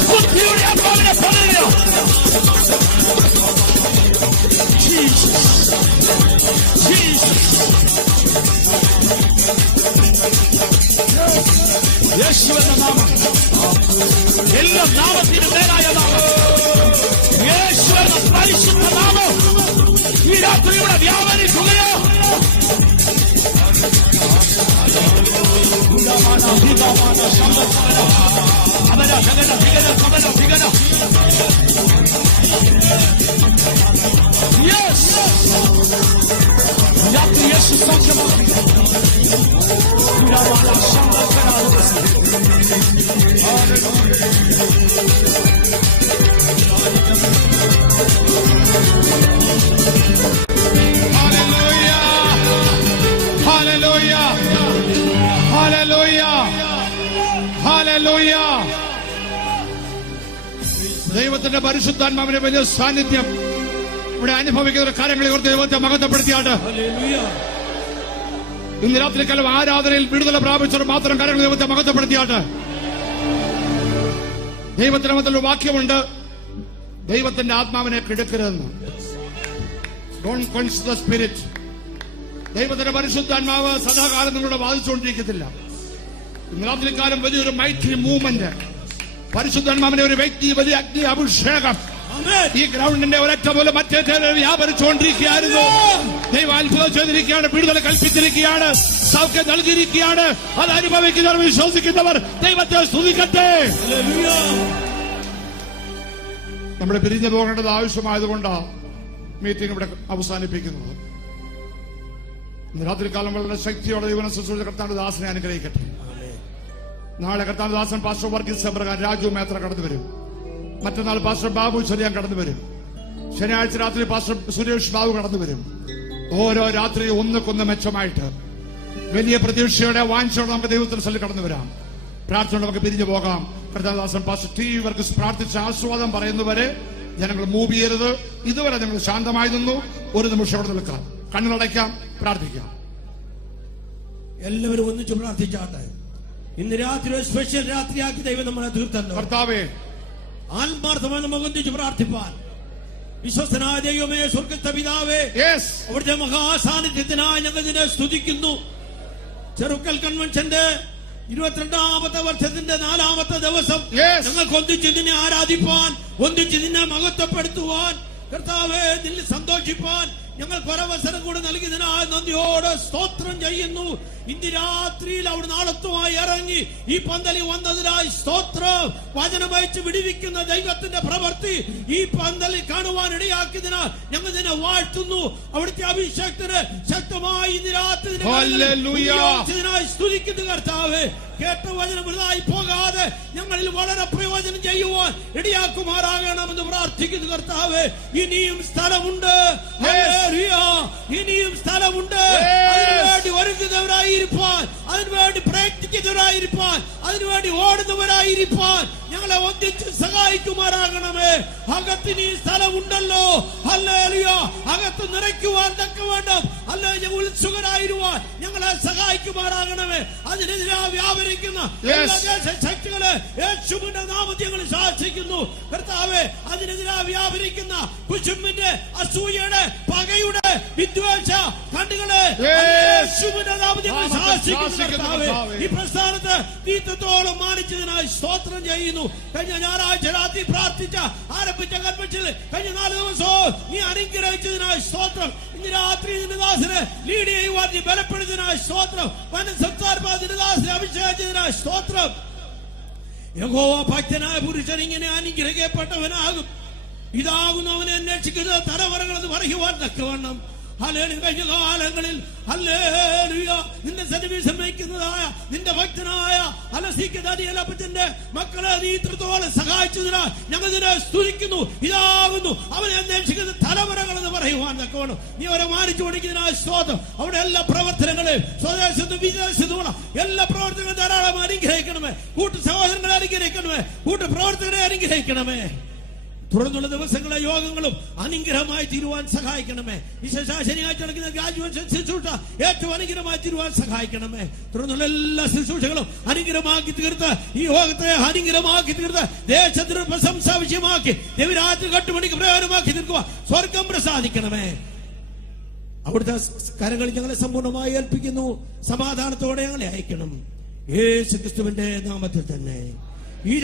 ബുദ്ധിയുടെ ആത്മാവിനെ പകരുക. യേശുവെന്ന നാമം എല്ലാ നാമത്തിനും മേലായ നാമം. യേശുവെന്ന പരിശുദ്ധ നാമം ഈ രാത്രിയുടെ വ്യാപരിക്കുകയോ. രാത്രി യേശു സൗഖ്യമാക്കി. ദൈവത്തിന്റെ പരിശുദ്ധാത്മാവിന്റെ വലിയ സാന്നിധ്യം ഇവിടെ അനുഭവിക്കുന്ന കാര്യങ്ങളെ ഓർത്ത് ദൈവത്തെ മഹത്വപ്പെടുത്തിയാട്ട് ഇന്ന് രാത്രിക്കാലം ആരാധനയിൽ വിടുതല പ്രാപിച്ചവർ മാത്രം കാര്യങ്ങൾ ദൈവത്തെ മഹത്വപ്പെടുത്തിയാട്ട്. ദൈവത്തിന്റെ മതത്തിലൊരു വാക്യമുണ്ട്, ദൈവത്തിന്റെ ആത്മാവിനെ കെടുക്കരുതെന്ന്. Don't quench the spirit. ദൈവത്തിന്റെ പരിശുദ്ധാത്മാവ് സദാകാലം നിങ്ങളോട് വാദിച്ചുകൊണ്ടിരിക്കത്തില്ല. ഇന്ന് രാത്രിക്കാലം വലിയൊരു മൈറ്റി മൂവ്മെന്റ്, പരിശുദ്ധാത്മാവിന്റെ ഒരു വ്യക്തി വലിയ അഗ്നി അഭിഷേകം ഈ ഗ്രൗണ്ടിന്റെ ഒരൊറ്റ പോലെ മറ്റേ വ്യാപരിച്ചുകൊണ്ടിരിക്കുകയായിരുന്നു. ദൈവം അത്ഭുതം ചെയ്തിരിക്കുകയാണ്, വിടുതൽ കൽപ്പിച്ചിരിക്കുകയാണ്, സൗഖ്യം നൽകിയിരിക്കുകയാണ്. അത് അനുഭവിക്കുന്നവർ, വിശ്വസിക്കുന്നവർ ദൈവത്തെ സ്തുതിക്കട്ടെ. നമ്മൾ പിരിഞ്ഞു പോകേണ്ടത് ആവശ്യമായതുകൊണ്ടാണ് മീറ്റിംഗ് ഇവിടെ അവസാനിപ്പിക്കുന്നത്. ഇന്ന് രാത്രികാലം വളരെ ശക്തിയോടെ ദൈവനെ ശുശ്രൂഷ കർത്താവിന്റെ ദാസനെ അനുഗ്രഹിക്കട്ടെ. നാളെ കർത്താവിന്റെ ദാസൻ പാസ്റ്റർ വർഗീസ് എബ്രഹാം രാജു മേത്ര കടന്നു വരും. മറ്റന്നാൾ പാസ്റ്റർ ബാബു ചെറിയാൻ കടന്നു വരും. ശനിയാഴ്ച രാത്രി പാസ്റ്റർ സുരേഷ് ബാബു കടന്നു വരും. ഓരോ രാത്രി ഒന്നുകൊന്ന് മെച്ചമായിട്ട് വലിയ പ്രതീക്ഷയുടെ വാഞ്ചോടെ നമുക്ക് ദൈവത്തിന്റെ സ്ഥലത്ത് കടന്നു വരാം. പ്രാർത്ഥന നമുക്ക് പിരിഞ്ഞു പോകാം. കർത്താദാസൻ പാസ്റ്റർ ടി വർഗീസ് പ്രാർത്ഥിച്ച ആസ്വാദം പറയുന്നവരെ ജനങ്ങൾ മൂവ് ചെയ്യരുത്. ഇതുവരെ നിങ്ങൾ ശാന്തമായി നിന്നു. ഒരു നിമിഷം അവിടെ നിൽക്കാം, കണ്ണുകളടയ്ക്കാം, പ്രാർത്ഥിക്കാം. എല്ലാവരും ഒന്നിച്ച് പ്രാർത്ഥിച്ചാട്ടെ. ഇന്ന് രാത്രി ഒരു സ്പെഷ്യൽ രാത്രിയാക്കി ദൈവം നമ്മളെ തീർത്തല്ലോ. കർത്താവേ, ആത്മാർത്ഥമായി നമുക്ക് ഒന്നിച്ച് പ്രാർത്ഥിപ്പാൻ. വിശ്വസ്തനായ ദൈവമേ, സ്വർഗ്ഗസ്ഥ പിതാവേ, അവിടുത്തെ മഹാസാന്നിധ്യത്തിനായി ഞങ്ങൾ ഇതിനെ സ്തുതിക്കുന്നു. ചെറുക്കൽ കൺവെൻഷന്റെ 22ാമത്തെ വർഷത്തിന്റെ 4ാമത്തെ ദിവസം ഞങ്ങൾക്ക് ഒന്നിച്ച് നിന്നെ ആരാധിപ്പാൻ, ഒന്നിച്ച് നിന്നെ മഹത്വപ്പെടുത്തുവാൻ, കർത്താവേ നിന്നിൽ സന്തോഷിപ്പാൻ ഞങ്ങൾക്ക് ഒരവസരം കൂടെ നൽകിയതിനാൽ നന്ദിയോടെ സ്തോത്രം ചെയ്യുന്നു. ഇന്ന് രാത്രിയിൽ അവിടെ നാളത്തുമായി ഇറങ്ങി ഈ പന്തലിൽ വന്നതിനായി സ്തോത്രം. വചനമയച്ച് വിടിവിക്കുന്ന ദൈവത്തിന്റെ പ്രവൃത്തി ഈ പന്തലിൽ കാണുവാൻ ഇടയാക്കിയതിനാൽ ഞങ്ങൾ ഇതിനെ വാഴ്ത്തുന്നു. അവിടുത്തെ അഭിഷേകത്തിന് ശക്തമായി ഇന്ന് രാത്രി സ്തുതിക്കുന്നു. കർത്താവ് കേട്ട വചനം വലുതായി പോകാതെ ഞങ്ങളിൽ വളരെ പ്രയോജനം ചെയ്യുവാൻ ഇടയാക്കുമാറാകണമെന്ന് പ്രാർത്ഥിക്കുന്നു. കർത്താവ് ഇനിയും സ്ഥലമുണ്ട്, ഇനിയും സ്ഥലമുണ്ട്. അതിനുവേണ്ടി ഒരുങ്ങുന്നവരായിരിക്കാൻ, അതിനുവേണ്ടി പ്രയത്നിക്കുന്നവരായിരിക്കാൻ, അതിനുവേണ്ടി ഓടുന്നവരായിരിക്കാൻ ഞങ്ങളെ ഒന്നിച്ച് സഹായിക്കുമാറാകണമേ. അകത്തിന് ഈ സ്ഥലമുണ്ടല്ലോ. ഹല്ലേലൂയ. അകത്ത് നിറയ്ക്കുവാൻ തക്കവേണ്ടും ഞങ്ങൾ ഉത്സുകരായിരുവാൻ ഞങ്ങളെ സഹായിക്കുമാറാകണമേ. അതിനെതിരെ വ്യാപരിക്കുന്ന ശക്തികളെ യേശുവിന്റെ നാമത്തിൽ ഞങ്ങൾ ശാസിക്കുന്നു. പ്രാർത്ഥിക്കുന്നു. കർത്താവേ, അതിനെതിരായി വ്യാപരിക്കുന്ന കുശുമ്പിന്റെ, അസൂയയുടെ, പകയുടെ, വിദ്വേഷ കണ്ണുകളെ യേശുവിന്റെ നാമത്തിൽ ശാസിക്കുന്നു. കർത്താവേ, ഈ പ്രസ്ഥാനത്ത് നീത്തത്തോളം മാനിച്ചതിനായി സ്തോത്രം ചെയ്യുന്നു. കഴിഞ്ഞ ഞായറാഴ്ച രാത്രി പ്രാർത്ഥിച്ച ആരംഭിച്ച കൺവെൻഷനിൽ കഴിഞ്ഞ 4 ദിവസവും നീ അനുഗ്രഹിച്ചതിനായി സ്തോത്രം. ഇന്ന് രാത്രി നിന്റെ ദാസനെ ലീഡ് ചെയ്യുവാൻ നീ ബലപ്പെടുന്നതിനായി സ്തോത്രം. വനം സംസാരിപ്പാൻ നിന്റെ ദാസനെ അഭിഷേകിച്ചതിനായി സ്തോത്രം. യഹോവ ഭക്തനായ പുരുഷൻ ഇങ്ങനെ അനുഗ്രഹിക്കപ്പെട്ടവനാകും. ഇതാകുന്നു അവനെ അന്വേഷിക്കുന്നത് തലമുറകളെന്ന് പറയുവാൻ തക്കവണ്ണം. ഹല്ലേലൂയ. കഴിഞ്ഞ കാലങ്ങളിൽ ഹല്ലേലൂയ നിന്റെ സന്നിധി സമയിക്കുന്നതായ നിന്റെ ഭക്തനായ അലസിക്കന്റെ മക്കളെ നീ ഇത്രത്തോളം സഹായിച്ചതിനാൽ ഞങ്ങൾ നിന്നെ സ്തുതിക്കുന്നു. ഇതാകുന്നു അവനെ അന്വേഷിക്കുന്ന തലമുറകളെന്ന് പറയുവാൻ തക്കവണ്ണം നീ അവരെ മാനിച്ചു കൊടുക്കുന്നതിനായ സ്തോത്രം. അവിടെ എല്ലാ പ്രവർത്തനങ്ങളെയും സ്വദേശത്തും വിദേശത്തുമുള്ള എല്ലാ പ്രവർത്തനങ്ങളും ധാരാളം അനുഗ്രഹിക്കണമേ. കൂട്ടു സഹോദരങ്ങളെ അനുഗ്രഹിക്കണമേ. കൂട്ടു പ്രവർത്തകരെ അനുഗ്രഹിക്കണമേ. തുടർന്നുള്ള ദിവസങ്ങളെ യോഗങ്ങളും അനുഗ്രഹമായി തീരുവാൻ സഹായിക്കണമേ. ശനിയാഴ്ച നടക്കുന്ന ഗ്രാജുവേഷൻ ശുശ്രൂഷ ഏറ്റവും അനുഗ്രഹമായി തീരുവാൻ സഹായിക്കണമേ. തുടർന്നുള്ള എല്ലാ ശുശ്രൂഷകളും അനുഗ്രഹമാക്കി തീർത്ത് ഈ യോഗത്തെ അനുഗ്രഹമാക്കി തീർത്ത് ദേശത്തിന് പ്രശംസാ വിഷയമാക്കി ദൈവരാത്രി കട്ടുമണിക്ക് പ്രയോജനമാക്കി തീർക്കുക സ്വർഗം പ്രസാദിക്കണമേ. അവിടുത്തെ കരങ്ങളിൽ ഞങ്ങളെ സമ്പൂർണ്ണമായി ഏൽപ്പിക്കുന്നു. സമാധാനത്തോടെ ഞങ്ങളെ അയക്കണം. യേശുക്രിസ്തുവിന്റെ നാമത്തിൽ തന്നെ. ഈ